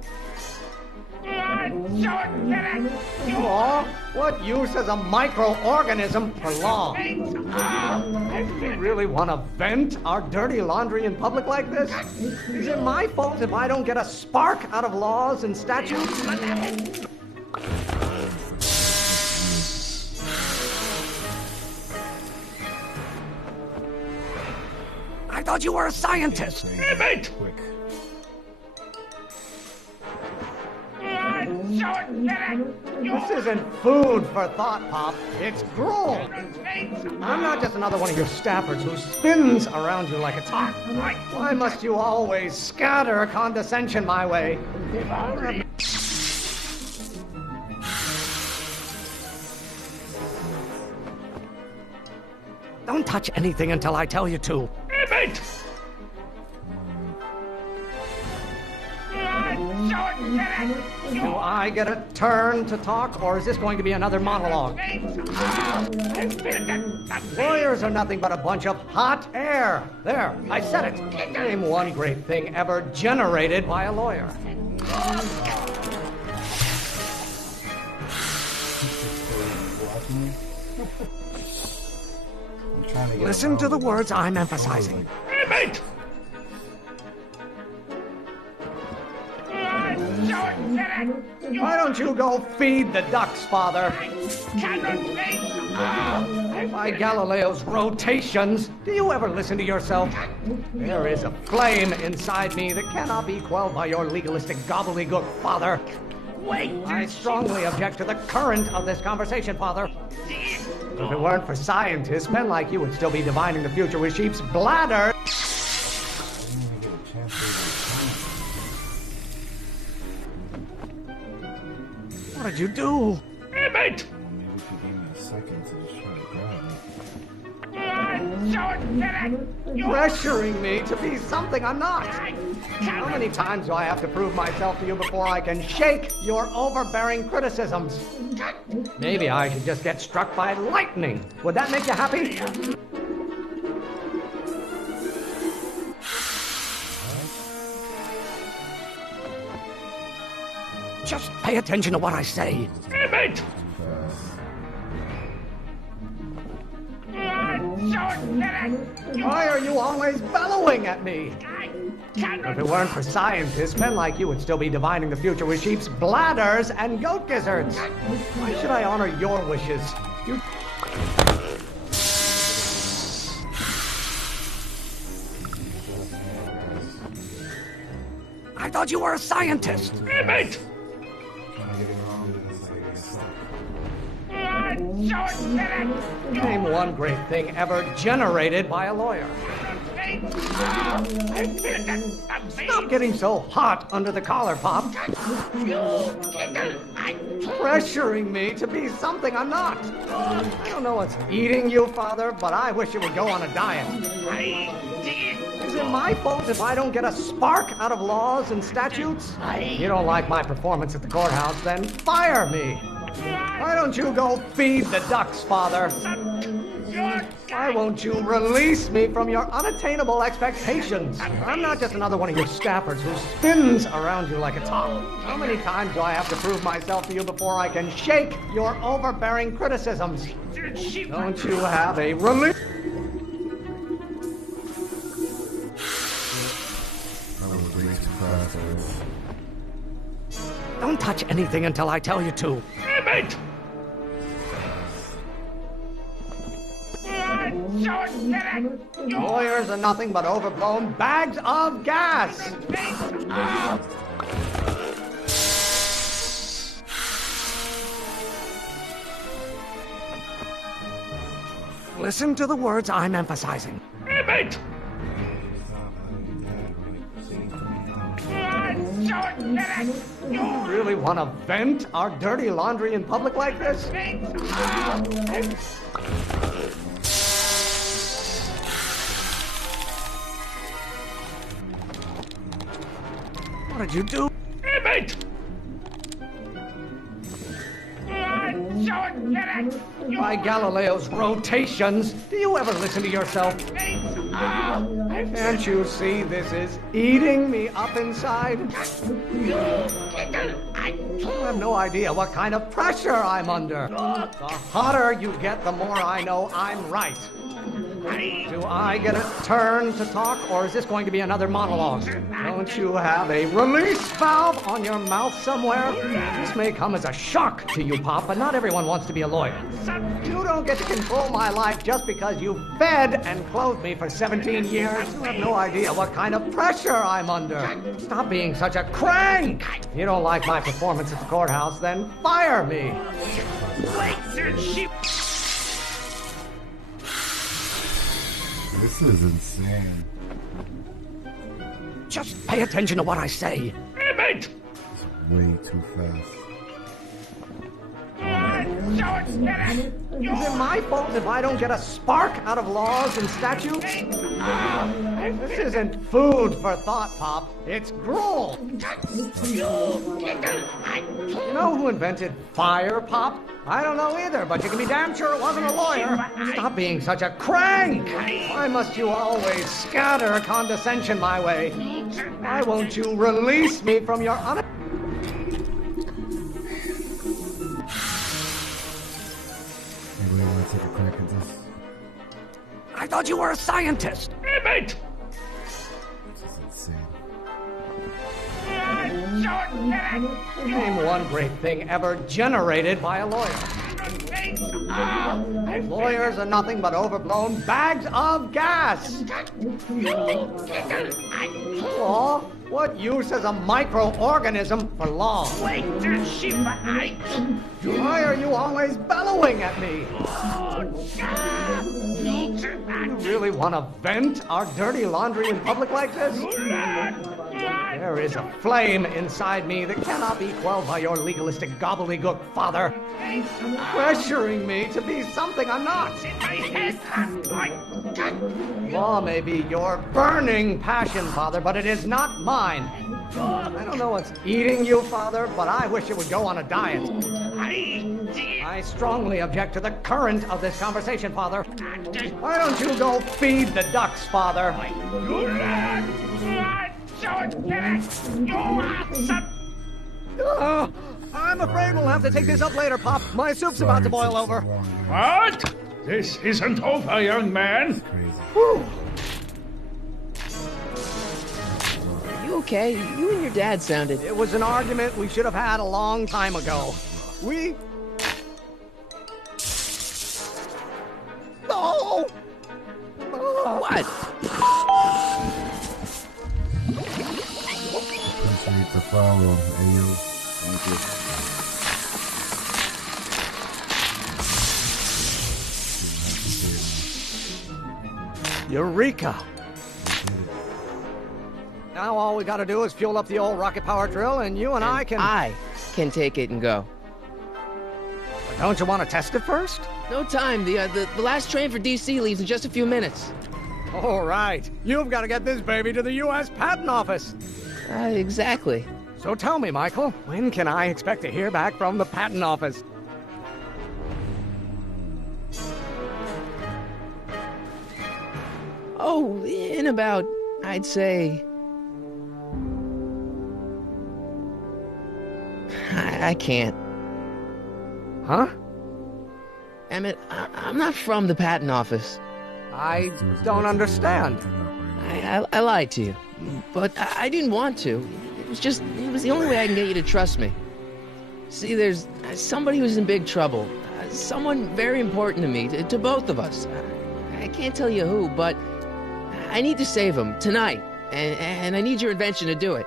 Law? What use is a microorganism for law? Do we really want to vent our dirty laundry in public like this? Is it my fault if I don't get a spark out of laws and statutes? I thought you were a scientist! Emmett! This isn't food for thought, Pop. It's gruel. I'm not just another one of your staffers who spins around you like a top. Why must you always scatter condescension my way? Don't touch anything until I tell you to. Emmett! Do I get a turn to talk, or is this going to be another monologue? Lawyers are nothing but a bunch of hot air. There, I said it. Name one great thing ever generated by a lawyer. Listen to the words I'm emphasizing. Emmett! Why don't you go feed the ducks, Father? By Galileo's rotations, do you ever listen to yourself? There is a flame inside me that cannot be quelled by your legalistic gobbledygook, Father. Wait! I strongly object to the current of this conversation, Father. If it weren't for scientists, men like you would still be divining the future with sheep's bladder. What did you do? Emmett! Pressuring me to be something I'm not. How many times do I have to prove myself to you before I can shake your overbearing criticisms? Maybe I should just get struck by lightning. Would that make you happy? Just pay attention to what I say. Emmett! Why are you always bellowing at me? If it weren't for scientists, men like you would still be divining the future with sheep's bladders and goat gizzards. Why should I honor your wishes? You... I thought you were a scientist. Emmett! Name one great thing ever generated by a lawyer. Stop getting so hot under the collar, Pop. Pressuring me to be something I'm not. I don't know what's eating you, Father, but I wish you would go on a diet. Is it my fault if I don't get a spark out of laws and statutes? You don't like my performance at the courthouse, then fire me. Why don't you go feed the ducks, Father? Why won't you release me from your unattainable expectations? I'm not just another one of your staffers who spins around you like a top. How many times do I have to prove myself to you before I can shake your overbearing criticisms? Don't you have a release? Don't touch anything until I tell you to. Emmett! Lawyers are nothing but overblown bags of gas. Listen to the words I'm emphasizing. Emmett! You really want to vent our dirty laundry in public like this? What did you do? Emmett! By Galileo's rotations, do you ever listen to yourself? Can't you see this is eating me up inside? You have no idea what kind of pressure I'm under. The hotter you get, the more I know I'm right. Do I get a turn to talk, or is this going to be another monologue? Don't you have a release valve on your mouth somewhere? This may come as a shock to you, Pop, but not everyone wants to be a lawyer. You don't get to control my life just because you fed and clothed me for 17 years. You have no idea what kind of pressure I'm under. Stop being such a crank! If you don't like my performance at the courthouse, then fire me. This is insane. Just pay attention to what I say. Emmett! It's way too fast. Is it my fault if I don't get a spark out of laws and statutes? This isn't food for thought, Pop. It's gruel. You know who invented fire, Pop? I don't know either, but you can be damn sure it wasn't a lawyer. Stop being such a crank. Why must you always scatter condescension my way? Why won't you release me from your Anybody want to take a crack at this? I thought you were a scientist. Emmett! This is insane. Name one great thing ever generated by a lawyer. Lawyers are nothing but overblown bags of gas. Law? What use is a microorganism for law? Why are you always bellowing at me? You really want to vent our dirty laundry in public like this? There is a flame inside me that cannot be quelled by your legalistic gobbledygook, Father. Pressuring me to be something I'm not. Law may be your burning passion, Father, but it is not mine. I don't know what's eating you, Father, but I wish you would go on a diet. I strongly object to the current of this conversation, Father. Why don't you go feed the ducks, Father? I'm afraid we'll have to take this up later, Pop. My soup's about to boil over. What? This isn't over, young man. Whew. Are you okay? You and your dad sounded... It was an argument we should have had a long time ago. We... No! What? Appreciate the follow, Ayo. Thank you. Eureka! Now all we gotta do is fuel up the old rocket power drill and you and I can take it and go. But don't you want to test it first? No time. The last train for DC leaves in just a few minutes. All right. You've got to get this baby to the U.S. Patent Office. Exactly. So tell me, Michael, when can I expect to hear back from the Patent Office? Oh, in about, I'd say... I can't. Huh? Emmett, I'm not from the patent office. I don't understand. I lied to you, but I didn't want to. It was the only way I can get you to trust me. See, there's somebody who's in big trouble. Someone very important to me, to both of us. I can't tell you who, but I need to save him tonight, and I need your invention to do it.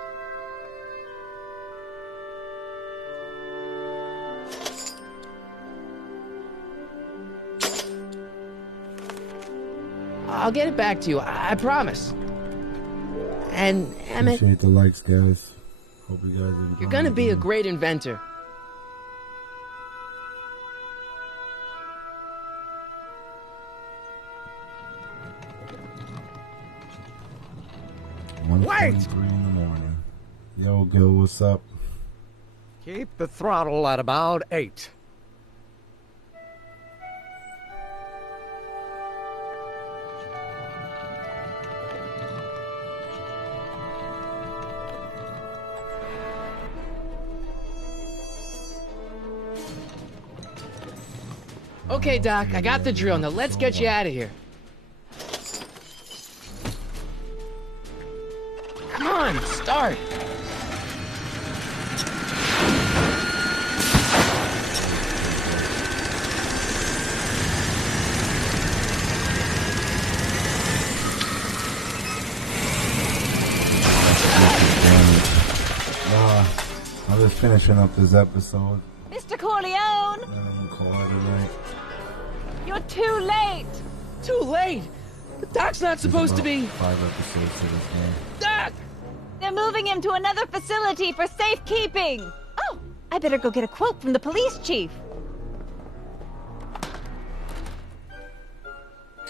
I'll get it back to you, I promise. And Emmett, appreciate the likes, guys. Hope you guys enjoy. You're gonna be a great inventor. Wait! 1:23 in the morning. Yo, Gil, what's up? Keep the throttle at about 8. Okay, Doc, I got the drill. Now let's get you out of here. Come on, start. I'm just finishing up this episode. Mr. Corleone! And call it a night. You're too late! Too late? The Doc's not supposed to be... 5 episodes to this game. Doc! They're moving him to another facility for safekeeping! Oh, I better go get a quote from the police chief.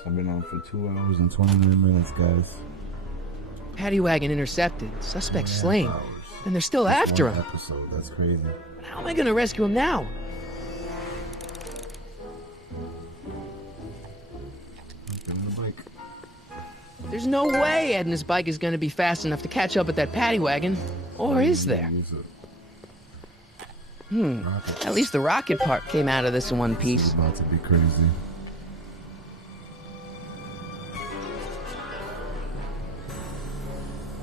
I've been on for 2 hours and 29 minutes, guys. Paddy wagon intercepted. Suspect slain. And they're still after him. Episode. That's crazy. How am I gonna rescue him now? There's no way Ed and his bike is gonna be fast enough to catch up with that paddy wagon. Or is there? At least the rocket part came out of this in one piece. It's about to be crazy.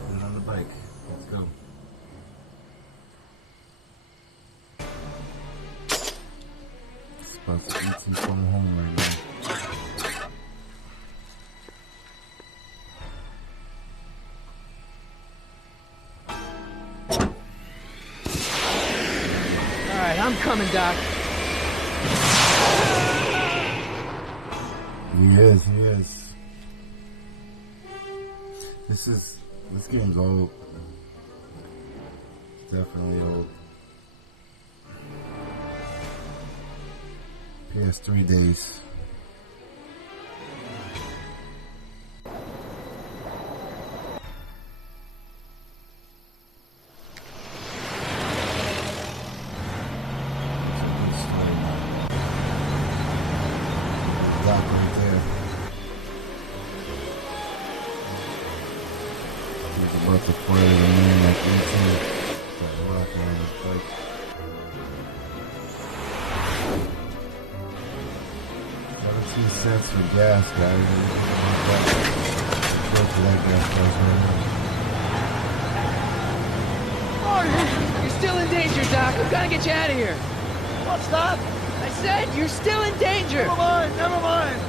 Put it on the bike. Let's go. It's about to eat some from home right now. I'm coming, Doc. He is. This game's old. It's definitely old. PS3 days. 2 cents for gas, guys. Go for that gas price, You're still in danger, Doc. I'm gonna get you out of here. What's that? I said you're still in danger. Never mind, never mind.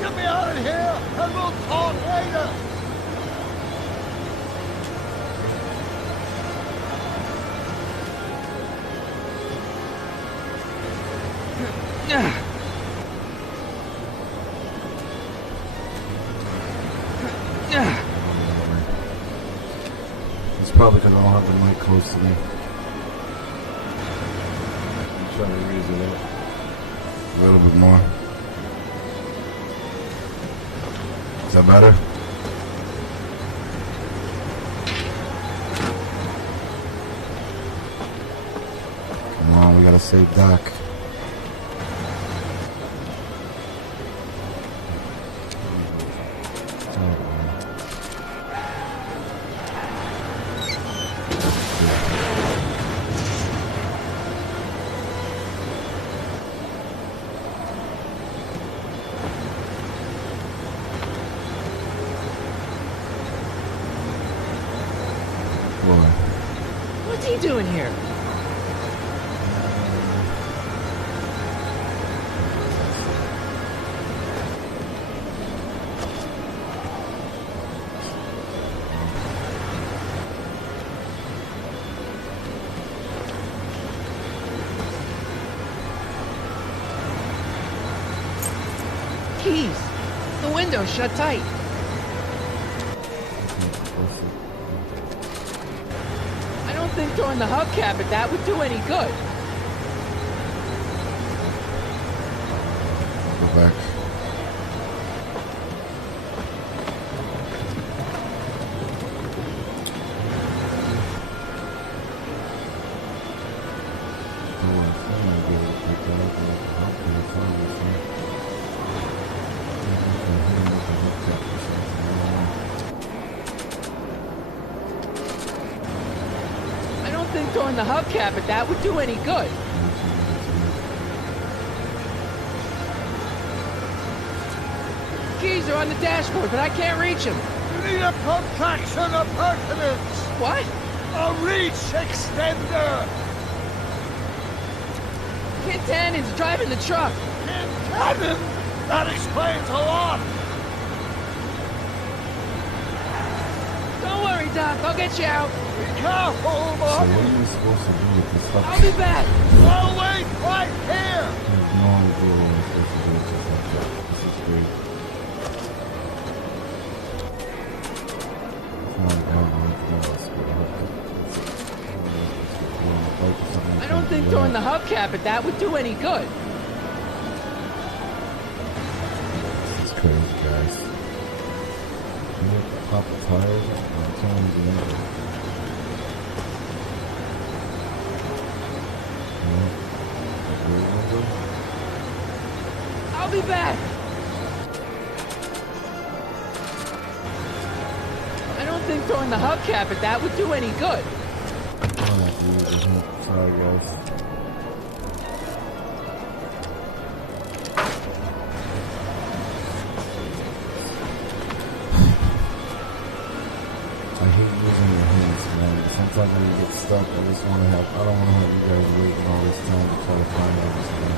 Get me out of here, and we'll talk later. It's probably because I don't have the mic close to me. I'm trying to raise it up a little bit more. Is that better? Come on, we gotta save Doc. What's he doing here? Keys. The window's shut tight. I don't think throwing the hubcap at that would do any good. Go back. I don't think throwing the hubcap at that would do any good. Keys are on the dashboard, but I can't reach them. You need a protraction appurtenance. What? A reach extender. Kid Tannen's driving the truck. Kid Tannen? That explains a lot. Don't worry, Doc. I'll get you out. Be careful, So Marty. what are we supposed to do with this hubcap? I'll be back. I'll wait right here. I have no idea what we're supposed to do with this hubcap. This is great. I don't think throwing the hubcap at that would do any good. This is crazy, guys. You have to pop the tires. I'm telling you, I'll be back. I don't think throwing the hubcap at that would do any good. Sorry, guys. I hate losing your hands, man. Sometimes when you get stuck, I just want to have, I don't want to have you guys waiting all this time to try to find out this stuff.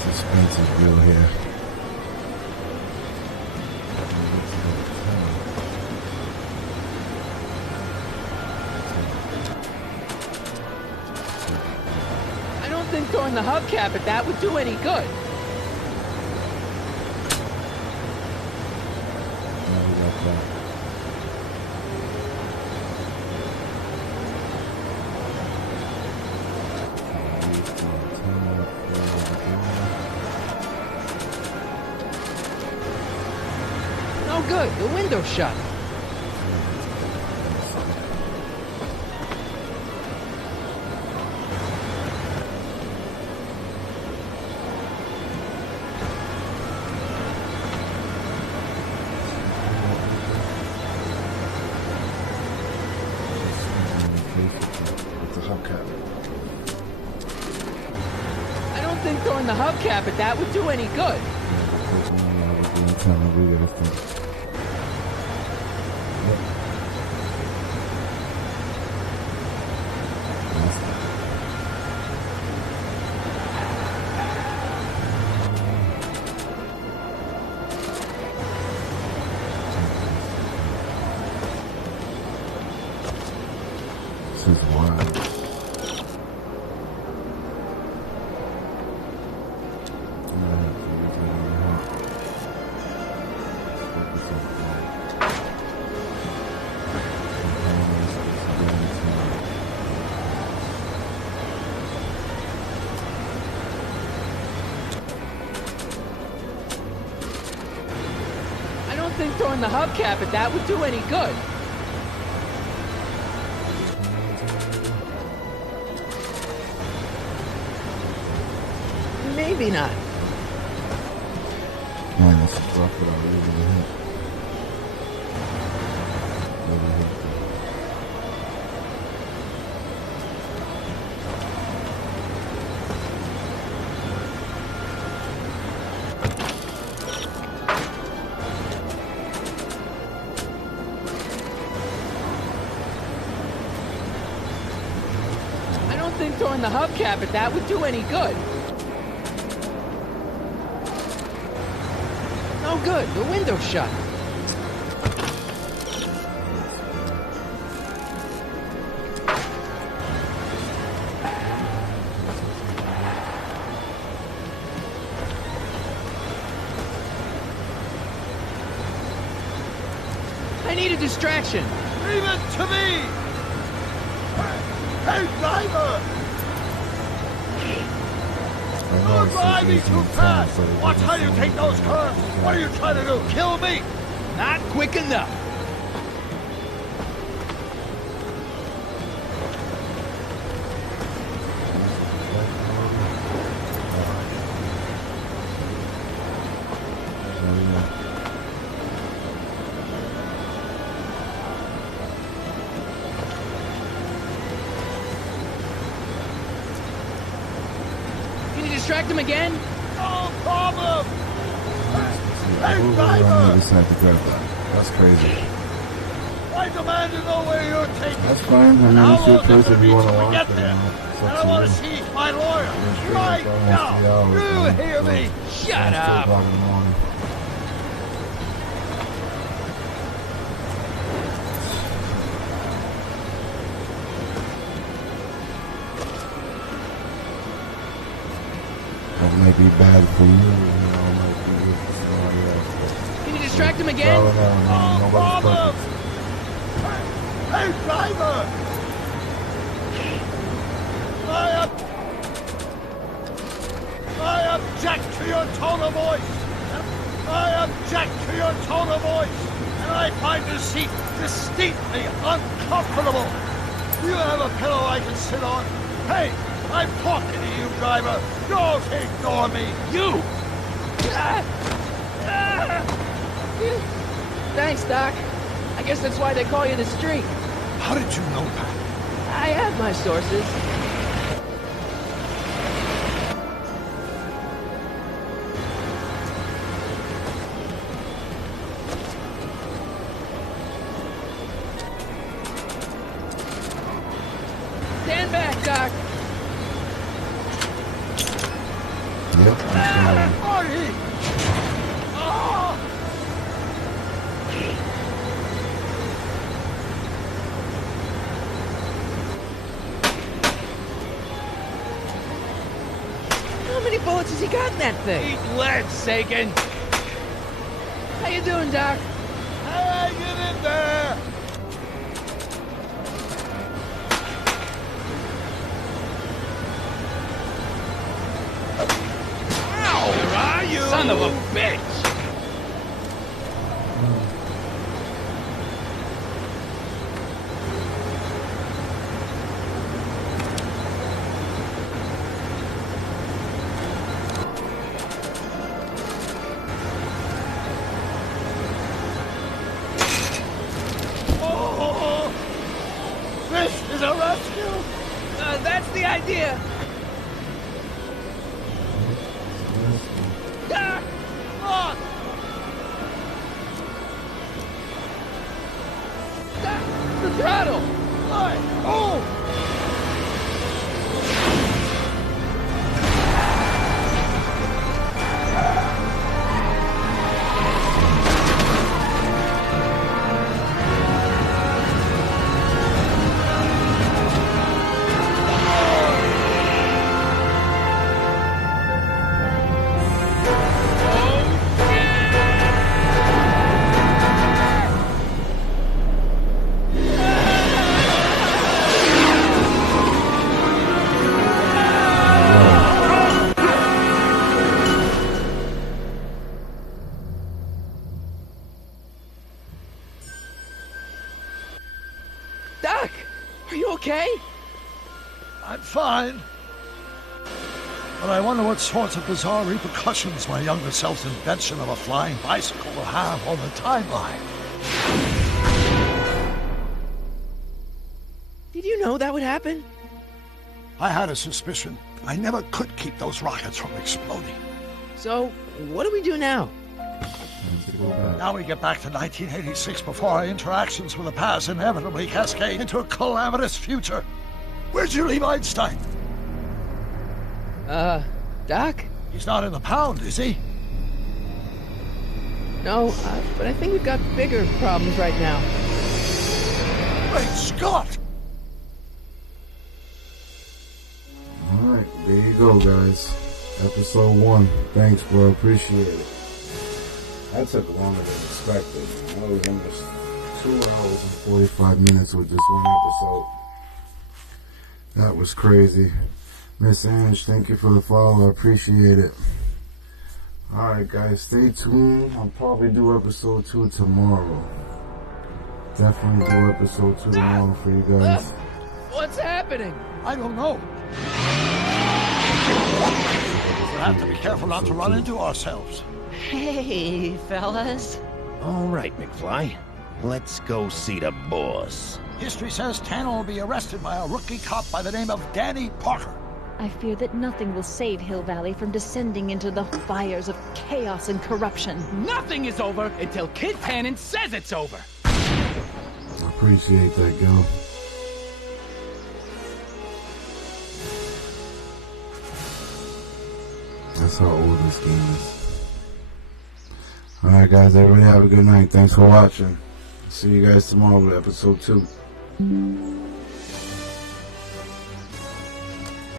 Suspense is real here. I don't think throwing the hubcap at that would do any good. Never got that. No good. The window's shut. throwing the hubcap at that would do any good. This is wild. I don't think throwing the hubcap at that would do any good. Maybe not. Man, that's a rough that I really hit. I don't think throwing the hubcap at that would do any good. No good. The window's shut. I need a distraction. Leave it to me! Hey, driver! You're driving too fast! Watch how you take those curves! What are you trying to do? Kill me? Not quick enough. Can you distract him again? No problem! Hey, Who driver! decided to grab that? That's crazy. I demand to know where you're taking That's fine. I mean, How it's your long is it place if you want to till we watch get it. there? It's And up I to want to you. see my lawyer It's right almost now. 3 hours, You man. hear me? Shut It's 2 up. o'clock in the morning. That might be bad for you, you know, it might be good for somebody else. Can you distract him But again? trial and error, man. No Nobody's problem! perfect. Hey, driver! I object to your tone of voice! I object to your tone of voice! And I find this seat distinctly uncomfortable! Do you have a pillow I can sit on? Hey, I'm talking to you, driver! Don't ignore me! You! Thanks, Doc. I guess that's why they call you the Streak. How did you know that? I have my sources. Stand back, Doc. Yep, I'm sorry. Marty! Oh! How many bullets has he got in that thing? Eat lead, Sagan. How you doing, Doc? Hey, get in there! Where are you? Son of a bitch! Oh! This is a rescue! That's the idea. the throttle! Oh! Doc, are you okay? I'm fine. But I wonder what sorts of bizarre repercussions my younger self's invention of a flying bicycle will have on the timeline. Did you know that would happen? I had a suspicion. I never could keep those rockets from exploding. So, what do we do now? Now we get back to 1986 before our interactions with the past inevitably cascade into a calamitous future. Where'd you leave Einstein? Doc? He's not in the pound, is he? No, but I think we've got bigger problems right now. Great Scott! Alright, there you go, guys. Episode 1. Thanks, bro. Appreciate it. That took longer than expected. I was almost 2 hours and 45 minutes with just one episode. That was crazy. Miss Ange, thank you for the follow. I appreciate it. Alright, guys, stay tuned. I'll probably do episode 2 tomorrow. Definitely do episode 2 tomorrow for you guys. What's happening? I don't know. We'll have to be careful not to run into ourselves. Hey, fellas. All right, McFly. Let's go see the boss. History says Tanner will be arrested by a rookie cop by the name of Danny Parker. I fear that nothing will save Hill Valley from descending into the fires of chaos and corruption. Nothing is over until Kid Tannen says it's over. I appreciate that, girl. That's how old this game is. Alright, guys, everybody have a good night. Thanks for watching. See you guys tomorrow with episode 2.